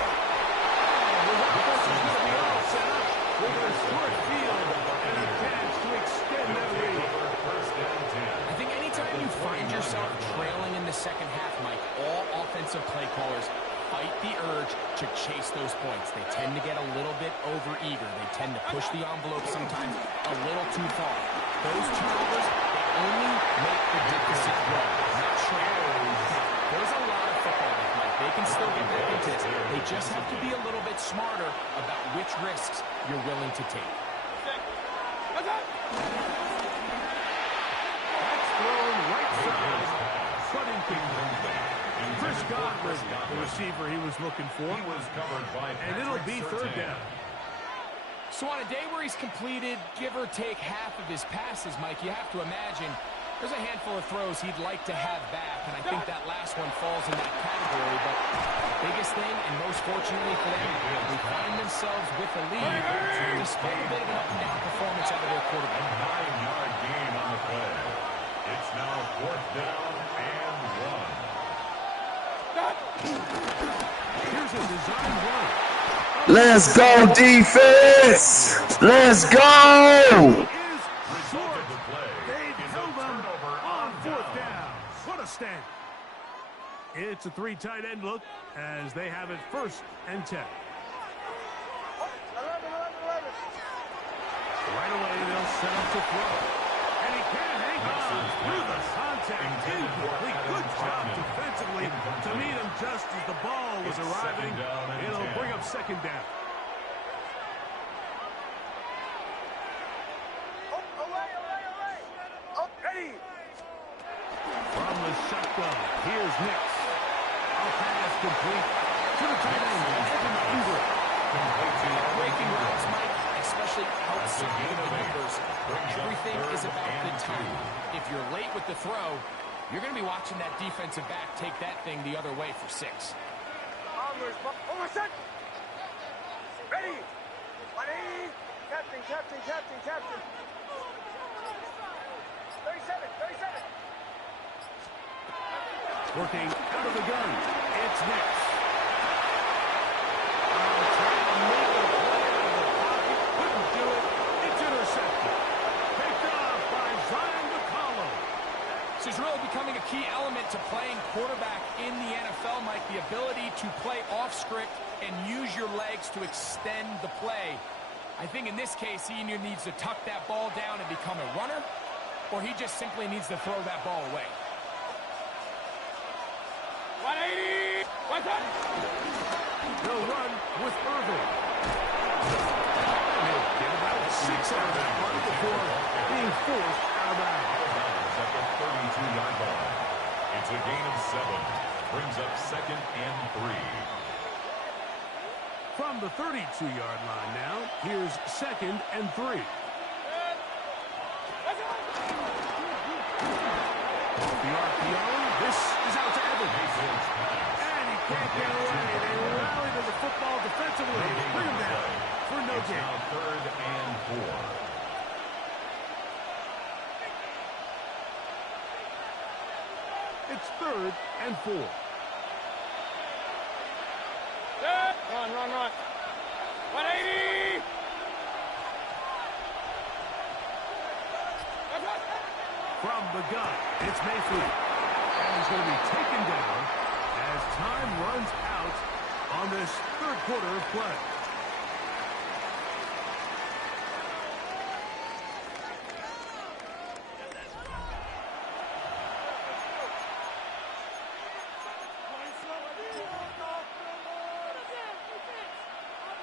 The offense is going to be all set up with a short field and a chance to extend that lead. I think anytime you find yourself trailing in the second half, Mike, all offensive play callers fight the urge to chase those points. They tend to get a little bit over-eager. They tend to push the envelope sometimes a little too far. Those turnovers, they only make the deficit grow, not shrink. There's a lot of football left, Mike. They can still get back into this. They just have to be a little bit smarter about which risks you're willing to take. That's thrown right side. But incomplete. Chris Godwin, the receiver he was looking for. And it'll be 3rd down. So on a day where he's completed, give or take half of his passes, Mike, you have to imagine there's a handful of throws he'd like to have back, and I think that last one falls in that category. But biggest thing, and most fortunately for them, they find themselves with a lead despite a bit of an up-and-down performance out of their quarterback. A 9-yard gain on the play. It's now 4th down and 1. Here's a design run. Let's go, defense! Let's go! They've held them on 4th down. What a stand. It's a 3 tight end look as they have it 1st and 10. 11. Right away, they'll set up to throw. And he can't hang on through the contact. Incomplete. Good job defensively to meet him just as the ball was arriving. It'll bring up 2nd down. Olay. From the shotgun. Here's Nix. A pass complete to the tight end, Evan Ingram. Breaking routes, Mike, especially outside of the numbers. Everything is about the time. If you're late with the throw, you're going to be watching that defensive back take that thing the other way for 6. Almost set. Ready. Ready. Captain, captain, captain, captain. 37, 37. Working out of the gun. It's Nix. Couldn't do it. It's intercepted. Picked off by Zion McCollum. This is really becoming a key element to playing quarterback in the NFL, Mike. The ability to play off script and use your legs to extend the play. I think in this case, he either needs to tuck that ball down and become a runner, or he just simply needs to throw that ball away. 180. What's up? They'll run with Irving. They'll get about 6 out of that run before being forced out of bounds. At the 32-yard line. It's a gain of 7. Brings up 2nd and 3. From the 32-yard line now, here's 2nd and 3. The RPO, this is out to Evans. And he can't get away. They rally to the football defensively. Bring him down for no gain. Now 3rd and 4. It's 3rd and 4. Run, run, run. 180. From the gun, it's Mayfield. And he's going to be taken down as time runs out on this 3rd quarter of play.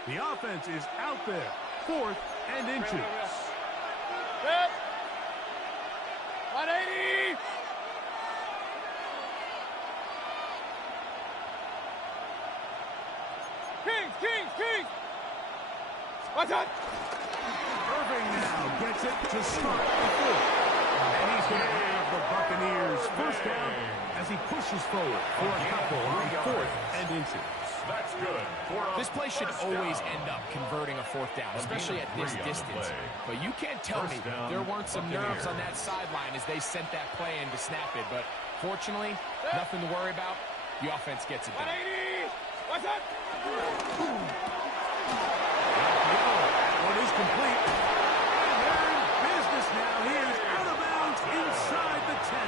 The offense is out there. 4th and inches. 180. Kings, Kings, Kings. What's up? Irving now gets it to start the 4th. And he's going to have the Buccaneers first down as he pushes forward for a couple on 4th and inches. That's good. This play should always end up converting a 4th down, especially at this distance. But you can't tell me there weren't some nerves on that sideline as they sent that play in to snap it. But fortunately, nothing to worry about. The offense gets it done. 180. What's up? One is complete. And they're in business now. He is out of bounds inside the 10.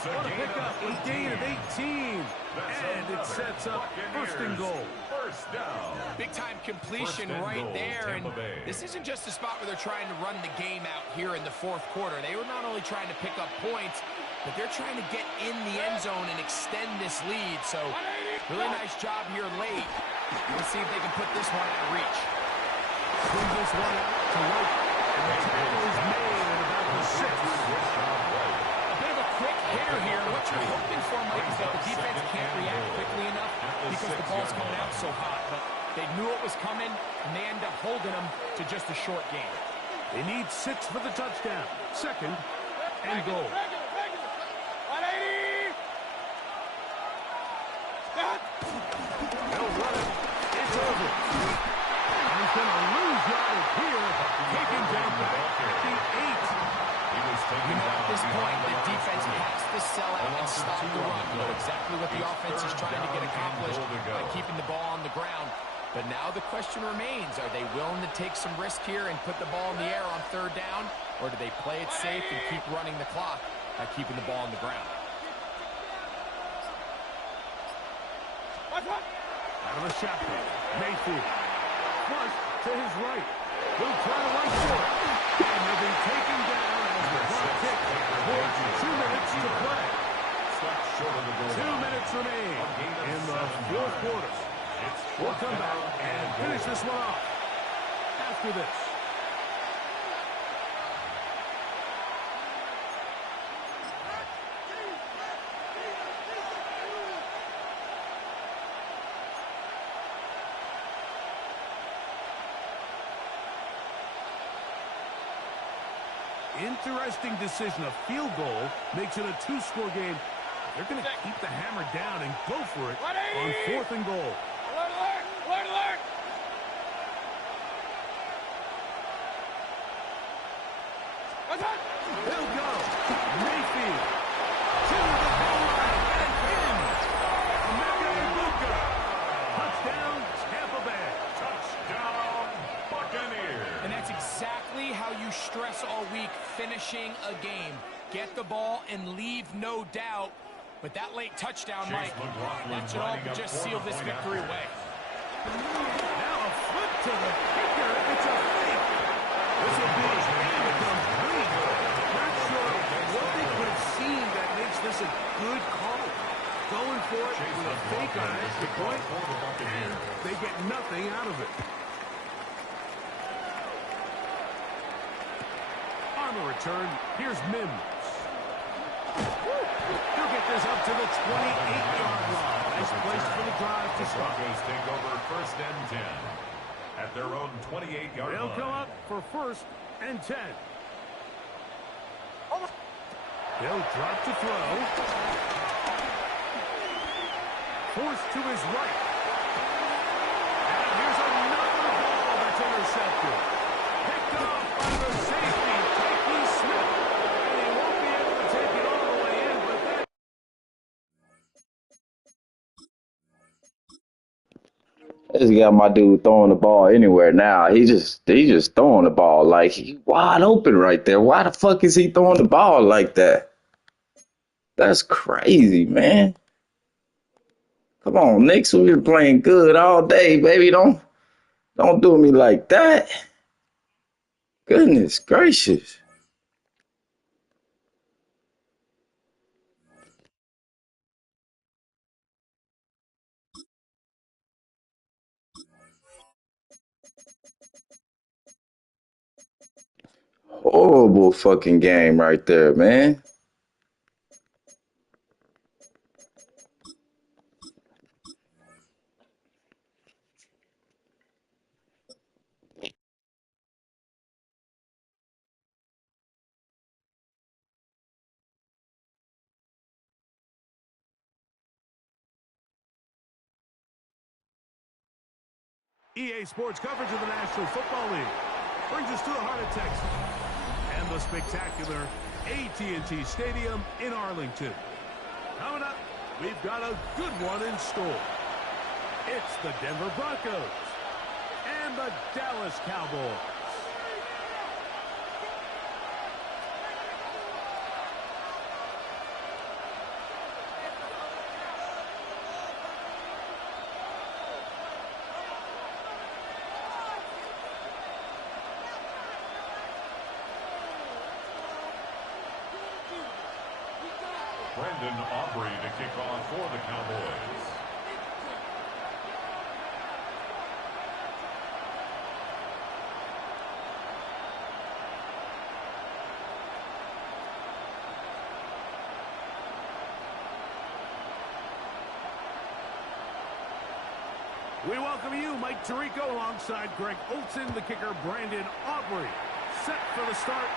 What a pickup, a gain of 18. And it sets up 1st and goal. First down. Big time completion right there. And this isn't just a spot where they're trying to run the game out here in the 4th quarter. They were not only trying to pick up points, but they're trying to get in the end zone and extend this lead. So really nice job here late. Let's see if they can put this one out of reach. Brings this one out to right. And the tackle is made at about the 6. Quick hitter here. What you're hoping for, Mike, is that the defense can't react quickly enough because the ball's coming out so hot. But they knew it was coming, and they end up holding them to just a short game. They need 6 for the touchdown. 2nd and goal. 180. Stop. They'll run it. It's over. And he's going to lose yardage here. Taken down back at the 8. You know, at this point, the defense has to sell out and stop the run. You know exactly what the offense is trying to get accomplished by keeping the ball on the ground. But now the question remains, are they willing to take some risk here and put the ball in the air on 3rd down? Or do they play it safe and keep running the clock by keeping the ball on the ground? Out of the shotgun, Mayfield. Flush to his right. He'll try to run short. And he'll be taken down as the clock ticks towards 2 minutes to play. 2 minutes remain in the 4th quarter. We'll come back and finish this one off after this. Interesting decision. A field goal makes it a 2-score game. They're going to keep the hammer down and go for it on 4th and goal. Alert, alert! Alert, alert! They'll go. Mayfield to the goal line and in. America. Touchdown, Tampa Bay. Touchdown, Buccaneers. And that's exactly how you stress all week, finishing a game. Get the ball and leave no doubt. But that late touchdown, Mike, that should all just seal this victory away. Now a flip to the kicker. It's a fake. This will be incomplete. Not sure what they could have seen that makes this a good call. Going for it with a fake on it. The point, and they get nothing out of it. On the return, here's Mims. He'll get this up to the 28-yard line. Nice place for the drive to start. Broncos take over 1st and 10 at their own 28-yard line. They'll come up for 1st and 10. They'll drop to throw. Forced to his right. And here's another ball that's intercepted. Picked off by the safety, Tyson Smith. And he won't be able to take it all the way in, but that... This got my dude throwing the ball anywhere now. He just throwing the ball like he wide open right there. Why the fuck is he throwing the ball like that? That's crazy, man. Come on, Knicks, we've been playing good all day, baby. Don't do me like that. Goodness gracious. Horrible fucking game right there, man. EA Sports coverage of the National Football League brings us to the heart of Texas and the spectacular AT&T Stadium in Arlington. Coming up, we've got a good one in store. It's the Denver Broncos and the Dallas Cowboys. Brandon Aubrey to kick off for the Cowboys. We welcome you, Mike Tirico, alongside Greg Olsen, the kicker, Brandon Aubrey. Set for the start.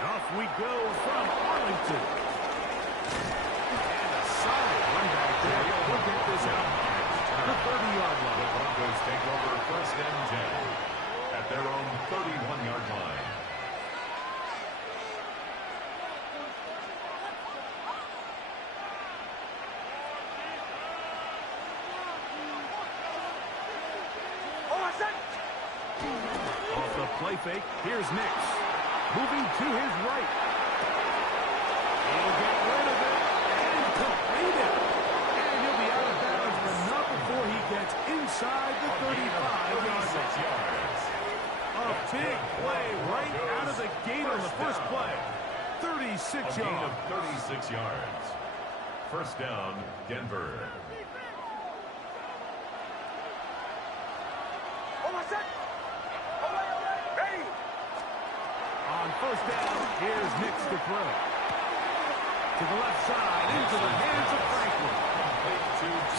And off we go from Arlington. And a solid run back there. We'll get this out the 30-yard line. The Broncos take over 1st and 10 at their own 31-yard line. Off the play fake, here's Nix. Moving to his right. He'll get rid of it and complete it. And he'll be out of bounds, but not before he gets inside the 35-yard line. A big play right out of the gate on the first play. 36 yards. 36 yards. 1st down, Denver. On 1st down, here's Nix to throw. To the left side, into the hands of Franklin.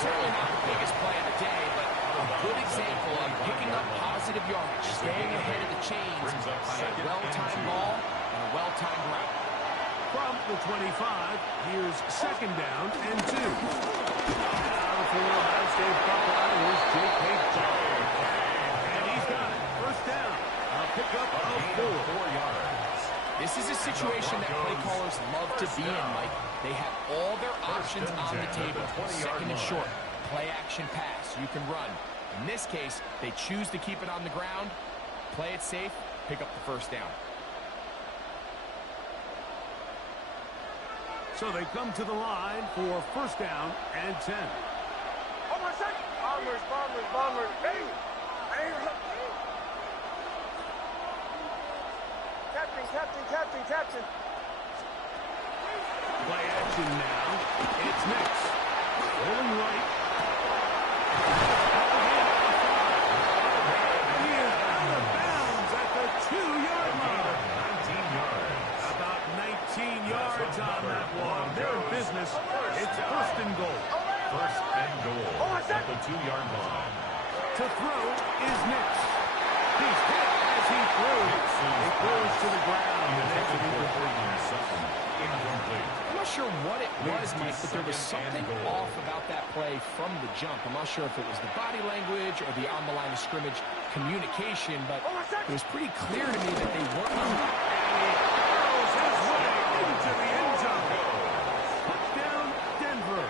Certainly not the biggest play of the day, but a good example of picking up positive yardage, staying ahead of the chains by a well-timed ball on a well-timed route. From the 25, here's second down and 2. Now for Ohio State Buckeye, here's Jake Page. And he's got it. First down. A pickup of 4 yards. This is a situation that play callers love to be in, Mike. They have all their options on the table. Second and short, play action pass. You can run. In this case, they choose to keep it on the ground, play it safe, pick up the first down. So they come to the line for first down and 10. Oh, my second. Bombers. Hey. Captain. Play action now. It's next. Rolling right. He is out of bounds at the 2-yard line. 19 yards. About 19 yards on that one. They're in business. It's first and goal. First and goal at the 2-yard line. To throw is next. He's hit as he throws. It goes to the ground. And that's an incomplete. I'm not sure what it was, Mike, but there was something off about that play from the jump. I'm not sure if it was the body language or the on-the-line of scrimmage communication, but it was pretty clear to me that they weren't. And he throws his way into the end zone. Touchdown, Denver.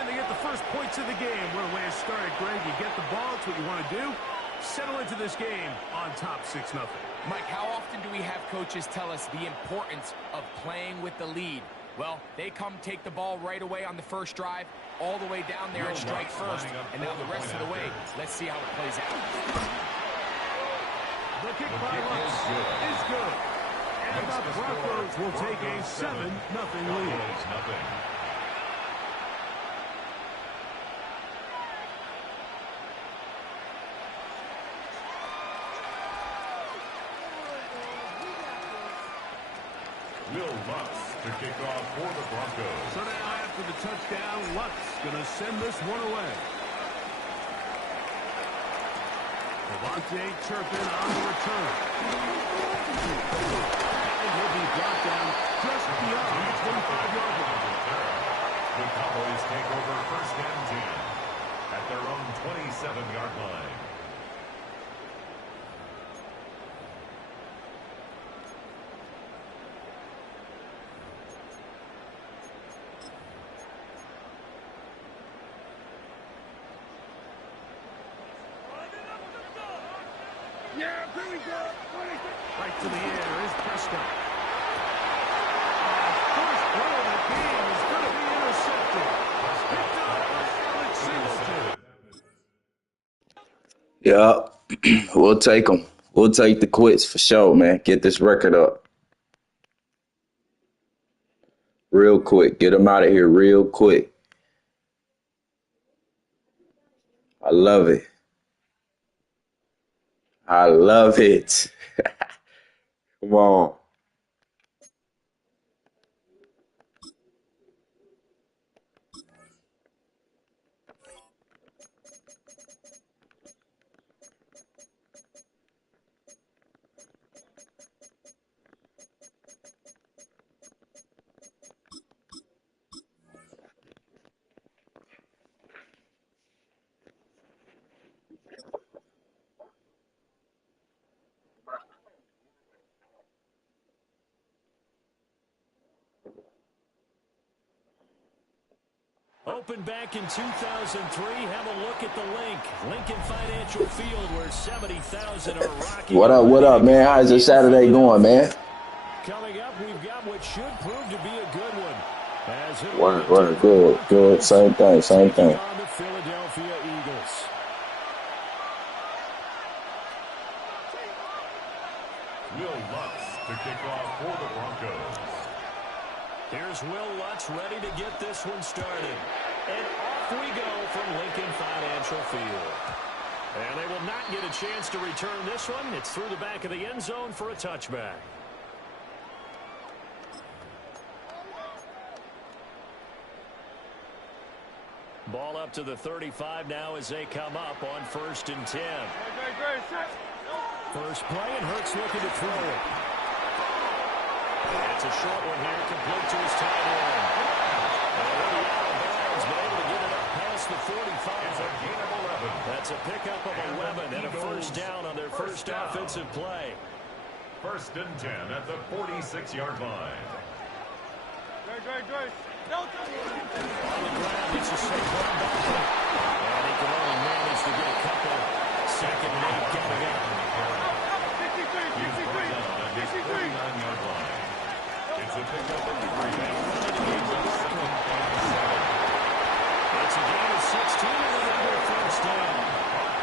And they get the first points of the game. What a way to start it, Greg. You get the ball. It's what you want to do. Settle into this game on top 6-0. Mike, how often do we have coaches tell us the importance of playing with the lead? Well, they come take the ball right away on the first drive, all the way down there and strike first. And now the rest of the way, let's see how it plays out. The kick by Lutz is good. And the Broncos will take a 7-0 lead. Will Lutz to kick off for the Broncos. So now after the touchdown, Lutz going to send this one away. Devontae Turpin on the return. And he'll be brought down just beyond the 25-yard line. The Cowboys take over first and 10 at their own 27-yard line. Right to the air is Prescott. First throw of the game is going to be intercepted. Picked up by Alex Singleton. Yep. We'll take them. We'll take the quits for sure, man. Get this record up. Real quick. Get them out of here real quick. I love it. I love it. Come on. Opened back in 2003. Have a look at the link. Lincoln Financial Field, where 70,000 are rocking. What up, man? How's your Saturday going, man? Coming up, we've got what should prove to be a good one. Good. Same thing. On the Philadelphia Eagles. Will Lutz to kick off for the Broncos. Here's Will Lutz ready to get this one started. And off we go from Lincoln Financial Field. And they will not get a chance to return this one. It's through the back of the end zone for a touchback. Ball up to the 35 now as they come up on 1st and 10. first play, and Hurts looking to throw it. And it's a short one here, complete to his tight end. Already out of bounds, but able to get it up past the 45. It's a gain of 11. That's a pickup of 11 and a first down on their first offensive play. First and 10 at the 46-yard line. On the ground, it's a safe run back. And he can only manage to get a couple. Second and 8 coming up. He's brought down at his 49-yard line. It's a pickup of 3. It's a gain of 16 and another first down.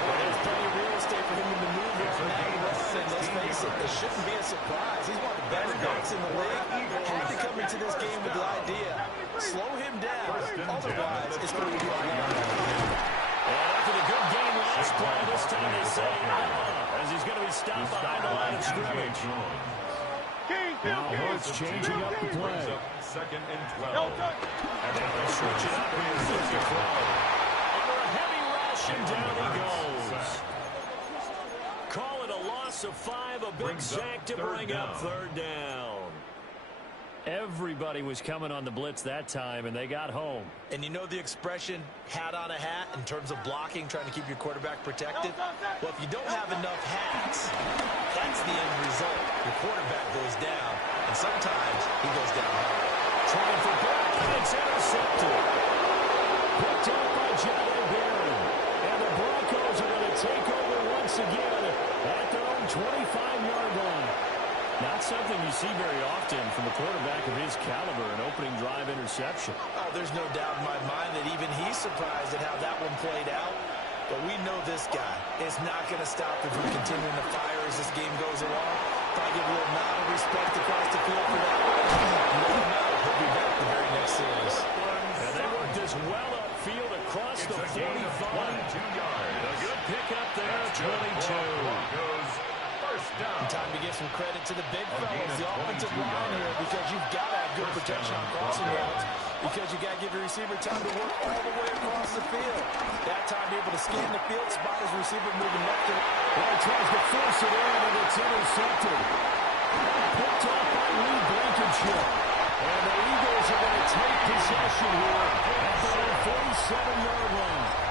Well, there's plenty of real estate for him to maneuver on that run. And let's face it, it shouldn't be a surprise. He's one of the better backs in the league. Had to come into this game with the idea, slow him down. Otherwise, it's going to be on him. And after the good game last play, this time they say, as he's going to be stopped behind the line of scrimmage. Now Hurts changing up the play. Second and 12. And they'll switch it up here. There's the throw. Under a heavy rush, and down he goes. Call it a loss of 5, a big sack to bring up third down. Everybody was coming on the blitz that time, and they got home. And you know the expression, hat on a hat, in terms of blocking, trying to keep your quarterback protected? Well, if you don't have enough hats, that's the end result. Your quarterback goes down, and sometimes he goes down hard. Trying for Brock, and it's intercepted. Picked up by Johnny Barron. And the Broncos are going to take over once again at their own 25-yard line. Not something you see very often from a quarterback of his caliber, an opening drive interception. Oh, there's no doubt in my mind that even he's surprised at how that one played out. But we know this guy is not going to stop him from continuing to fire as this game goes along. If I give a little nod of respect across the field for that one, no matter, he'll be back the very next series. And they worked this well upfield across the 45. A good pickup there, 22. And time to give some credit to the big fellas, the offensive line here, because you've got to have good protection on crossing routes, because you got to give your receiver time to work all the way across the field. That time, be able to scan the field, spot his receiver moving left to right. Well, he tries to force it in, and it's intercepted. Picked off by Lee Blankenship. And the Eagles are going to take possession here at the 47-yard line.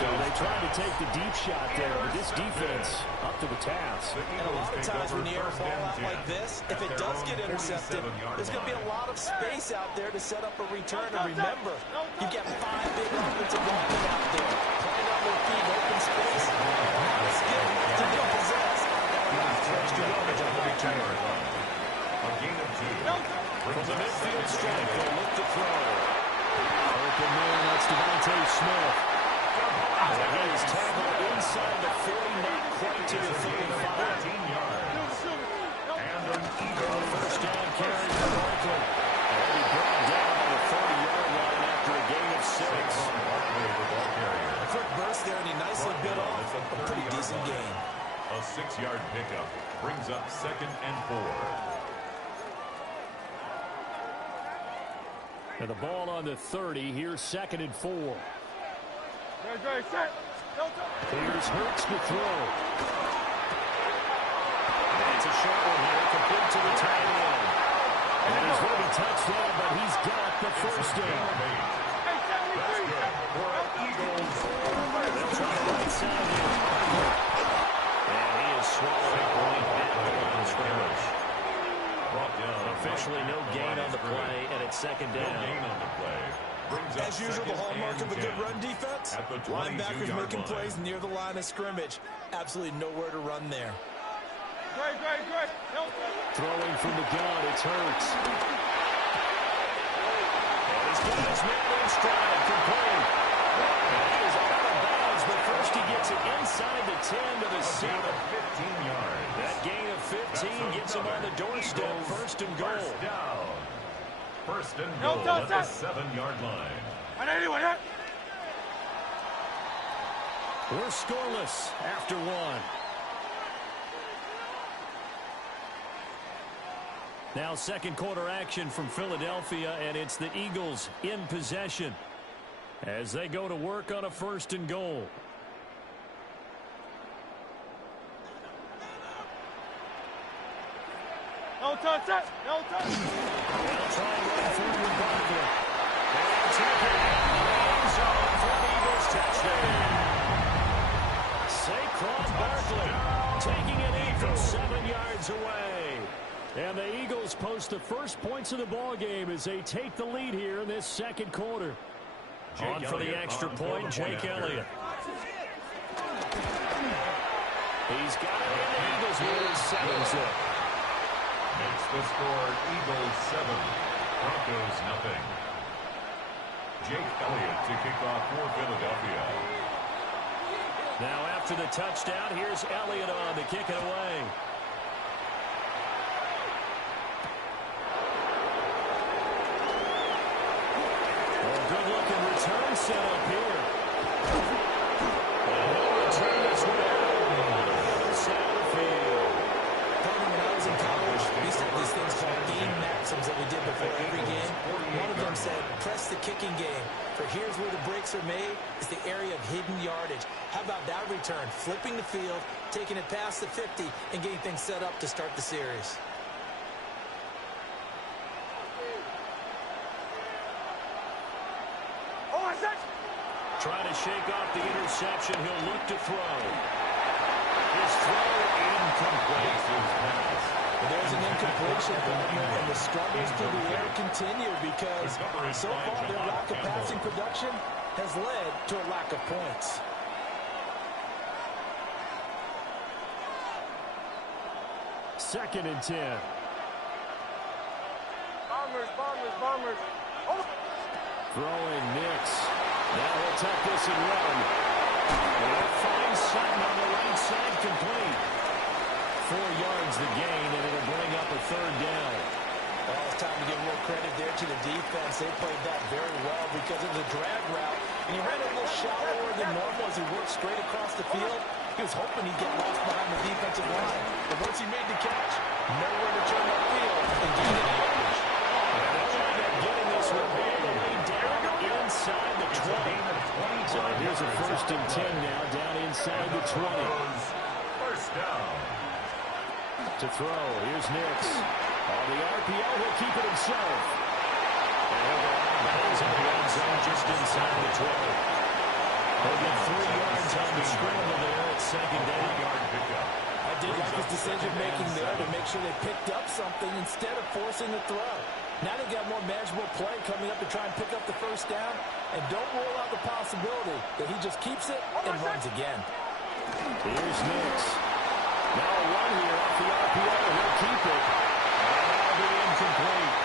So they tried to take the deep shot there, but this defense up to the task. And a lot of times when you air a ball out like this, if it does get intercepted, there's going to be a lot of space out there to set up a return. And remember, you've got 5 big offensive linemen out there playing on their feet, open space. Not a skill to get possessed. That allows for extra yardage on the return. A gain of 2. From the midfield strike, they'll look to throw. Open man, that's Devontae Smith. He is tackled inside the 40, not quite to the 35. 14 yards. And an Eagle First down carry for Barkley. And he brought down on the 30-yard line after a gain of 6. A quick burst there, and he nicely bit off a pretty decent gain. A 6-yard pickup brings up second and 4. And the ball on the 30. Here's second and 4. Here's Hurts to throw. And it's a short one here, complete to the tight end. And he's going to be touchdown, but he's got the first down. That's good for Eagles. They'll try the right side here. And he is swallowed up right at the line of scrimmage. Brought down. Officially no gain on the play, and it's second down. No gain on the play. As usual, the hallmark of a good run defense, linebackers making plays near the line of scrimmage. Absolutely nowhere to run there. Throwing from the gun, it's Hurts. And he's got his man in stride, complete. And he is out of bounds, but first he gets it inside the 10 to the 7. 15 yards. That gain of 15 gets him on the doorstep, first and goal. First down. First and goal at the 7-yard line. We're scoreless after 1. Now second quarter action from Philadelphia, and it's the Eagles in possession as they go to work on a first and goal. No touch it. No touch. They'll try and run forward Barkley. And taken out of the end zone for an Eagles touchdown. Saquon Barkley taking an knee from 7 yards away. And the Eagles post the first points of the ball game as they take the lead here in this second quarter. On for the extra point, Jake Elliott. He's got it, and the Eagles lead 7-zip. Makes the score Eagles 7, Broncos nothing. Jake Elliott to kick off for Philadelphia. Now after the touchdown, here's Elliott on to kick it away. Good-looking return set up here. And he'll return this one out. Center field. When I was in college, we used to have these things called game maxims that we did before every game. One of them said, press the kicking game. For here's where the breaks are made, is the area of hidden yardage. How about that return? Flipping the field, taking it past the 50, and getting things set up to start the series. Trying to shake off the interception. He'll look to throw. His throw incomplete. Well, there's an incompletion, and the struggles through the air continue because so far their lack of passing production has led to a lack of points. Second and 10. Bombers, bombers, bombers. Oh. Throwing Nix. Now he'll tuck this and run. And he'll find Sutton on the right side complete. 4 yards the gain, and it'll bring up a third down. Well, it's time to give a little credit there to the defense. They played that very well because it was a drag route. And he ran a little shallower than normal as he worked straight across the field. He was hoping he'd get lost behind the defensive line. But once he made the catch, nowhere to turn upfield and gain the yardage. And they'll wind up getting this one all the way down inside the 20. So here's a first and 10 now, down inside the 20. First down. To throw, here's Nix. On the RPO, he'll keep it himself. And he'll go out of bounds in the end zone just inside the 20. He'll get 3 yards on the scramble there at second down. I did like his decision-making there to make sure they picked up something instead of forcing the throw. Now they've got more manageable play coming up to try and pick up the first down. And don't rule out the possibility that he just keeps it and runs again. Here's Nix. Now a run here off the RPO. He'll keep it. And that'll be incomplete.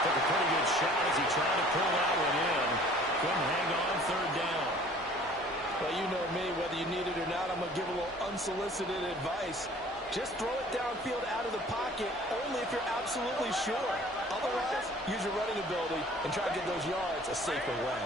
Took a pretty good shot as he tried to pull that one in. Couldn't hang on third down. Well, you know me, whether you need it or not, I'm going to give a little unsolicited advice. Just throw it downfield out of the pocket only if you're absolutely sure. Otherwise, use your running ability and try to get those yards a safer way.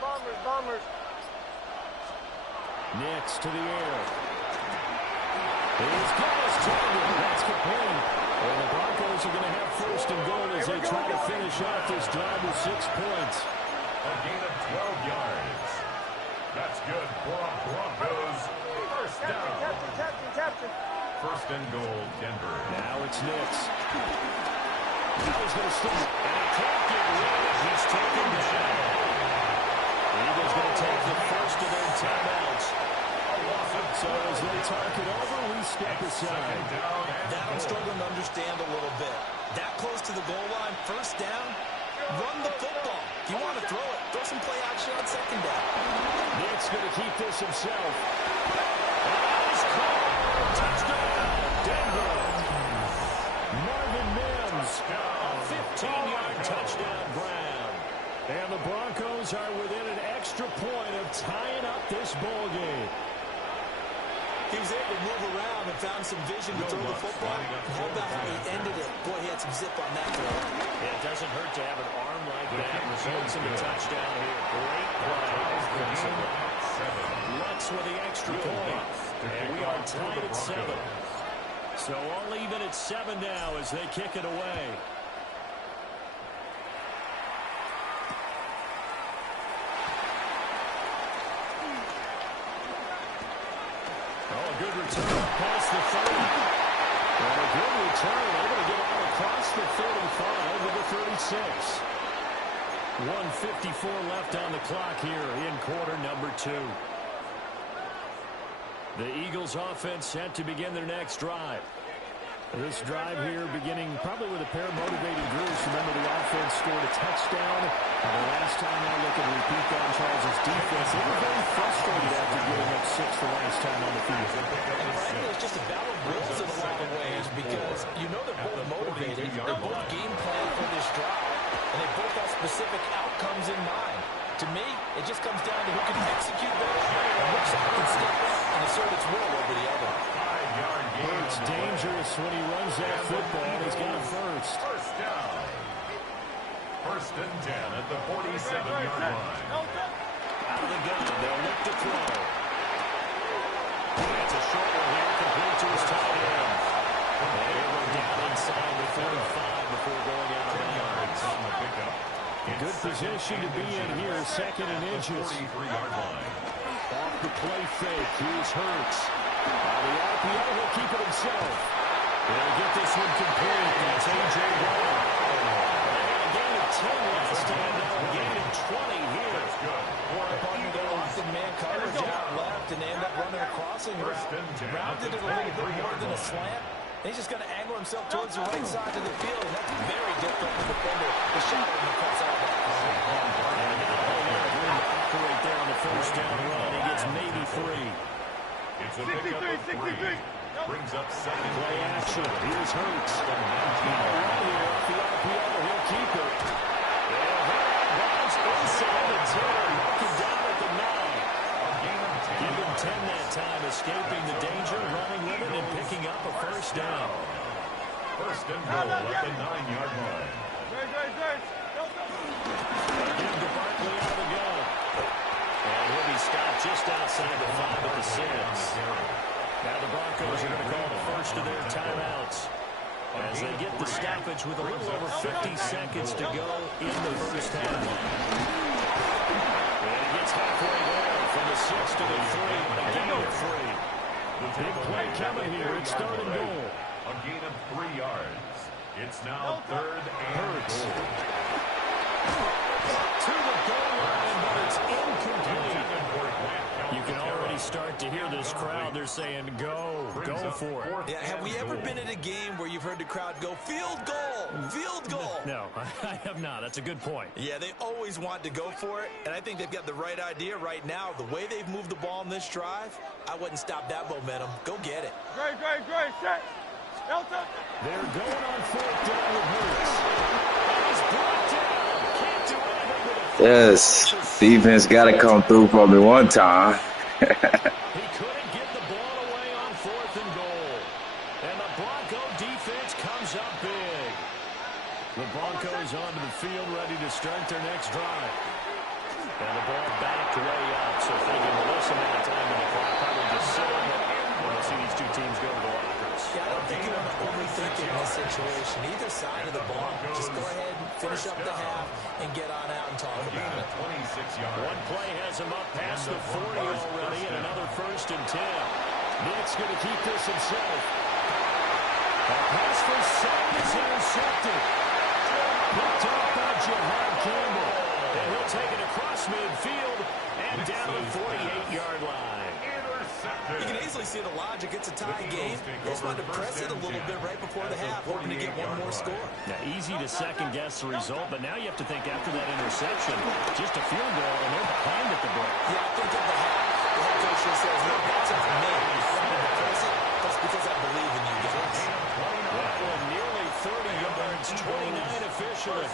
Bombers, bombers. Nix to the air. He's got his target. That's complete. And the Broncos are going to have first and goal as they try to finish off this drive with 6 points. A gain of 12 yards. That's good for a Broncos first down. Captain. First and goal, Denver. Now it's Nix. Now he's going to stop. And he can't get rid of it. He's taken down. The Eagles going to take the first of their timeouts. So as they talk it over, we step aside. That I'm struggling to understand a little bit. That close to the goal line, first down, run the football. If you want to throw it, throw some play action on second down. Nick's going to keep this himself. And he's caught. Touchdown, Denver. Marvin Mims, a 15-yard touchdown grab. And the Broncos are within an extra point of tying up this ball game. He was able to move around and found some vision to throw the football. How about how he ended it? Boy, he had some zip on that throw. Yeah, it doesn't hurt to have an arm like that. Results in the touchdown here. Great play. Lutz with the extra point. And we are tied at 7. So all even at 7 now as they kick it away. Oh, a good return past the 30. And a good return, able to get out across the 35 with the 36. 1:54 left on the clock here in quarter number 2. The Eagles offense set to begin their next drive. This drive here beginning probably with a pair of motivated groups. Remember, the offense scored a touchdown. And the last time I look at repeat on Charles' defense, they were very frustrated after giving up 6 the last time on the field. And frankly, it's just a battle of wills in a lot of ways because you know they're both motivated. They're both game plan for this drive. And they both have specific outcomes in mind. To me, it just comes down to who can execute better and which side can step up and assert its will over the other. It's dangerous when he runs that football. He's got it first. First down. First and 10 at the 47-yard line. Out of the gun, they'll look to throw. That's a short one here, complete to his tight end. They were down inside the 35 before going out of bounds. On the pickup. Good position to be in here, 2nd and inches. 43-yard line. Off the play fake, here's Hurts. The RPO, he'll keep it himself. They'll get this one complete. That's A.J. Brown. A gain of 10 last time, now a gain of 20 here. That's good. Partner, they're locked in man coverage out left, and they end up running a crossing route. Brown did it a little bit more than a slant. He's just going to angle himself towards the right side of the field, and that's very difficult for the defender to shadow him across all that. Right there on the first down run. He gets maybe 3. It's a pickup of 3. Brings up 2nd Play action. Here's Hurts. He'll keep it. Bounce inside the 10. Marking down at the 9. Give him 10 that time, escaping the danger, running with it, and picking up a first down. First and goal at the 9-yard line. Give to Barkley out of the gun. And he'll be stopped just outside the 5 at the 6. Now the Broncos are going to call the first of their timeouts as they get the stoppage with a little over 50 seconds to go in the first half. And he gets halfway there from the 6 to the 3 on a gain of 3. Big play coming here. It's 3rd and goal. A gain of 3 yards. It's now 3rd and goal. To the goal line, but it's incomplete. You can already start to hear this crowd. They're saying, go for it. Yeah, have we ever been at a game where you've heard the crowd go, field goal, field goal? No, I have not. That's a good point. Yeah, they always want to go for it, and I think they've got the right idea right now. The way they've moved the ball in this drive, I wouldn't stop that momentum. Go get it. Great, set. Delta. They're going on 4th down with Hurts. He's brought down. Can't do anything with it. Yes, defense got to come through for me one time. He couldn't get the ball away on 4th and goal. And the Bronco defense comes up big. The Broncos onto the field ready to start their next drive. And the ball backed way up. So thinking with this amount of time in the clock, probably just sit on it. We'll see these two teams go to the lockers. Yeah, I don't think you want to overthink it in this situation. Either side of the ball, just go ahead and finish up the half and get on out and talk about it. 26 yards. One play has him up past the 40 already, and another 1st and 10. Nick's going to keep this himself. A pass for 7 is intercepted. Picked up by Jahad Campbell. And he'll take it across midfield and down the 48-yard line. You can easily see the logic. It's a tie game. They just wanted to press it a little bit right before the half, hoping to get one more score. Now, easy to second-guess the result, but now you have to think after that interception, just a field goal, and they're behind at the break. Yeah, I think at the half, the head coach just says, look, that's up to me. I wanted to press it. That's because I believe in you guys. That one nearly 30 yards, 29 officially.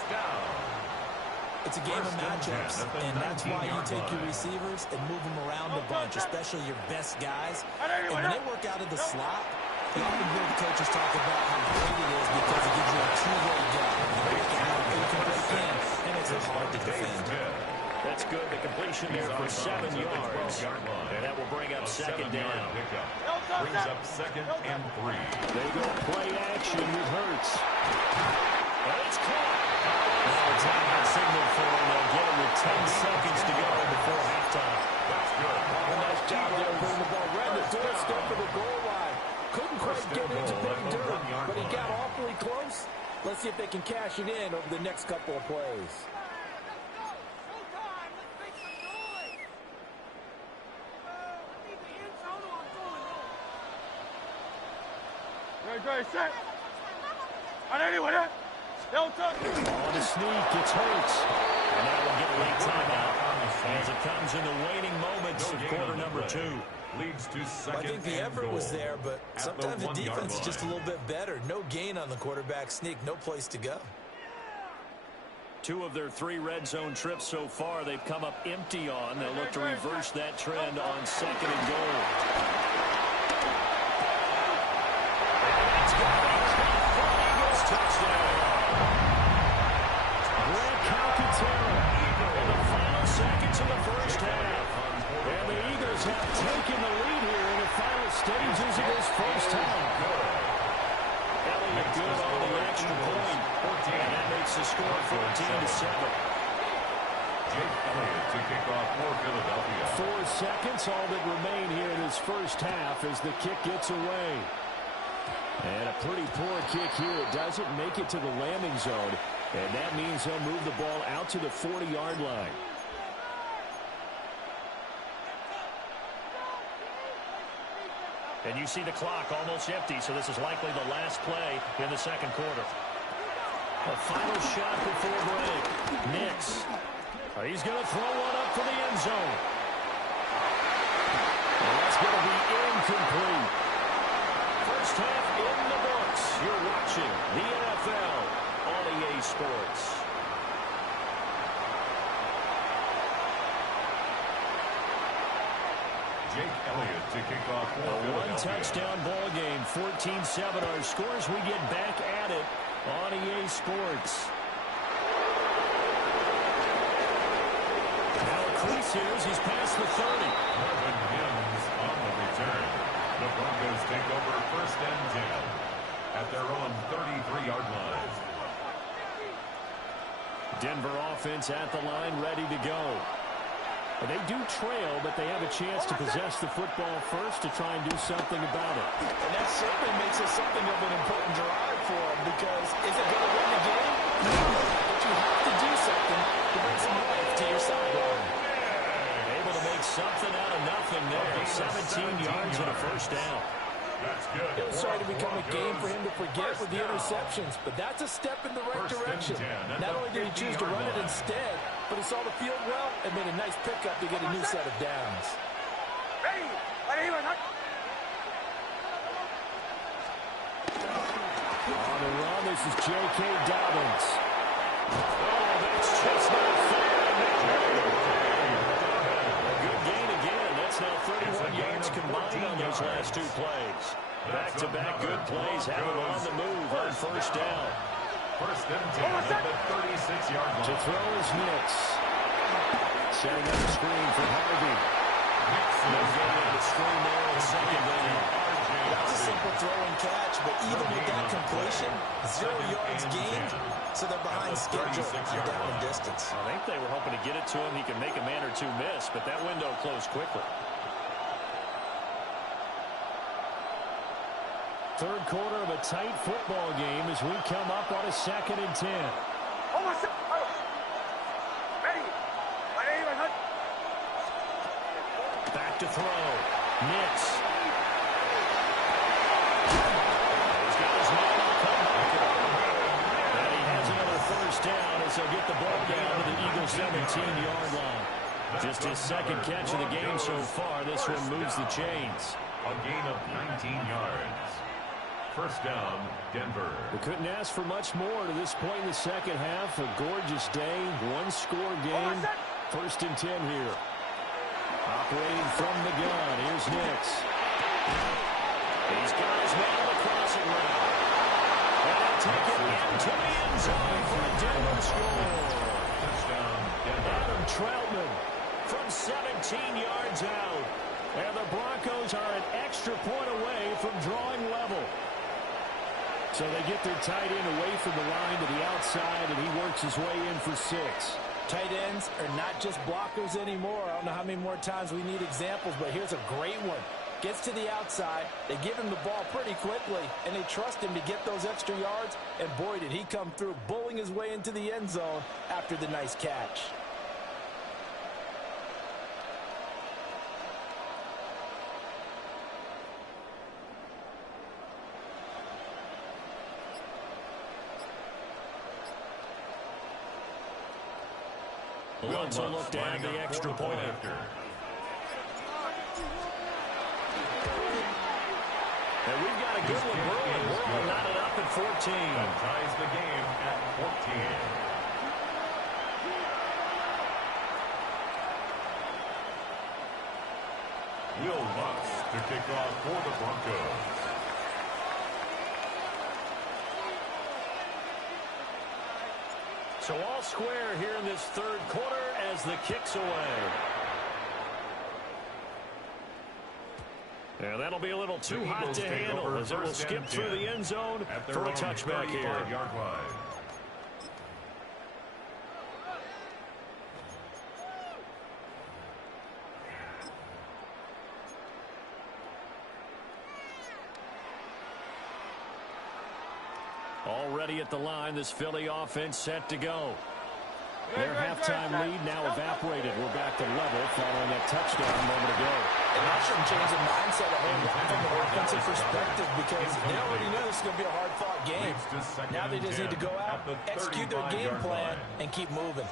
It's a game of matchups, and that's why you take your receivers and move them around a bunch, especially your best guys. And when they work out of the slot, you often hear the coaches talk about how great it is because it gives you a two-way gun. You break out, you can break in, and it's hard to defend. That That's good. The completion there for 7 yards. And that will bring up second down. Brings up second and 3. They go play action with Hurts. And it's caught. Now it's on that signal for him. They'll get it with 10 seconds to go before halftime. That's good. Nice job there putting the ball right at the doorstep of the goal line. Couldn't quite get into pay dirt, but he got awfully close. Let's see if they can cash it in over the next couple of plays. Ready, set. On anyone, eh? They'll talk. On the sneak, it's Hurts. And now we'll get a late timeout as it comes in the waning moments of quarter number 2. Leads to second. I think the effort was there, but sometimes the defense is just a little bit better. No gain on the quarterback sneak, no place to go. 2 of their 3 red zone trips so far, they've come up empty on. They'll look to reverse that trend on second and goal. Touchdown. Greg Calcaterra in the final seconds of the first half. And the Eagles have taken the lead here in the final stages of this first half. Elliott good on the extra point. And that makes the score 14-7. Jake Elliott to kick off for Philadelphia. 4 seconds, all that remain here in this first half as the kick gets away. And a pretty poor kick here. It doesn't make it to the landing zone. And that means they'll move the ball out to the 40-yard line. And you see the clock almost empty, so this is likely the last play in the second quarter. A final shot before break. Nix. He's going to throw one up for the end zone. And that's going to be incomplete. First half in the books. You're watching the NFL on EA Sports. Jake Elliott to kick off for A Philadelphia. one-touchdown ball game, 14-7. Our scores, we get back at it on EA Sports. Now Creasers, he's past the 30. Marvin Mims on the return. The Broncos take over first and 10 at their own 33-yard line. Denver offense at the line, ready to go. They do trail, but they have a chance to possess the football first to try and do something about it. And that certainly makes it something of an important drive for them, because is it going to win the game? No, but you have to do something to bring some life to your sideline. Able to make something out of nothing there. 17 yards and a first down. That's good. It was starting to become a game for him to forget with the interceptions, but that's a step in the right direction. Not only did he choose to run it instead, but he saw the field well and made a nice pickup to get a new set of downs. On the run, this is J.K. Dobbins. Oh, that's just not fair. A good gain again. That's now 31 yards combined on those last 2 plays. Back-to-back good plays have him on the move on first down. First and 10 at the 36-yard line. To throw is Nix. Setting up the screen for Harvey. No gain on the screen there on second down. That's a simple throw and catch, but even with that completion, 0 yards gained, so they're behind schedule and down in distance. I think they were hoping to get it to him. He could make a man or 2 miss, but that window closed quickly. Third quarter of a tight football game as we come up on a 2nd and 10. Back to throw. Nix. He's got his man on the comeback. And he has another first down as they'll get the ball down to the Eagles' 17-yard line. Just his second catch of the game so far. This one moves the chains. A gain of 19 yards. First down, Denver. We couldn't ask for much more to this point in the second half. A gorgeous day, 1-score game. First and 10 here. Operating from the gun, here's Nix. He's got his man on the crossing route. And they'll take it into the end zone for a Denver score. Touchdown, Denver. Adam Troutman yards out. And the Broncos are an extra point away from drawing level. So they get their tight end away from the line to the outside, and he works his way in for 6. Tight ends are not just blockers anymore. I don't know how many more times we need examples, but here's a great one. Gets to the outside, they give him the ball pretty quickly, and they trust him to get those extra yards, and boy, did he come through, bowling his way into the end zone after the nice catch. Let's look down the extra point after. And we've got a good one brewing. We're all knotted up at 14. That ties the game at 14. Will Lutz to kick off for the Broncos. So all square here in this third quarter as the kick's away. And that'll be a little too hot to handle as it will skip through the end zone for a touchback here. Already at the line, this Philly offense set to go. Their halftime lead now evaporated. We're back to level following that touchdown a moment ago. And that should change the mindset a whole lot from the offensive perspective because they already knew this was going to be a hard-fought game. Now they just need to go out, execute their game plan, and keep moving.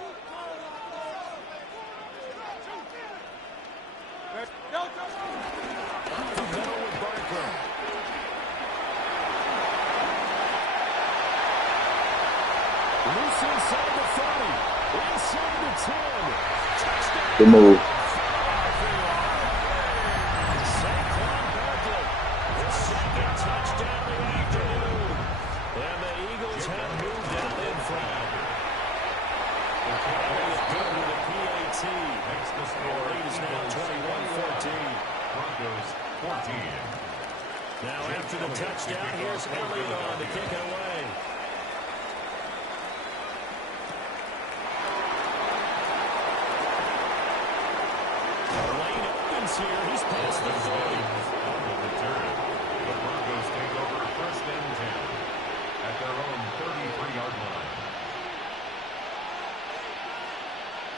Loose inside the 30, inside the 10. Touchdown. Good move. Saquon Barkley, his second touchdown of the afternoon. And the Eagles have moved out in front. The carry is good with a PAT. Makes the score. Lead is now 21-14. Broncos 14. Now after the touchdown, here's Elliott on to kick it away. Here, he's past the 40. The Broncos take over first and 10 at their own 33-yard line.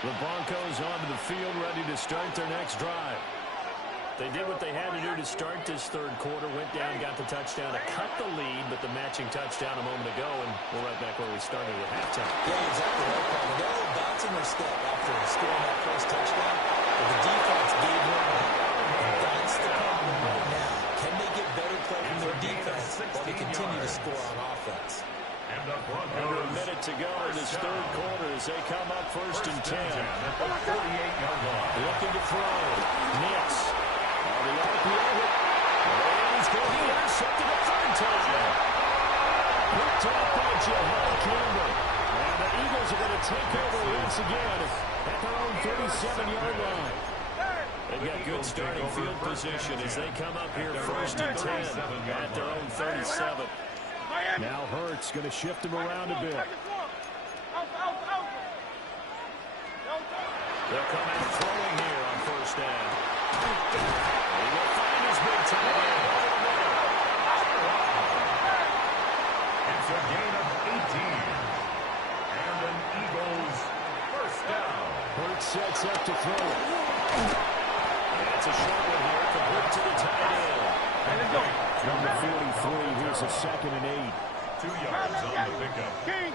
The Broncos onto the field, ready to start their next drive. They did what they had to do to start this third quarter, went down, got the touchdown to cut the lead, but the matching touchdown a moment ago, and we're right back where we started at halftime. Yeah, exactly right, Paul. They got a little bounce in their step after scoring that first touchdown, but the defense gave them up. That's the problem right now. Can they get better play from their defense while they continue to score on offense? Under a minute to go in this third quarter as they come up first and 10. At the 48-yard line. Looking to throw. Nix. The RPO hit. And he's going to be intercepted a third time. Picked off by Jahai Campbell. And the Eagles are going to take over once again at their own 37-yard line. They've got good starting field position as they come up here first and 10 at their own 37. Now Hurts going to shift him around a bit. They'll come out throwing here on first down. He will find his big tight end over the middle. It's a gain of 18. And an Eagles first down. Hurts sets up to throw it. It's a short one here, complete to the tight end. Number 43, here's a 2nd and 8. 2 yards on the pickup.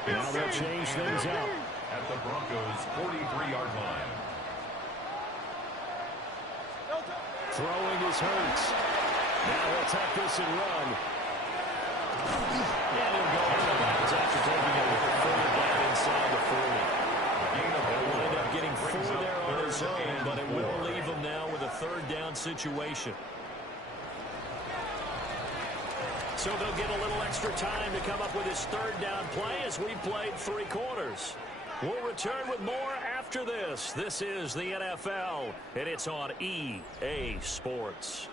Now they'll change things up. At the Broncos' 43-yard line. Throwing is Hurts. Now he'll tuck this and run. And he'll go out of bounds after taking it with a further down inside the 40. He'll wind up getting 4 there on his own, but it will leave him now with a third down situation. So they'll get a little extra time to come up with his third down play as we played 3 quarters. We'll return with more after this. This is the NFL, and it's on EA Sports.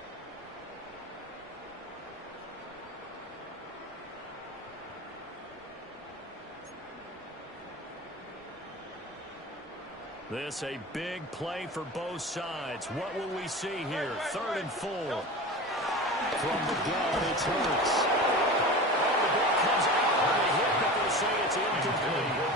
This a big play for both sides. What will we see here? 3rd and 4. From the gun, it's Hurts. The ball comes out on the hit, but they say it's incomplete.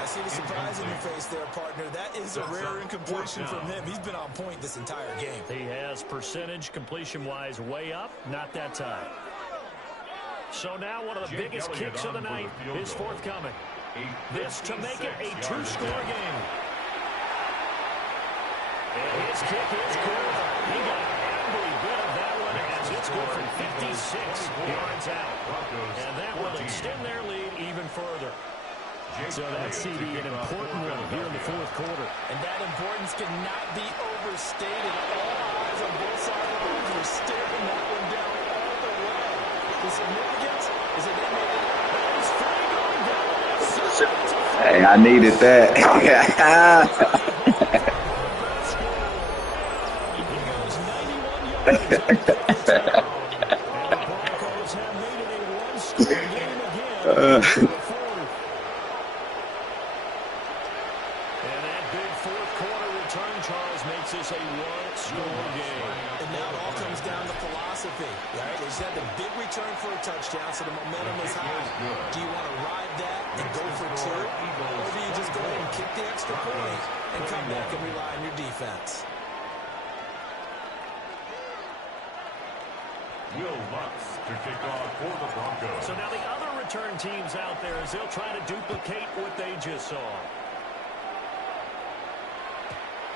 I see the surprise in your face there, partner. That is a rare incompletion from him. He's been on point this entire game. He has percentage completion-wise way up, not that time. So now one of the biggest kicks of the night is forthcoming. This to make it a 2-score game. And his kick is good. He got every bit of that one as it's good from 56 yards out. And that will extend their lead even further. So that CD an important one here in the 4th quarter. And that importance cannot be overstated. All eyes on both sidelines were staring that one down all the way. The significance is that they made it. Hey, I needed that. And that big 4th quarter return, Charles, makes this a 1-score game. And now it all comes down to philosophy, right? They just had the big return for a touchdown, so the momentum is high. Do you want to ride that and go for 2? Or do you just go ahead and kick the extra point and come back and rely on your defense? Will Lutz to kick off for the Broncos. So now the other return teams out there as they'll try to duplicate what they just saw.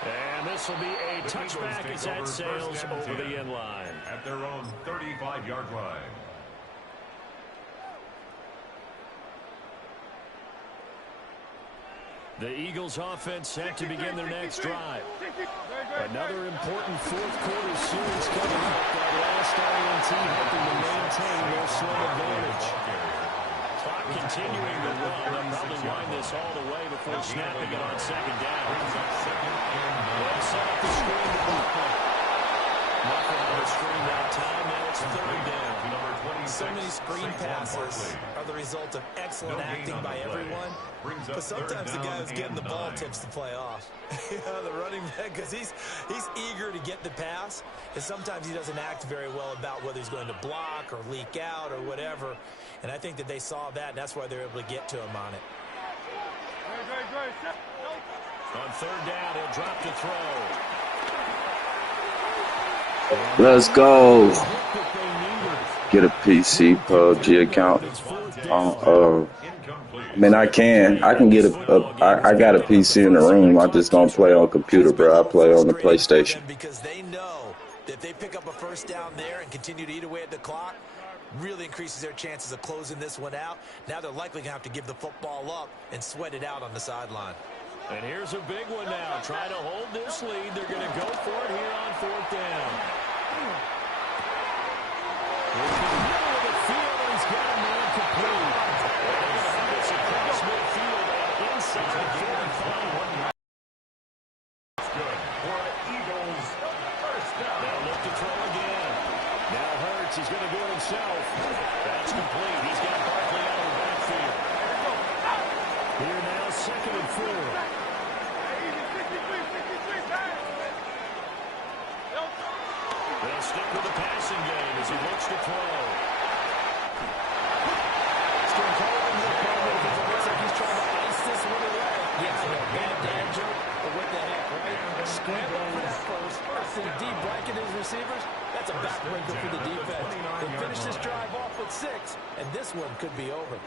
And this will be a touchback as that sails over the end line. At their own 35-yard line. The Eagles offense set to begin their next drive. Another important 4th quarter series coming up. That last INT helping to maintain their slow advantage. Clock continuing to run. They'll probably wind this all the way before snapping it on 2nd down. They'll set up the screen to Booker. Nothing on the screen that time. Now it's 3rd down. So many screen passes are the result of excellent acting by everyone. But sometimes the guy who's getting the ball tips the play off. The running back, because he's eager to get the pass. And sometimes he doesn't act very well about whether he's going to block or leak out or whatever. And I think that they saw that, and that's why they're able to get to him on it. On 3rd down, he'll drop to throw. Let's go. Get a PC PUBG account. I mean, I can get I got a PC in the room. I just don't play on computer, bro. I play on the PlayStation. Because they know that if they pick up a 1st down there and continue to eat away at the clock, really increases their chances of closing this one out. Now they're likely going to have to give the football up and sweat it out on the sideline. And here's a big one now. Trying to hold this lead. They're going to go for it here on 4th down. He's got a man complete. It's across midfield and inside 45. That's good for Eagles. 1st down. They'll look to throw again. Now Hurts, he's going to do it himself. That's complete. He's got Barkley out of the backfield. Here now, 2nd and 4. They'll stick with the passing game as he looks to throw. He's trying to ice this one away. Yeah, bad dad joke, but what the heck, right? Scrambling for that first and deep blanket his receivers. That's a backbreaker for the defense. They finished this drive off with 6, and this one could be over.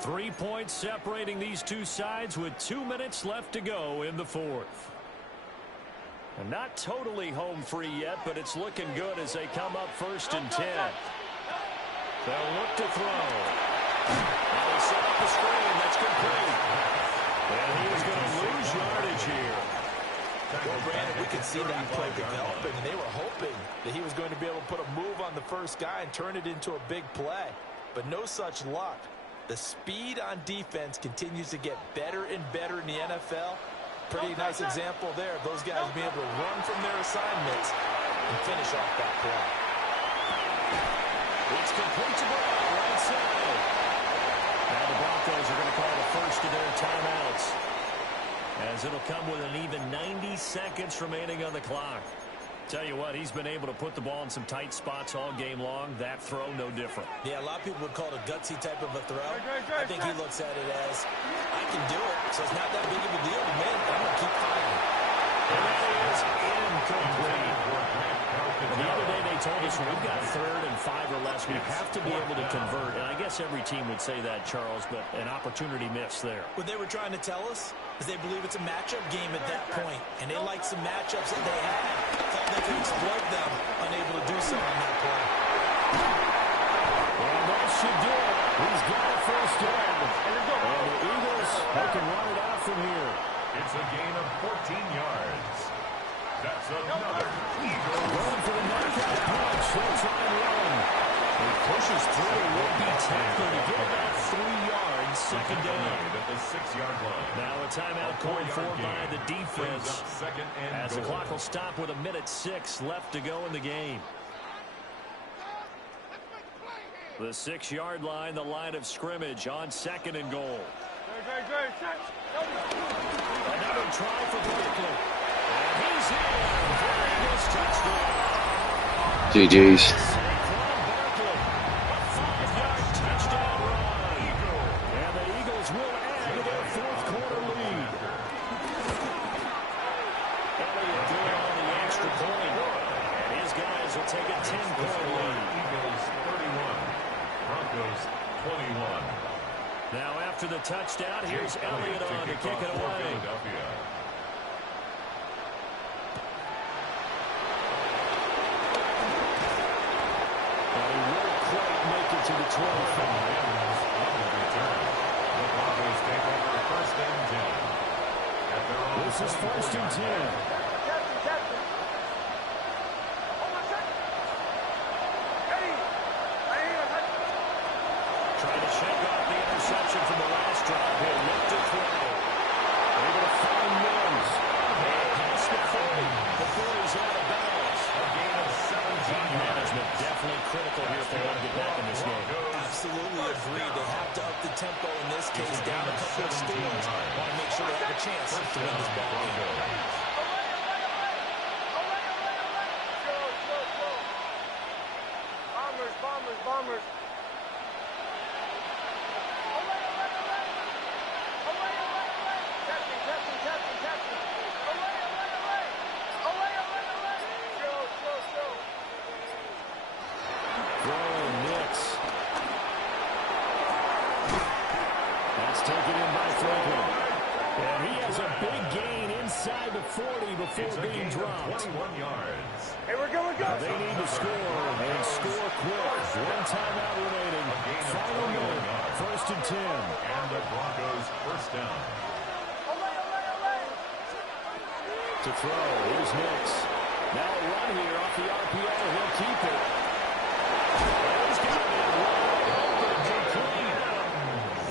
3 points separating these two sides with 2 minutes left to go in the 4th. And not totally home free yet, but it's looking good as they come up 1st and 10. They'll look to throw. Now they set up the screen. That's complete. And he's going to lose yardage here. Well, Brandon, we could see that play developing, and they were hoping that he was going to be able to put a move on the first guy and turn it into a big play. But no such luck. The speed on defense continues to get better and better in the NFL. Pretty nice example there of those guys being able to run from their assignments and finish off that play. It's complete to Brown, right side. Now the Broncos are going to call the first of their timeouts, as it'll come with an even 90 seconds remaining on the clock. Tell you what, he's been able to put the ball in some tight spots all game long. That throw, no different. Yeah, a lot of people would call it a gutsy type of a throw. I think he looks at it as, I can do it, so it's not that big of a deal to me. I'm going to keep fighting. And that is incomplete. The other day they told us when we've got 3rd and 5 or less, we have to be able to convert. And I guess every team would say that, Charles, but an opportunity missed there. What they were trying to tell us is they believe it's a matchup game at that point, and they liked some matchups that they had. Thought they could exploit them, unable to do so on that play. And that should do it. He's got a first down. And the Eagles, they can run it out from here. It's a gain of 14 yards. That's another Eagle. Going for the knockout punch. They'll try and run. He pushes through. Will be tackled to get about 3 yards. Second down. At the 6-yard line. Now a timeout called for by the defense. As the clock will stop with 1:06 left to go in the game. The 6-yard line, the line of scrimmage on 2nd and goal. Another try for Berkeley. And he's in for this touchdown. GG's. Berkeley, a 5-yard touchdown run. And the Eagles will add to their 4th quarter lead. Elliott doing on the extra point. And his guys will take a 10-point lead. Eagles 31, Broncos 21. Now after the touchdown, here's Elliott on to kick it away. And he won't quite make it to the 25. The Broncos take over 1st and 10. This is 1st and 10. Trying to shake off the interception from the last drive. He'll look to throw. Able to find Mills. Pass the 40 before he's out of bounds. A gain of 17. Management definitely critical here if they want to get back in this game. Absolutely agree. They have to up the tempo in this case, down a couple of scores. Want to make sure they have a chance to win this ball game. Bombers. Taken in by Franklin. And he has a big gain inside the 40 before being dropped. 21 yards. Hey, we're going. They need to score, and score quick. 1 timeout remaining. Final minute. 1st and 10. And the Broncos 1st down. To throw. Here's Nix. Now a run here off the RPO. He'll keep it. He's got it.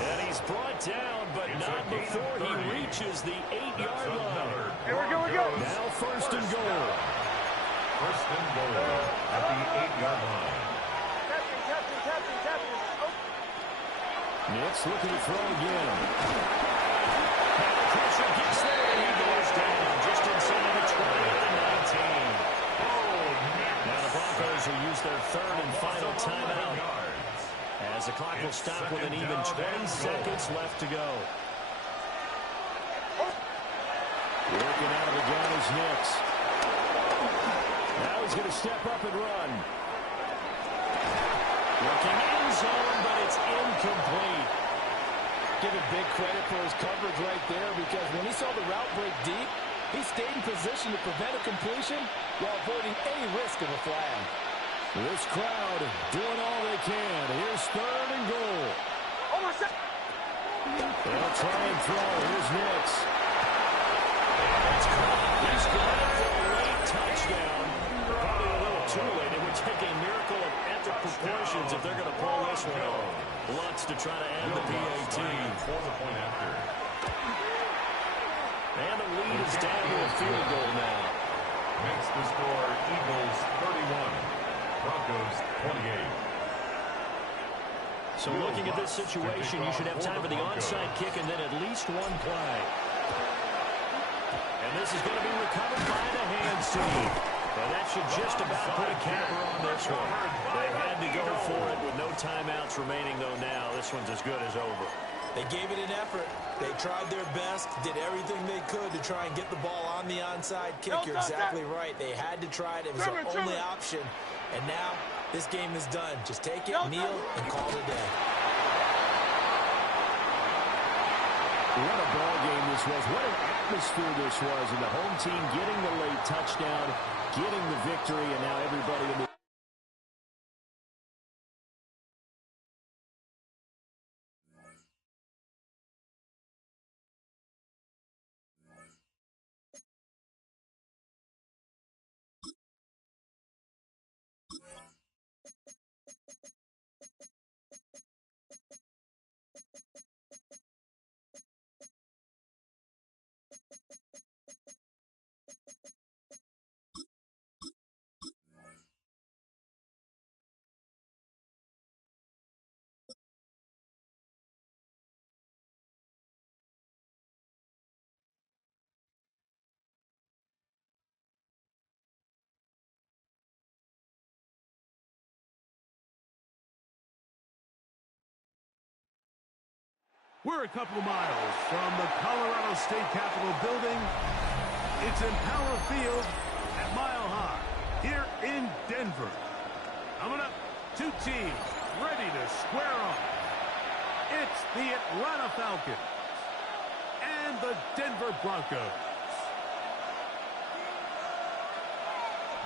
And he's brought down, but not before he reaches the 8-yard line. Hey, we're going. Now 1st and goal. 1st and goal at the 8-yard line. Captain. Nix looking to throw again. And the pressure gets there, and he goes down just inside the 20-19. Now the Broncos will use their 3rd and final timeout, as the clock will stop with an even 20 seconds left to go. Working out of the gun is Nix. Now he's going to step up and run. Looking in zone, but it's incomplete. Give him big credit for his coverage right there, because when he saw the route break deep, he stayed in position to prevent a completion while avoiding any risk of a flag. This crowd doing all they can. Here's 3rd and goal. They'll try and throw. Here's Nix. He's got it for a late touchdown. Probably a little too late. It would take a miracle of epic proportions if they're going to pull this one off. Lots to try to add the PAT. For the point after. And the lead is down to a field goal now. Makes the score Eagles 31, Broncos 28. So looking at this situation, you should have time for the onside kick and then at least one play. And this is going to be recovered by the hands team. And that should just about put a capper on this one. They had to go for it with no timeouts remaining, though now. This one's as good as over. They gave it an effort. They tried their best, did everything they could to try and get the ball on the onside kick. You're exactly right. They had to try it. It was their only option. And now this game is done. Just take it, kneel, and call it a day. What a ball game this was. What an atmosphere this was. And the home team getting the late touchdown, getting the victory, and now everybody in the We're a couple of miles from the Colorado State Capitol building. It's Empower Field at Mile High here in Denver. Coming up, two teams ready to square off. It's the Atlanta Falcons and the Denver Broncos.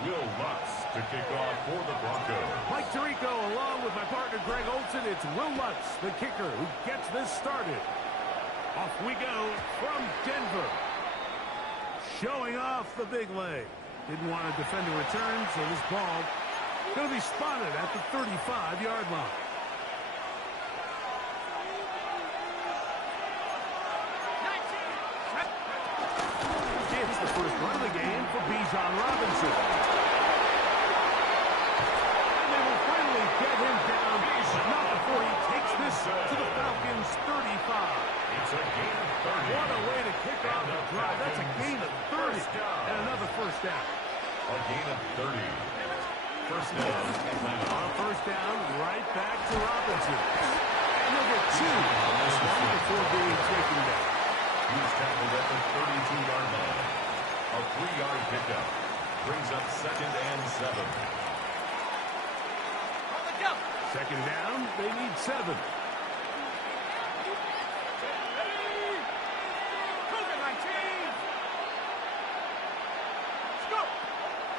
Will Lutz to kick off for the Broncos. Mike Tirico along with my partner Greg Olson. It's Will Lutz, the kicker, who gets this started. Off we go from Denver. Showing off the big leg. Didn't want to defend a return, so this ball going to be spotted at the 35-yard line. It's the first run of the game for Bijan Robinson. And they will finally get him down, but not before he takes this to the Falcons' 35. It's a gain of 30. What a way to kick off the drive. That's a gain of 30. And another first down. A gain of 30. First down, Atlanta. On first down, right back to Robinson. And he'll get two on this one before being taken down. He's tackled at the 32-yard line. A 3-yard pickup. Brings up 2nd and 7. Second down, they need 7.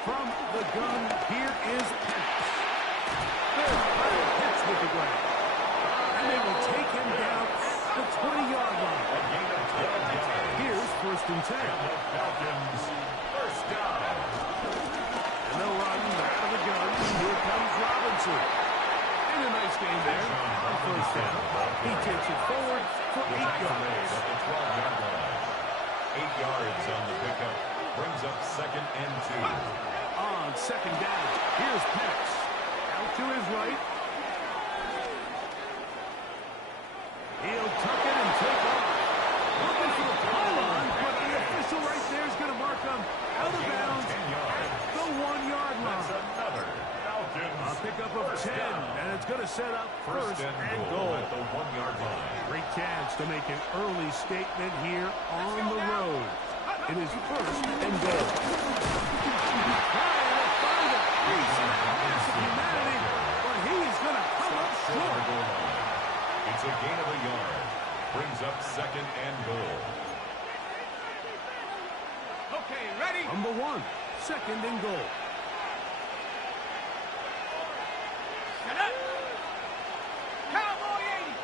From the gun, here is Penix. There's Penix hits with the ground. And they will take him down at the 20-yard line. A gain of 12 yards. Here's 1st and 10. And the Falcons, first down. And they'll run out of the gun. Here comes Robinson. And a nice game there on first down. He takes it forward for 8 yards. At the 12-yard line. 8 yards on the pickup. Brings up 2nd and 2. On second down, here's Penix. Out to his right. He'll tuck it and take off. Looking for the pylon, but the official right there is going to mark him out of bounds at the 1-yard line. That's another Falcons. A pickup of 10, and it's going to set up first and goal. At the 1-yard line. Great chance to make an early statement here on the road. It is first and goal. Trying to find a piece in that mass of humanity, but he's going to come up short. It's a gain of a yard. Brings up 2nd and goal. Okay, ready? Number 1, 2nd and goal. Set up. Cowboy 80.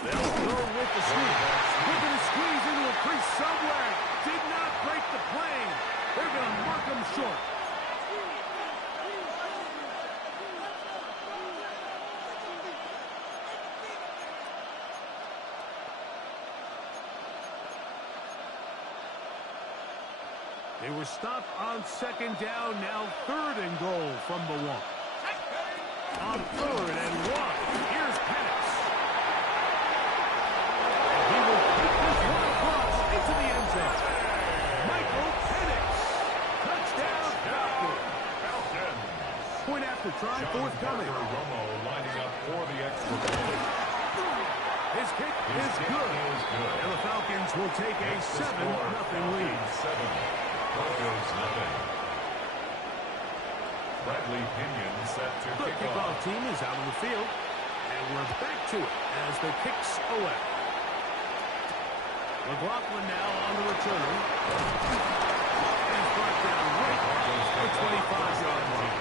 They'll go with the sweep. We're going to squeeze into a crease somewhere. Did not break the plane. They're going to mark him short. They were stopped on second down, now 3rd and goal from the 1. On 3rd and 1, here's Penix. And he will kick this one across into the end zone. Michael Penix. Touchdown, Falcons. Point after try, forthcoming. Romo lining up for the extra point. His kick is good. And the Falcons will take a 7-0 lead. 7. Broncos nothing. Bradley Pinion set to The kick kickoff off. team is out of the field. And we're back to it as the kicks away. McLaughlin now on the return. And brought down right at the 25-yard line.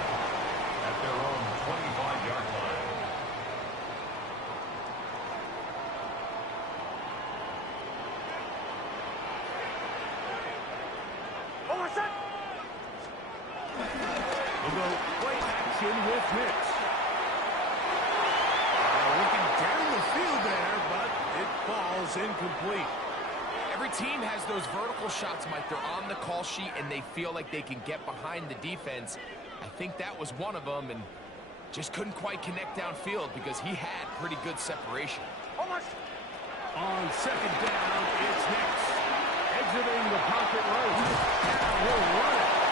At their own 25-yard line. We'll go play action with Nix. Looking down the field there, but it falls incomplete. Every team has those vertical shots, Mike. They're on the call sheet, and they feel like they can get behind the defense. I think that was one of them, and just couldn't quite connect downfield because he had pretty good separation. On second down, it's Nix. Exiting the pocket right. Now he'll run it.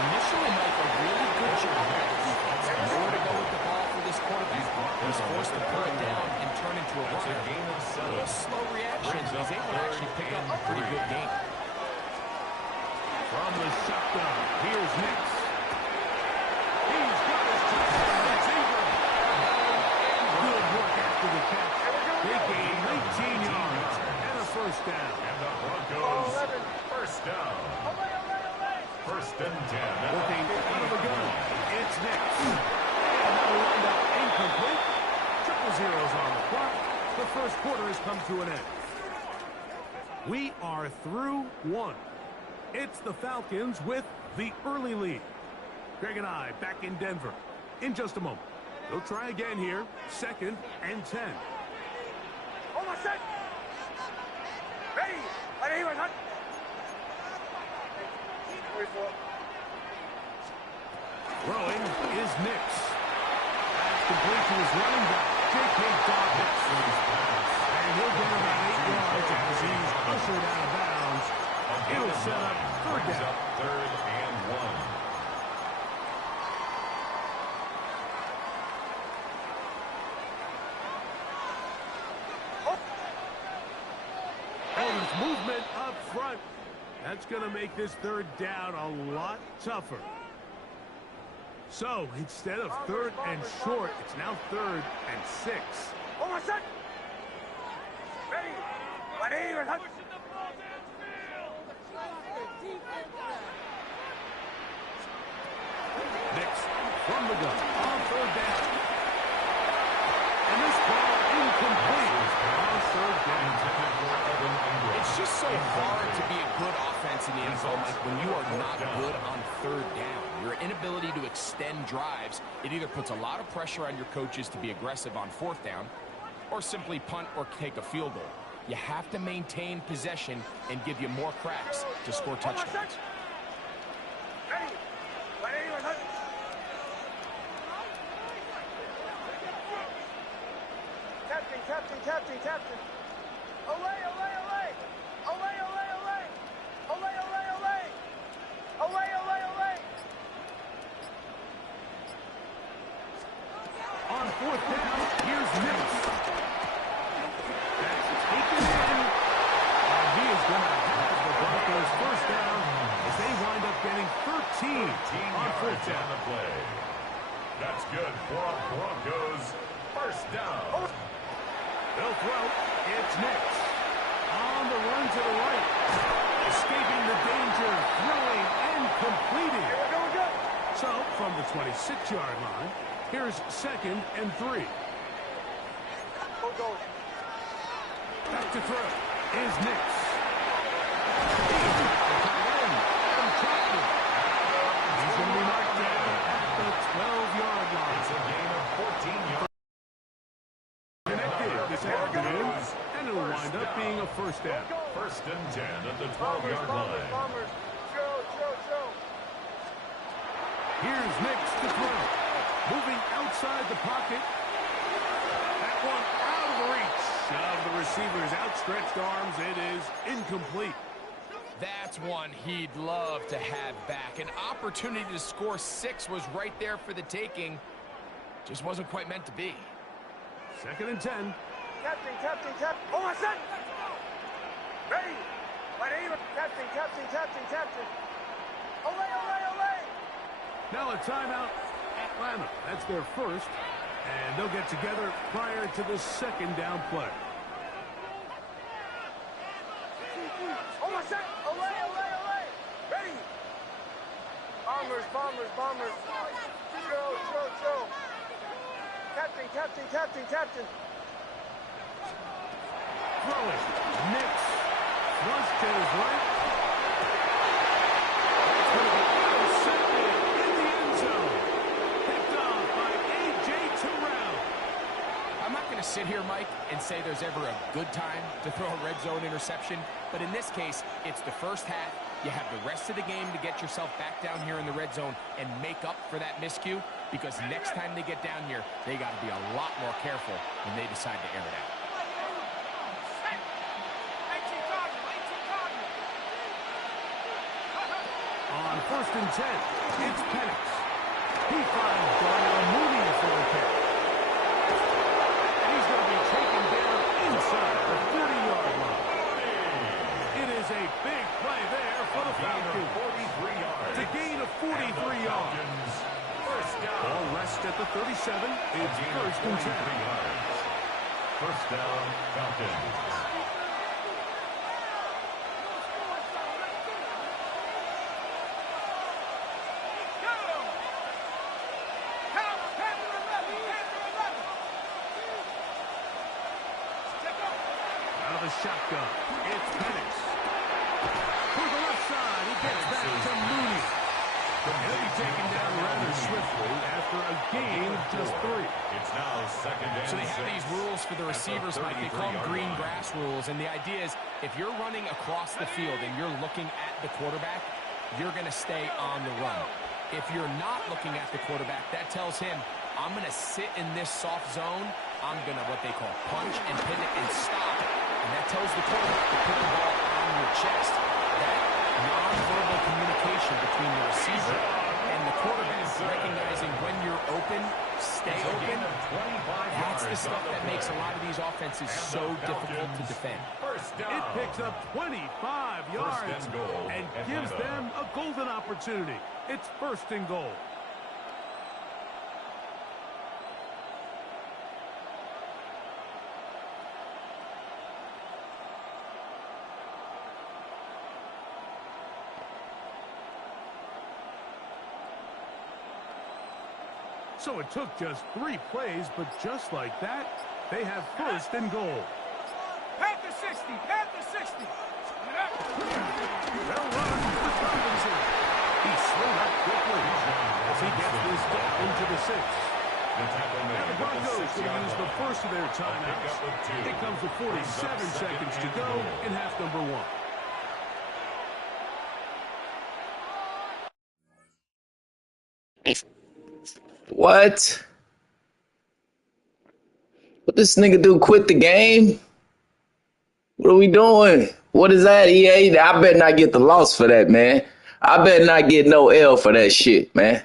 Initially, Mike, a really good job by the defense. Nowhere to go with the ball for this quarterback. He was forced to pull it down and turn into a runner. A little slow reaction. He was able to actually pick up a pretty good game. From the shotgun, here's Nix. He's got his touchdown. It's Ingram. Good work after the catch. They gain 19 yards and a first down. And the Broncos first down. First and 10. Working out of the gun. It's Nix. And that will wind up incomplete. Triple zeros on the clock. The first quarter has come to an end. We are through 1. It's the Falcons with the early lead. Greg and I back in Denver in just a moment. They'll try again here. 2nd and 10. Almost set. Ready. Ready. Ready. Throwing is Nix. That's complete to his running back, J.K. Dobbins. And he'll get about 8 yards as he's ushered out of bounds. It'll set up 3rd down. 3rd and 1. And there's movement up front. That's going to make this 3rd down a lot tougher. So, instead of 3rd and short, it's now 3rd and 6. Almost set. Ready. Ready. Ready. Nix from the gun on 3rd down. And this ball incomplete on 3rd down. It's just so hard to be a good offense in the NFL, Mike, when you are not good on 3rd down. Your inability to extend drives, it either puts a lot of pressure on your coaches to be aggressive on 4th down or simply punt or take a field goal. You have to maintain possession and give you more cracks to score touchdowns. Ready. Ready. Ready. Captain. Olay. On 4th down, here's Nix. That's taken in. And he is going to have the Broncos first down as they wind up getting 13 on 4th down. The play. That's good for a Broncos first down. They'll throw. It's Nix. On the run to the right. Escaping the danger, throwing and completing. We're going good. So, from the 26-yard line, here's 2nd and 3. Go. Back to throw. is Nix. He's going to be marked down at the 12-yard line. It's a gain of 14 yards. Connected this afternoon, and it'll wind up being a first down. First and 10 at the 12-yard line. Bombers. Joe. Here's Nix to throw. Moving outside the pocket. That one out of reach of the receiver's outstretched arms. It is incomplete. That's one he'd love to have back. An opportunity to score 6 was right there for the taking. Just wasn't quite meant to be. Second and 10. Captain. Oh, my son! Ready! Captain. Olay! Now a timeout, Atlanta. That's their first. And they'll get together prior to the second down play. Oh, my son! Olay! Ready! Bombers. Joe. Captain. Throwing. Nix. Flush to his right. It's going to be intercepted in the end zone. Picked off by A.J. Terrell. I'm not going to sit here, Mike, and say there's ever a good time to throw a red zone interception. But in this case, it's the first half. You have the rest of the game to get yourself back down here in the red zone and make up for that miscue. Because next time they get down here, they got to be a lot more careful when they decide to air it out. On first and 10, it's Penix. He finds Darnell Mooney for the pick. And he's going to be taken down inside the 40-yard line. It is a big play there for the Falcons. 43 yards. It's a gain of 43 yards. First down. Ball rest at the 37. It's first and 10. First down, Falcons. Shotgun. It's Penix. To the left side. He gets back to Mooney. And he'll be taken down rather swiftly after a gain of just 3. It's now second and 6. So they have these rules for the receivers, Mike. They call them green grass rules. And the idea is if you're running across the field and you're looking at the quarterback, you're going to stay on the run. If you're not looking at the quarterback, that tells him, I'm going to sit in this soft zone. I'm going to, what they call, punch and pivot and stop. And that tells the quarterback to put the ball on your chest. That non-verbal communication between the receiver and the quarterback, recognizing when you're open, stay open, that's the stuff that makes a lot of these offenses so difficult to defend. It picks up 25 yards and gives them a golden opportunity. It's first and goal. So it took just 3 plays, but just like that, they have first and goal. Panther 60. They'll run for Robinson. He slid up quickly as he gets this down into the 6. And the Broncos will use the first of their timeouts. It comes with 47 seconds to go in half number 1. What? What this nigga do? Quit the game? What are we doing? What is that, EA? I better not get the loss for that, man. I better not get no L for that shit, man.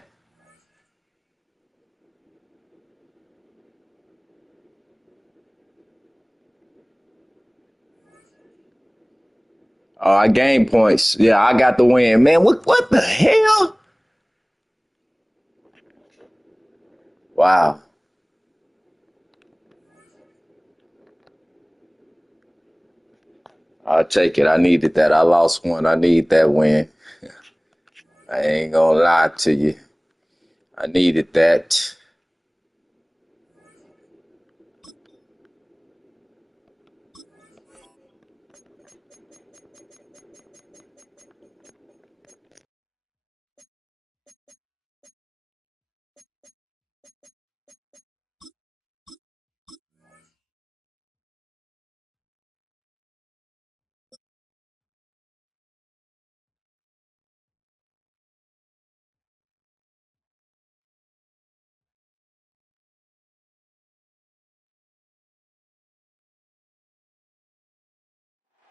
Oh, I gained points. Yeah, I got the win. Man, what the hell? Wow. I'll take it. I needed that. I lost one. I need that win. I ain't gonna lie to you. I needed that.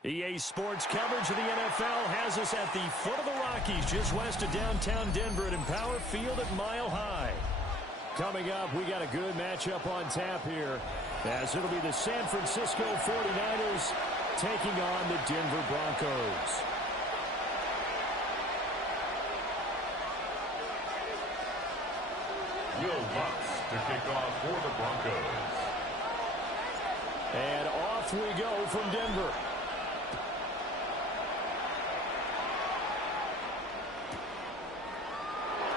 EA Sports coverage of the NFL has us at the foot of the Rockies, just west of downtown Denver at Empower Field at Mile High. Coming up, we got a good matchup on tap here, as it'll be the San Francisco 49ers taking on the Denver Broncos. Will Lutz to kick off for the Broncos. And off we go from Denver.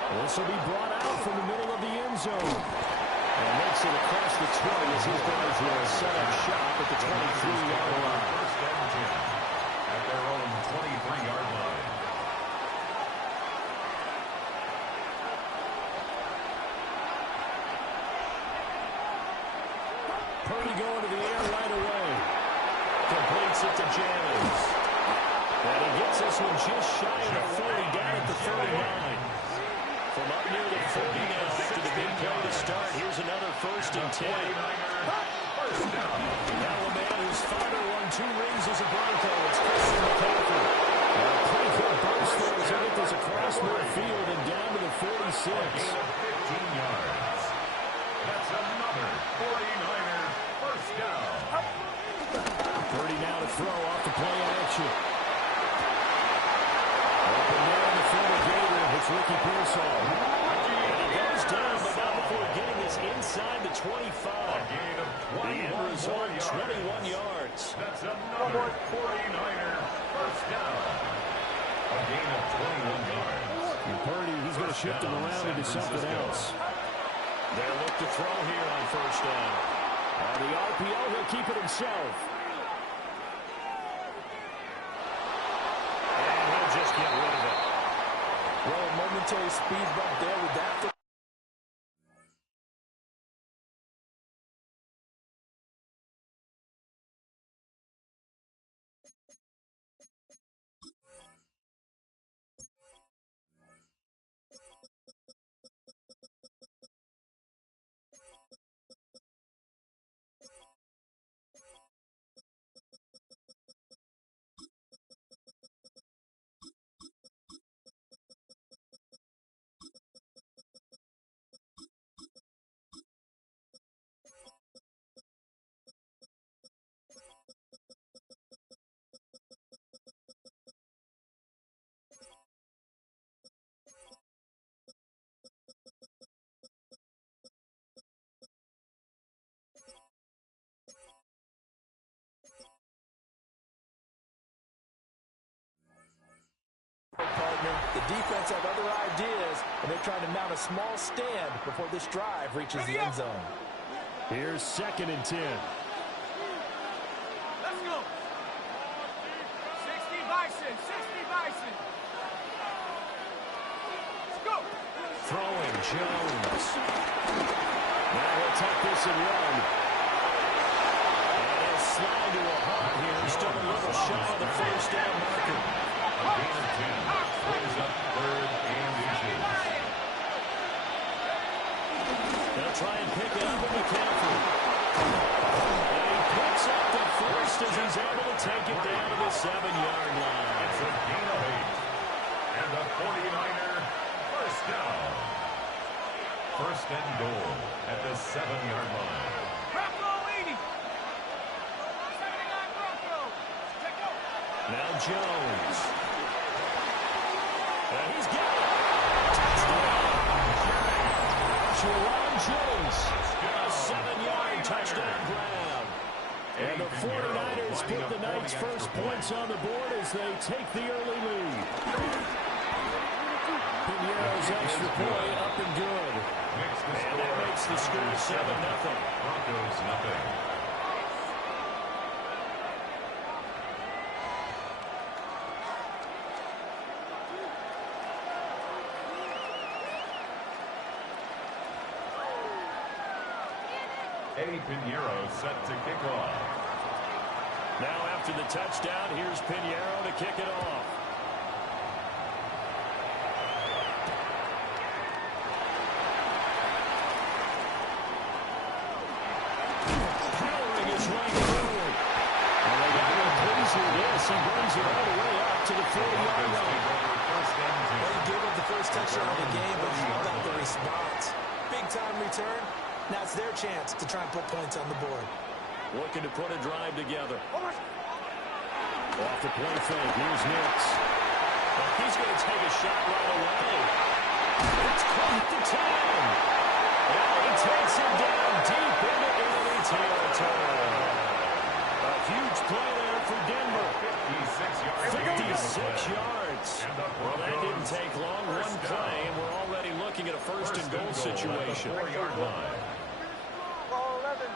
This will be brought out from the middle of the end zone. And makes it across the 20 as he's going to a set-up shot at the 23-yard line. First and 10 at their own 23-yard line. Purdy going to the air right away. Completes it to James. And he gets this one just shy of the 40, down at the 39. From up near the 40 now after the big play to start. Here's another first and 10. First down. Now a man whose father won 2 rings as a Bronco. It's Christian McCaffrey. And a pretty good burst there as he gets this across midfield and down to the 46. A gain of 15 yards. That's another 49er first down. Purdy now to throw off the play action. Open there in the front of Gator. It's Ricky Pearsall. And he goes down, but not before getting this inside the 25. A gain of 21 result, 21 yards. That's another 49er first down. A gain of 21 yards. And Purdy, he's going to shift him around into something else. They'll look to throw here on first down. On the RPO, he'll keep it himself. And he'll just get rid of it. Well, a momentary speed bump there with that. Partner, the defense have other ideas, and they're trying to mount a small stand before this drive reaches the end zone. Here's 2nd and 10. Let's go. 60 Bison, 60 Bison. Let's go. Throwing Jones. Now he'll tuck this and run. And he'll slide to a halt here. Still a little shy of the first down marker. A gain of 10 brings up 3rd and inches. They'll try and pick it up with McCaffrey. And he picks up the first as he's able to take it down to the 7-yard line. It's a gain of 8. And the 49er first down. First and goal at the 7-yard line. Bronco leading. Now Jones. And he's got it. Touchdown. Sharon Jones. A 7-yard touchdown grab. And the 49ers put the night's first points on the board as they take the early lead. Pinero's extra point up and good. And that makes the score 7-0. Broncos nothing. Eddie Pinheiro set to kick off. Now after the touchdown, here's Pinheiro to kick it off. Powering his way through. And they got to please with this as he brings it all the way up to the 40-yard line. Well, he gave up the first touchdown of the game, but how about the response? Big-time return. Now it's their chance to try and put points on the board. Looking to put a drive together. Off the play fake, here's Nix. Well, he's going to take a shot right away. It's caught the 10. And he takes him down deep into enemy territory. A huge play there for Denver. 56 yards. Well, that didn't take long. One play, and we're already looking at a first-and-goal situation. 4-yard line. Ball 11.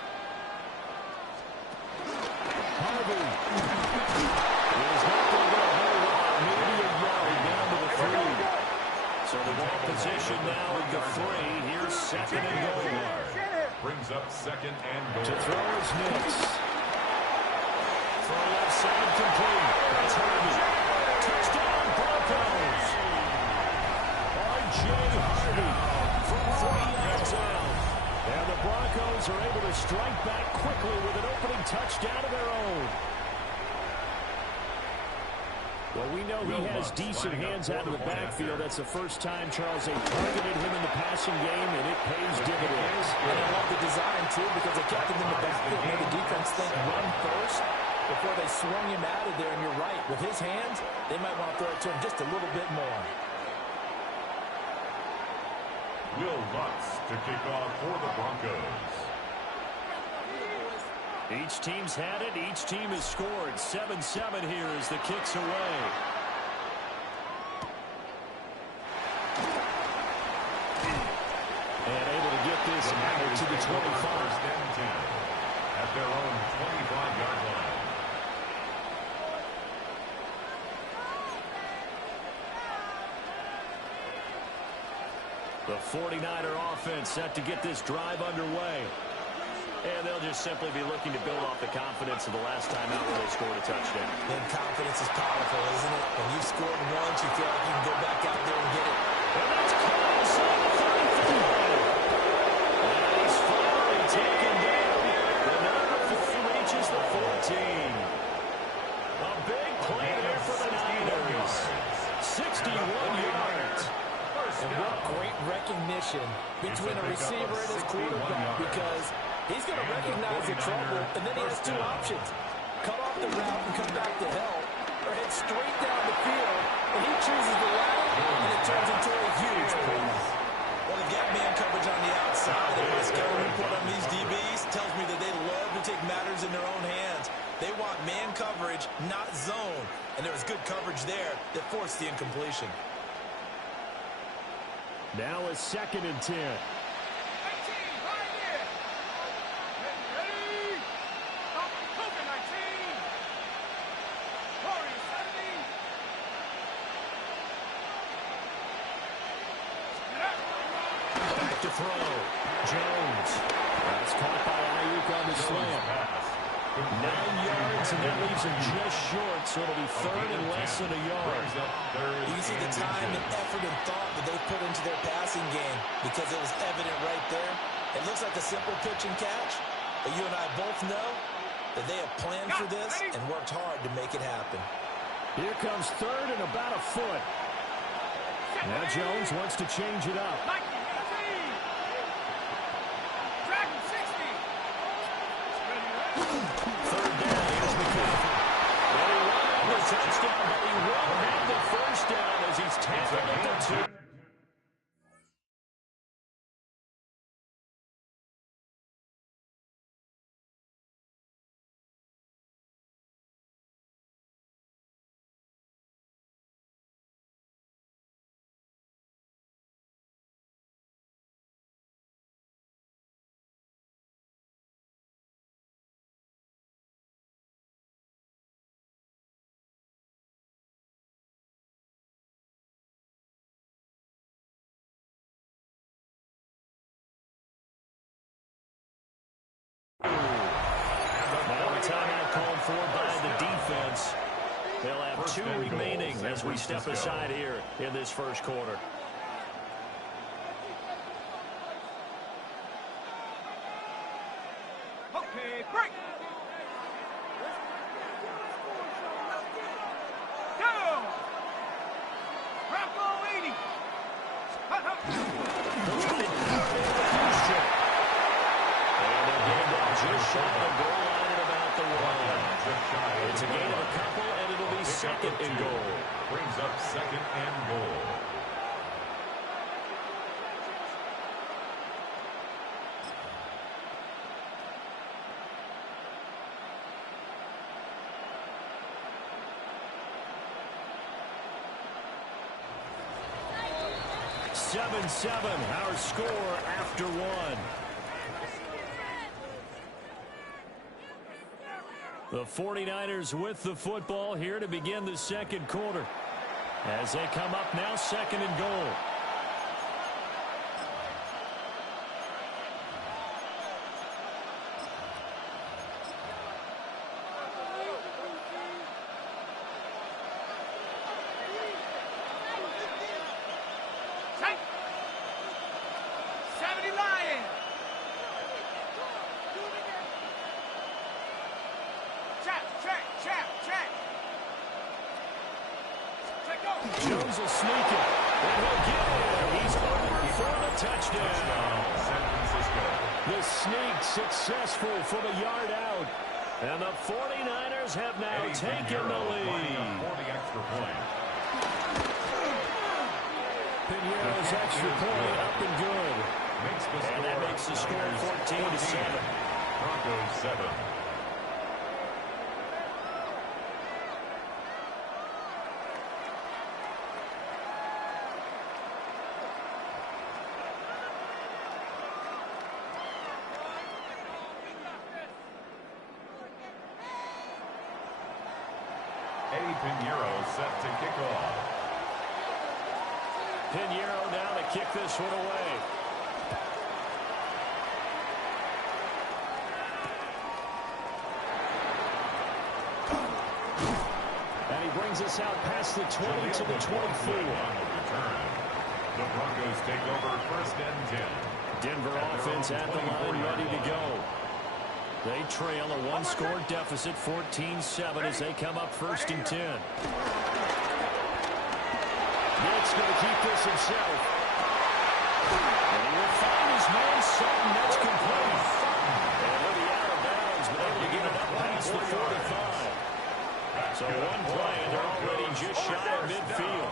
Harvey is not going to get a whole lot, maybe a yard down to the 3. So the ball position now at the 3. Here's second and goal. Brings up second and goal. To throw is Nix. Throw left side complete. That's Harvey. Touchdown Broncos. R.J. Harvey from 40 yards out. And the Broncos are able to strike back quickly with an opening touchdown of their own. Well, we know he has decent hands out of the backfield. That's the first time, Charles, they targeted him in the passing game, and it pays dividends. And I love the design, too, because they kept him in the backfield, made the defense think run first before they swung him out of there. And you're right, with his hands, they might want to throw it to him just a little bit more. Will Lutz to kick off for the Broncos. Each team's had it. Each team has scored. 7-7 here as the kick's away. And able to get this out to the 25. At their own 25-yard line. The 49er offense set to get this drive underway. And they'll just simply be looking to build off the confidence of the last time out when they scored a touchdown. And confidence is powerful, isn't it? When you've scored once, you feel like you can go back out there and get it. And that's close on the 35. And he's finally taken down. The number 4 reaches the 14. A big play there for the Niners. 61 yards. And what great recognition between a receiver and his quarterback, because he's going to recognize the trouble, and then he has two options. Cut off the route and come back to help, or head straight down the field, and he chooses the latter, and it turns into a huge play. Well, they've got man coverage on the outside, and my scouting report on these DBs tells me that they love to take matters in their own hands. They want man coverage, not zone, and there was good coverage there that forced the incompletion. Now a 2nd and 10. Back to throw. Jones. That's caught by Ayuk on the slam. 9 yards, and that leaves him just short, so it'll be 3rd and less than a yard. You can see the time and effort and thought that they put into their passing game because it was evident right there. It looks like a simple pitch and catch, but you and I both know that they have planned for this and worked hard to make it happen. Here comes 3rd and about a foot. Now Jones wants to change it up. Touchdown, but he will have the first down as he's tackled at the 2. Now a timeout called for by the defense. They'll have 2 remaining as we step aside here in this first quarter. Okay, break. 7-7, our score after one. The 49ers with the football here to begin the second quarter. As they come up now, second and goal. Jones will sneak it, and he'll get it. He's over for the touchdown. San Francisco. The sneak successful from a yard out. And the 49ers have now taken the lead. For the extra point. Pinheiro's extra point up and good. And that makes the score 14-7. Broncos 7. Pinheiro set to kick off. Pinheiro now to kick this one away. And he brings us out past the 20 to the 24. The Broncos take over first and 10. Denver offense at the line, ready to go. They trail a one-score deficit, 14-7, as they come up first and 10. Nick's going to keep this himself. And he will find his man, Sutton. That's complete. And he'll be out of bounds, but able to get it up past the 45. So one play, and they're already just shy of midfield.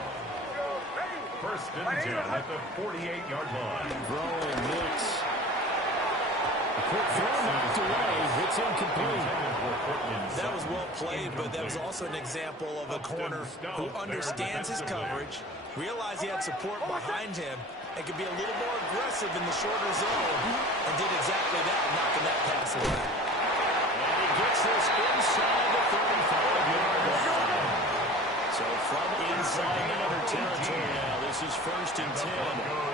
First and 10 at the 48-yard line. Throwing Nicks. Quick throw knocked away. It's incomplete. That was well played, but that was also an example of a corner who understands his coverage, realized he had support behind him, and could be a little more aggressive in the shorter zone, and did exactly that, knocking that pass away. And he gets this inside the 35-yard line. So from inside another territory now, this is first and 10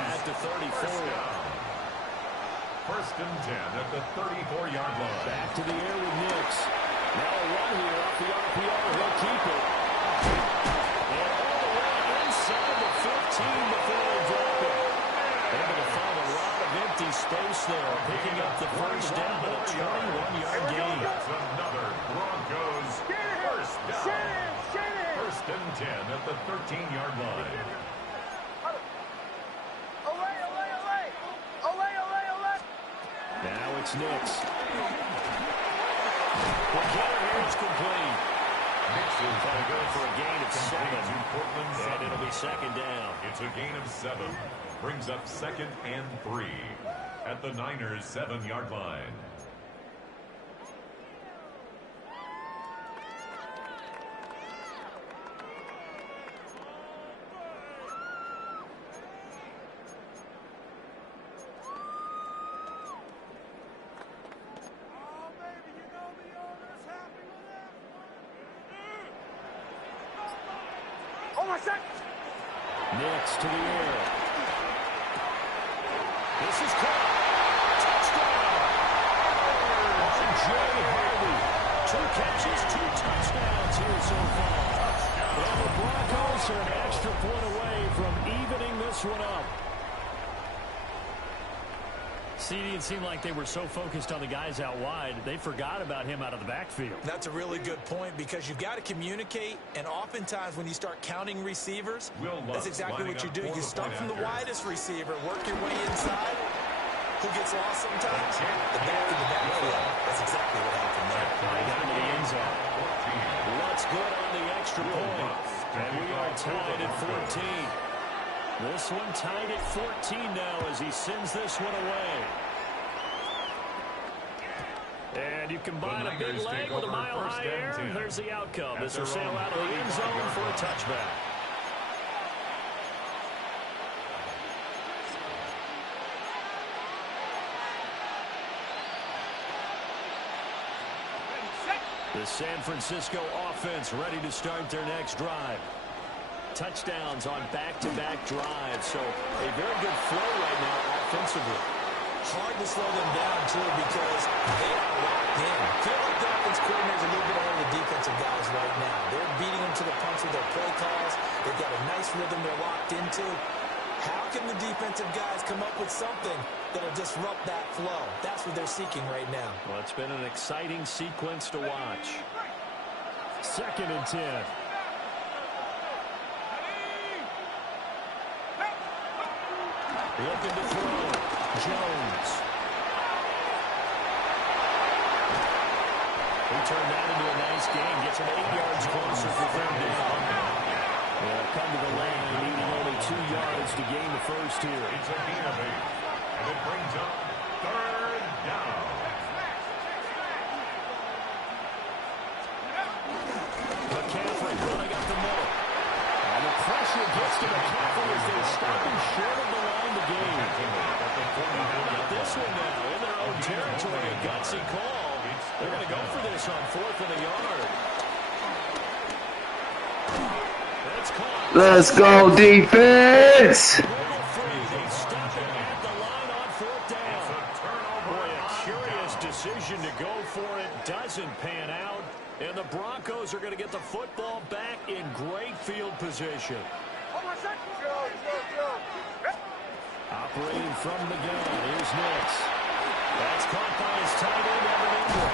at the 34. First and 10 at the 34-yard line. Back to the air with Nicks. Now a run here off the RPO. He'll keep it. And all the way inside the 15 before they drop it. Able to find a lot of empty space there, picking up the first down at a 21-yard gain. That's another Broncos first down. First and 10 at the 13-yard line. Now it's Nicks. The counter here is complete. Nicks is going to go for a gain of 7. And it'll be second down. It's a gain of 7. Brings up second and 3 at the Niners' 7-yard line. Nicks to the air. This is caught. Touchdown. R.J. Harvey. 2 catches, 2 touchdowns here so far. And the Broncos are an extra point away from evening this one up. CD, it seemed like they were so focused on the guys out wide, they forgot about him out of the backfield. That's a really good point, because you've got to communicate, and oftentimes when you start counting receivers, that's exactly what you do. You start from the widest receiver, work your way inside. Who gets lost sometimes? The back of the backfield. That's exactly what happened there. Down to the end zone. What's good on the extra point? And we are tied at 14. This one tied at 14 now as he sends this one away. And you combine a big leg with a mile-high air, and there's the outcome. This will sail out of the end zone for a touchback. The San Francisco offense ready to start their next drive. Touchdowns on back-to-back drives, so a very good flow right now offensively. Hard to slow them down, too, because they are locked in. Feel like the offense coordinator's a little bit ahead of the defensive guys right now. They're beating them to the punch with their play calls. They've got a nice rhythm they're locked into. How can the defensive guys come up with something that'll disrupt that flow? That's what they're seeking right now. Well, it's been an exciting sequence to watch. 2nd and 10. Looking to throw. Jones. He turned that into a nice game. Gets him 8 yards closer for 3rd down. They'll come to the line, needing only 2 yards to gain the first here. It's a gain of 8, and it brings up 3rd down. McCaffrey running up the middle. And the pressure gets to McCaffrey as they stop him short of the line to gain. How about this one now? In their own territory, a gutsy call. They're going to go for this on 4th and a yard. That's caught. Let's go, defense! They stop him at the line on 4th down. Boy, a curious decision to go for it. Doesn't pan out. And the Broncos are going to get the football back in great field position. Operating from the gun, here's Nix. That's caught by his tight end, Evan Ingram.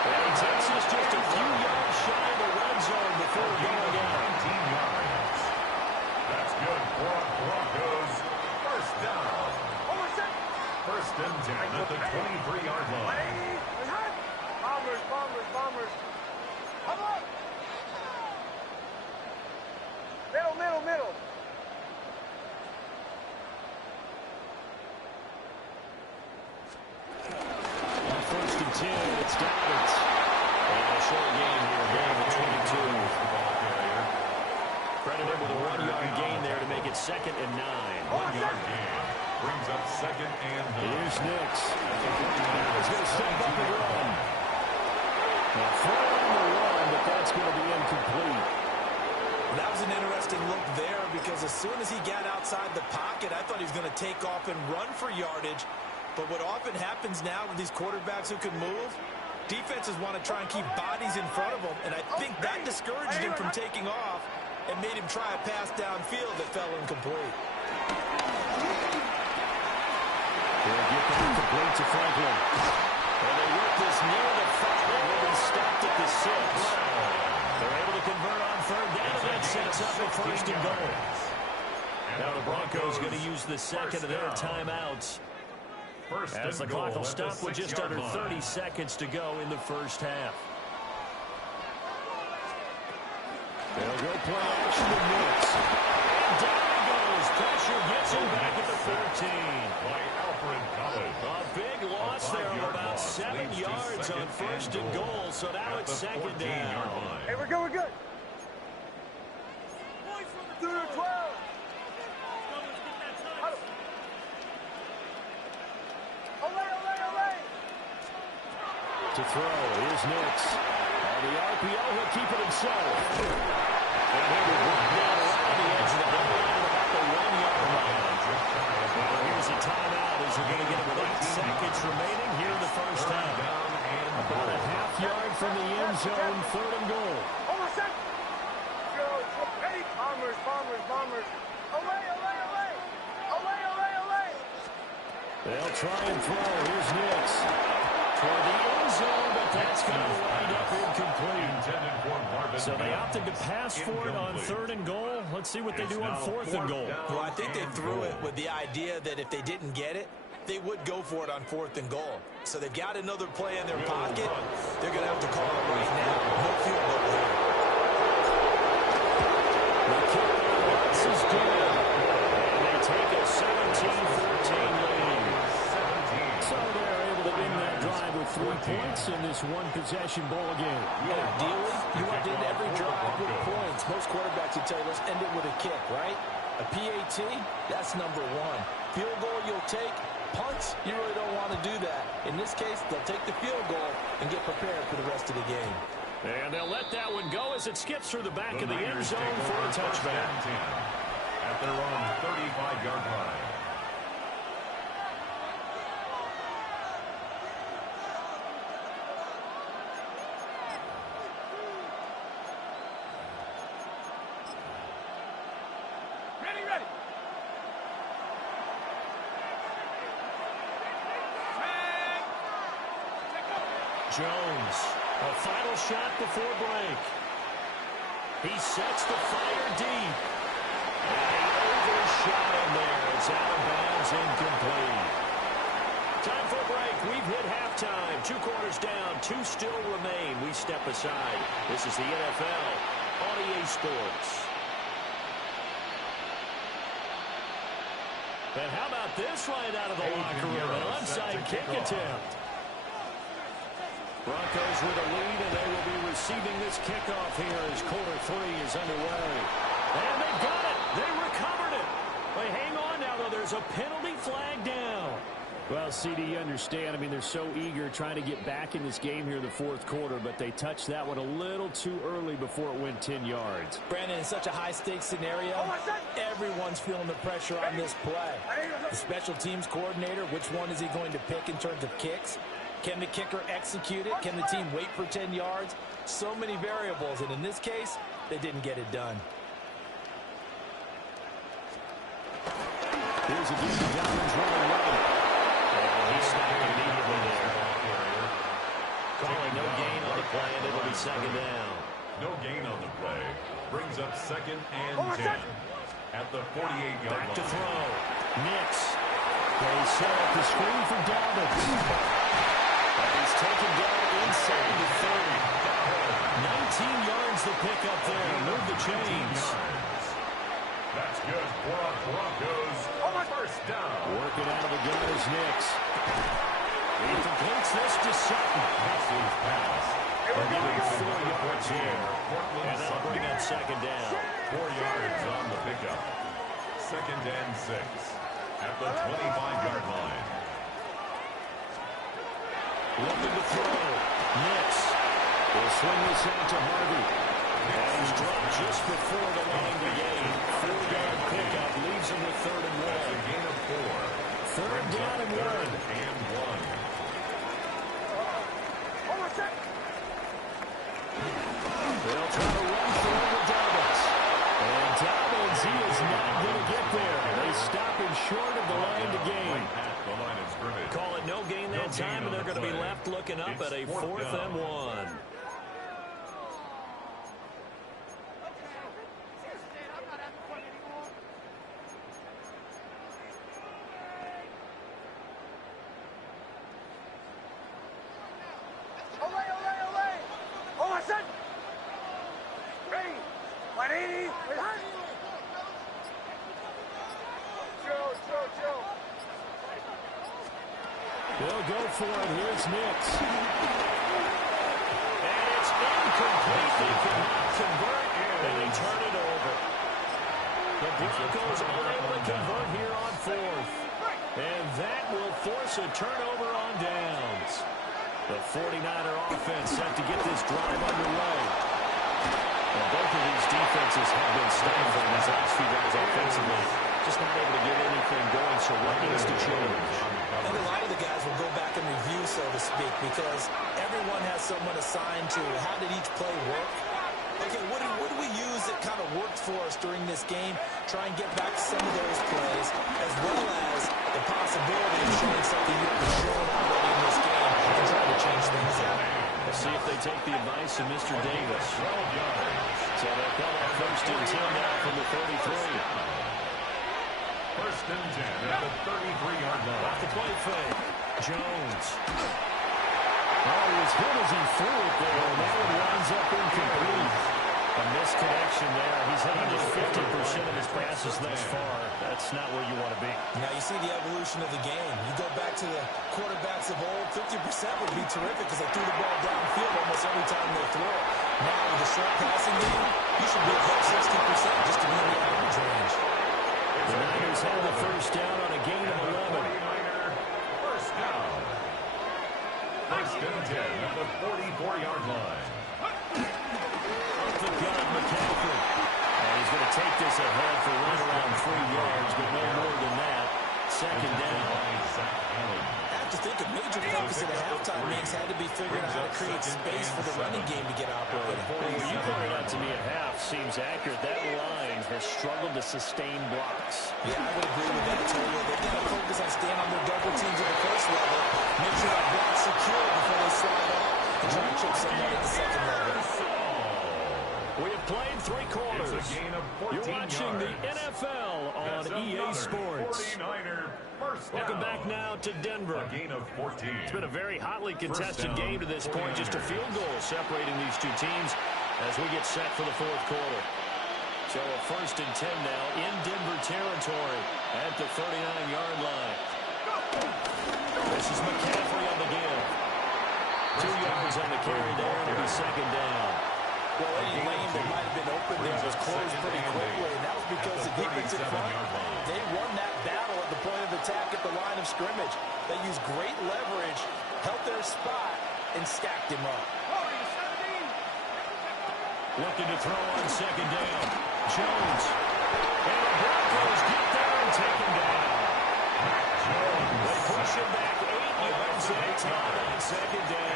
And he takes us just a few yards shy of the red zone before going out. 19 yards. That's good for Broncos. 1st down. 1st and 10 at the 23-yard line. Bombers, bombers, bombers. Come on. Middle, middle, middle. On 1st and 10, it's Dobbins. And a short gain here, gain of 22. Credited with a 1-yard gain there to make it 2nd and 9. 1-yard gain brings up 2nd and 9. Here's Nix. He's going to step up and run. Now, throw on the run, but that's going to be incomplete. That was an interesting look there because as soon as he got outside the pocket, I thought he was going to take off and run for yardage. But what often happens now with these quarterbacks who can move, defenses want to try and keep bodies in front of them, and I think that discouraged him from taking off and made him try a pass downfield that fell incomplete. They'll get that incomplete to Franklin. And they work this near the 5, and they'll be stopped at the 6. They're able to convert on 3rd down, and that sets up a 1st and goal. Now the Broncos going to use the 2nd of their timeouts. As the clock will stop with just under 30 seconds to go in the 1st half. They'll go play action to Nix. And down he goes. Pressure gets him back at the 14. By Alfred Collins. A big loss there of about 7 yards on 1st and goal, so now it's 2nd down. Hey, we're good, we're good. 2 to 12. To throw, here's Nix. On the RPO, he'll keep it himself. And he will work down around the edge of the goal line at about the 1-yard line. Well, here's a timeout as we're going to get it with 8 seconds remaining here in the 1st half. About a half yard from the end zone, 3rd and goal. Ready? Bombers, bombers, bombers. Away, away, away. Away, away, away. They'll try and throw. Here's Nix. For the end zone, but that's going to wind up incomplete. So they opted to pass for it on 3rd and goal. Let's see what they do on 4th and goal. Well, I think they threw it with the idea that if they didn't get it, they would go for it on 4th and goal. So they've got another play in their pocket. They're going to have to call it right now. No field goal here. The kick is good. And they take a 17-14 lead. So they're able to win that drive with 3 points in this one-possession ball game. Ideally, you want to end every drive with points. Most quarterbacks would tell you, let's end it with a kick, right? A PAT, that's number 1. Field goal you'll take. Punts, you really don't want to do that. In this case, they'll take the field goal and get prepared for the rest of the game. And they'll let that one go as it skips through the back of the end zone for a touchback. At their own 35-yard line. Jones, a final shot before break. He sets the fire deep. And he overshot him there. It's out of bounds, incomplete. Time for a break. We've hit halftime. 2 quarters down, 2 still remain. We step aside. This is the NFL on EA Sports. And how about this right out of the locker room? An onside kick attempt. Broncos with a lead, and they will be receiving this kickoff here as quarter 3 is underway. And they've got it. They recovered it. They hang on now, though. There's a penalty flag down. Well, CD, you understand. I mean, they're so eager trying to get back in this game here in the 4th quarter, but they touched that one a little too early before it went 10 yards. Brandon, in such a high-stakes scenario, everyone's feeling the pressure on this play. The special teams coordinator, which one is he going to pick in terms of kicks? Can the kicker execute it? Can the team wait for 10 yards? So many variables, and in this case, they didn't get it done. Here's a deep Dobbins running right. And he's stopped immediately there. Calling no gain on the play, and it'll be 2nd down. No gain on the play. Brings up 2nd and 10. At the 48-yard line. Back to throw. Nix. They set up the screen for Dobbins. He's taken down inside the 30. 19 yards the pickup there. Move the chains. That's good for Broncos. 1st down. Working out of the gun is Nix. He completes this to Sutton. That's his pass. They're giving 4 yards here. And that'll bring up 2nd down. 4 yards on the pickup. 2nd and 6. At the 25-yard line. Looking to throw. Nix will swing this out to Harvey. And he's dropped just before the line to gain. 4-yard pickup leaves him with 3rd and 1. That's a gain of 4. 3rd down and 1. They'll try to run through with Dobbins. And Dobbins, he is not going to get there. They stop him short of the line to gain. Call it no gain that time, and they're going to be left looking up at a 4th and 1. They'll go for it. Here's Nix. And it's incomplete. They cannot convert, and they turn it over. The Broncos unable to convert here on 4th. And that will force a turnover on downs. The 49er offense set to get this drive underway. And both of these defenses have been stifling these last few guys offensively. Just not able to get anything going, so what needs to change? I think a lot of the guys will go back and review, so to speak, because everyone has someone assigned to how did each play work. Okay, what do we use that kind of worked for us during this game? Try and get back to some of those plays, as well as the possibility of showing something you haven't shown already in this game and try to change things up. We'll see if they take the advice of Mr. Davis. So they'll call it 1st and 10 now from the 33. 1st and 10 at the 33-yard line. Off the play fake. Jones. Oh, he was hit as he threw it there, and that one winds up incomplete. A misconnection there. He's hit under 50% of his passes thus far. That's not where you want to be. Now you see the evolution of the game. You go back to the quarterbacks of old, 50% would be terrific because they threw the ball downfield almost every time they throw it. Now with the short passing game, you should be above 60% just to be in the average range. The Niners have the 1st down on a gain of 11. 1st down. 1st and 10 at the 44-yard line. Up the gut, McCaffrey. And he's going to take this ahead for right around 3 yards, but no more than that. Second down. I have to think a major focus at the halftime mix had to be figuring out how to create space for the running game to get operating. Well, what you pointed out to me at half seems accurate. That line has struggled to sustain blocks. Yeah, I would agree with that, Tony. They've got to focus on staying on their double teams at the first level, make sure that block's secure before they slide up and try to chip someone at the second level. We have played 3 quarters. You're watching the NFL on EA Sports. Welcome back now to Denver. It's been a very hotly contested game to this point. Just a field goal separating these two teams as we get set for the 4th quarter. So a 1st and 10 now in Denver territory at the 39-yard line. This is McCaffrey on the give. 2 yards on the carry there. It'll be 2nd down. Well, any lane that might have been open there was closed pretty quickly, and that was because the defense in front, they won that battle at the point of attack at the line of scrimmage. They used great leverage, held their spot, and stacked him up. Looking to throw on 2nd down. Jones. And the Broncos get there and take him down. They push him back 8 yards at a time on 2nd down.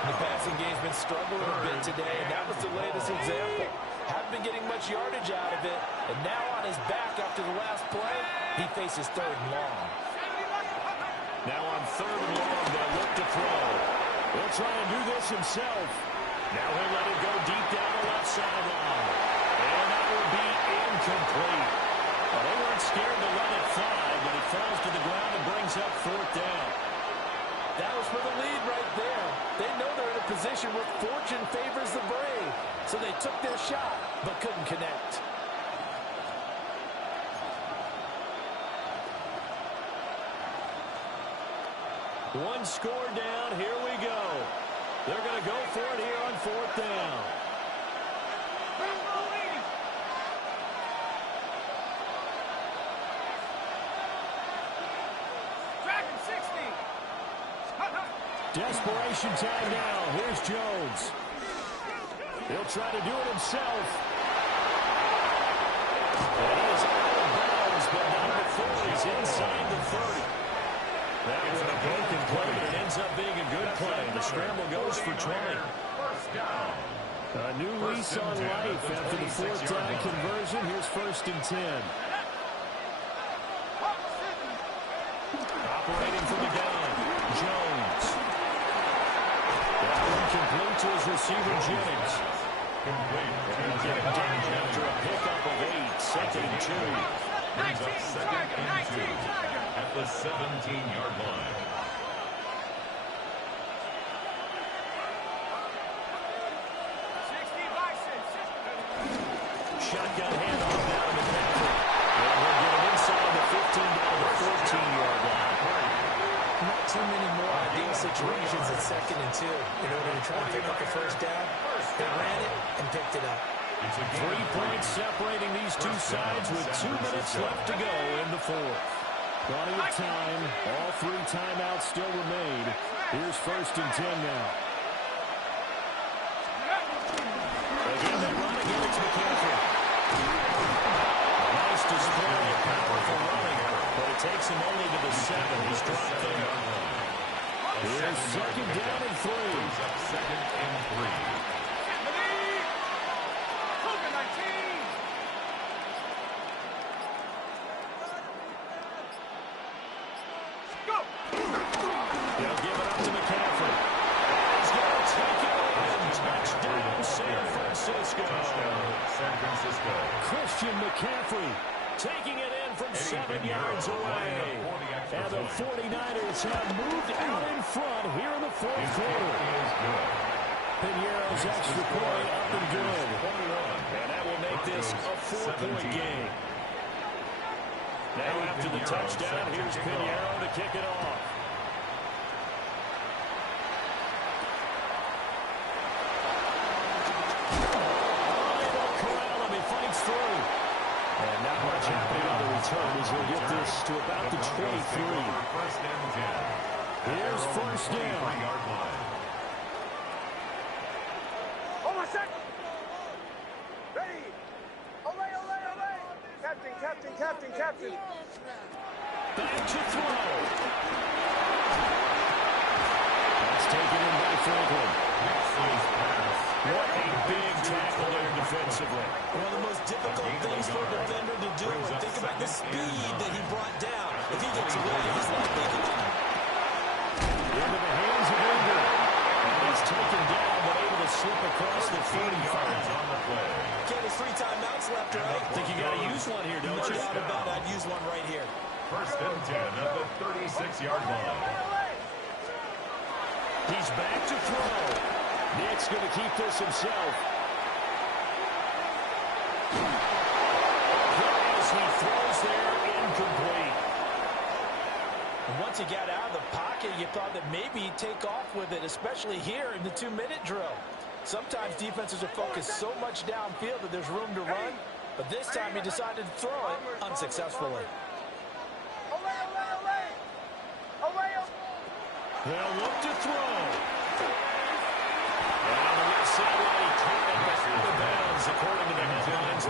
The passing game's been struggling a bit today, and that was the latest example. Haven't been getting much yardage out of it, and now on his back after the last play, he faces 3rd and long. Now on 3rd and long, they'll look to throw. He'll try and do this himself. Now he'll let it go deep down the left sideline. And that will be incomplete. Well, they weren't scared to let it fly, but it falls to the ground and brings up 4th down. That was for the lead right there. They know they're in a position where fortune favors the brave. So they took their shot, but couldn't connect. One score down. Here we go. They're going to go for it here on 4th down. Desperation time now. Here's Jones. He'll try to do it himself. And he is out of bounds, but not before he's inside the 30. That was a broken play, but it ends up being a good play. The scramble goes for 20. A new lease on life after the 4th down conversion. Here's 1st and 10. Operating from the gun, Jones. That one complete to his receiver, Jennings. And get it down after a pickup of 8, 2nd and 2. Brings up 2nd and 2 at the 17-yard line. Shotgun handoff now to McCaffrey. And he'll get him inside the 15 down to 14-yard line. Not too many more ideal situations at 2nd and 2 in order to try and pick up the 1st down. They ran it and picked it up. 3 points separating these two sides with 2 minutes left to go in the 4th. Plenty of time. All 3 timeouts still remain. Here's 1st and 10 now. Again, they run again. It's McCaffrey. Nice display of powerful running, but it takes him only to the 7. He's dropped there. Here's 2nd down and 3. 2nd and 3. They'll give it up to McCaffrey. He's going to take it in. Touchdown, San Francisco. San Francisco. Christian McCaffrey taking it in from 7 yards away. And the 49ers have moved out in front here in the 4th quarter. Pinheiro's extra point up and good. And that will make this a 4-point game. Now after the touchdown, here's Pinheiro to kick it off. And not much happening on the return as he'll get this to about the 23. Here's 1st down. Captain. Back to throw. That's taken in by Franklin. What a big tackle there defensively. One of the most difficult things for a defender to do. And think about the speed that he brought down. If he gets away, he's likely to get into the hands of Ingram. And he's taken down, but able to slip across the 45 on the play. Get his 3 timeouts left, right? I think you got to use one here, don't you? No doubt about it. I'd use one right here. First and 10 at the 36-yard line. He's back to throw. Nick's going to keep this himself. As he throws there, incomplete. And once he got out of the pocket, you thought that maybe he'd take off with it, especially here in the 2-minute drill. Sometimes defenses are focused so much downfield that there's room to run, but this time he decided to throw it unsuccessfully. They'll look to throw. And on the left sideline, he caught it back out of bounds, according to the headlines.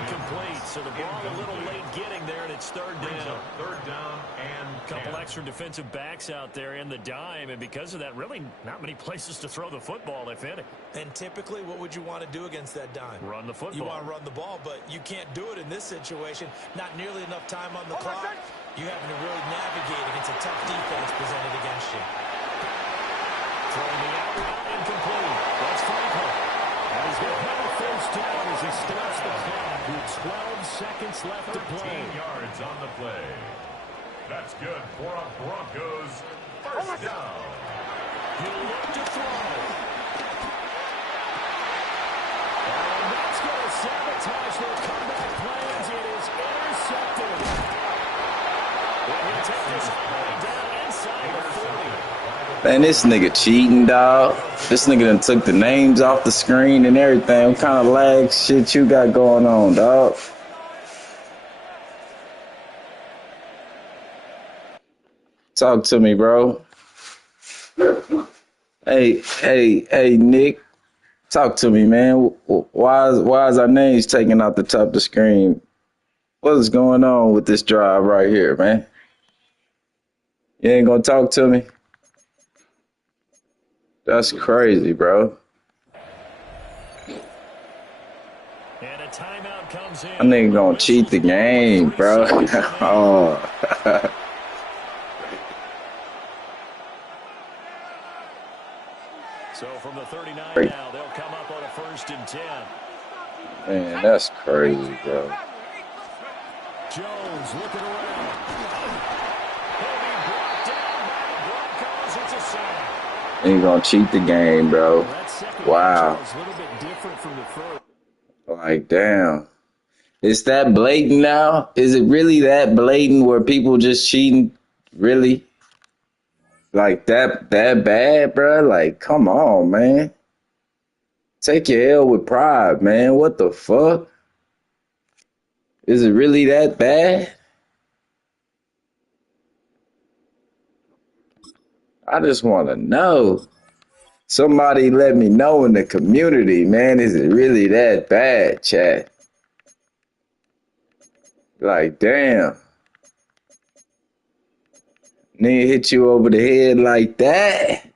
Incomplete. So the ball a little late getting there, and it's third down. Third down and a couple extra defensive backs out there in the dime, and because of that, really not many places to throw the football, if any. And typically, what would you want to do against that dime? Run the football. You want to run the ball, but you can't do it in this situation. Not nearly enough time on the clock. You having to really navigate against a tough defense presented against you. Throwing the out route, incomplete. That's Franklin. And he's going to have a first down as he starts the clock with 12 seconds left to play. 13 yards on the play. That's good for a Broncos first down. He'll look to throw. And that's going to sabotage their comeback plans. It is intercepted. He'll take this all the way down inside the 40. Man, this nigga cheating, dog. This nigga done took the names off the screen and everything. What kind of lag shit you got going on, dog? Talk to me, bro. Hey, Nick. Talk to me, man. Why is our names taken off the top of the screen? What is going on with this drive right here, man? You ain't gonna talk to me? That's crazy, bro. And a timeout comes in. I nigga gonna cheat the game, bro. Oh. So from the 39 now, they'll come up on a 1st and 10. Man, that's crazy, bro. Jones looking around. He'll be brought down by the Broncos. It's a sack. Ain't gonna cheat the game, bro. Wow. A little bit different from the first. Like, damn. Is that blatant now? Is it really that blatant where people just cheating? Really? Like that bad, bro? Like, come on, man. Take your L with pride, man. What the fuck? Is it really that bad? I just want to know. Somebody let me know in the community, man. Is it really that bad, chat? Like, damn. Nigga hit you over the head like that?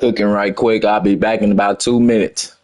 Cooking right quick. I'll be back in about 2 minutes.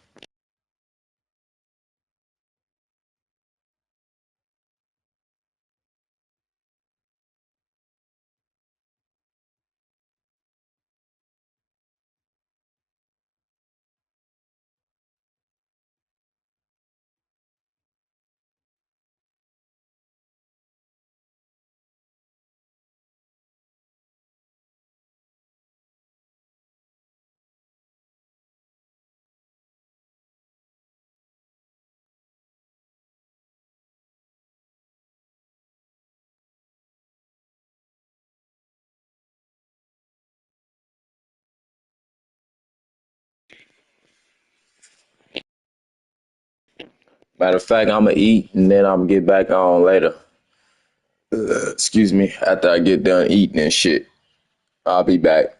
Matter of fact, I'm going to eat and then I'm going to get back on later. Excuse me. After I get done eating and shit, I'll be back.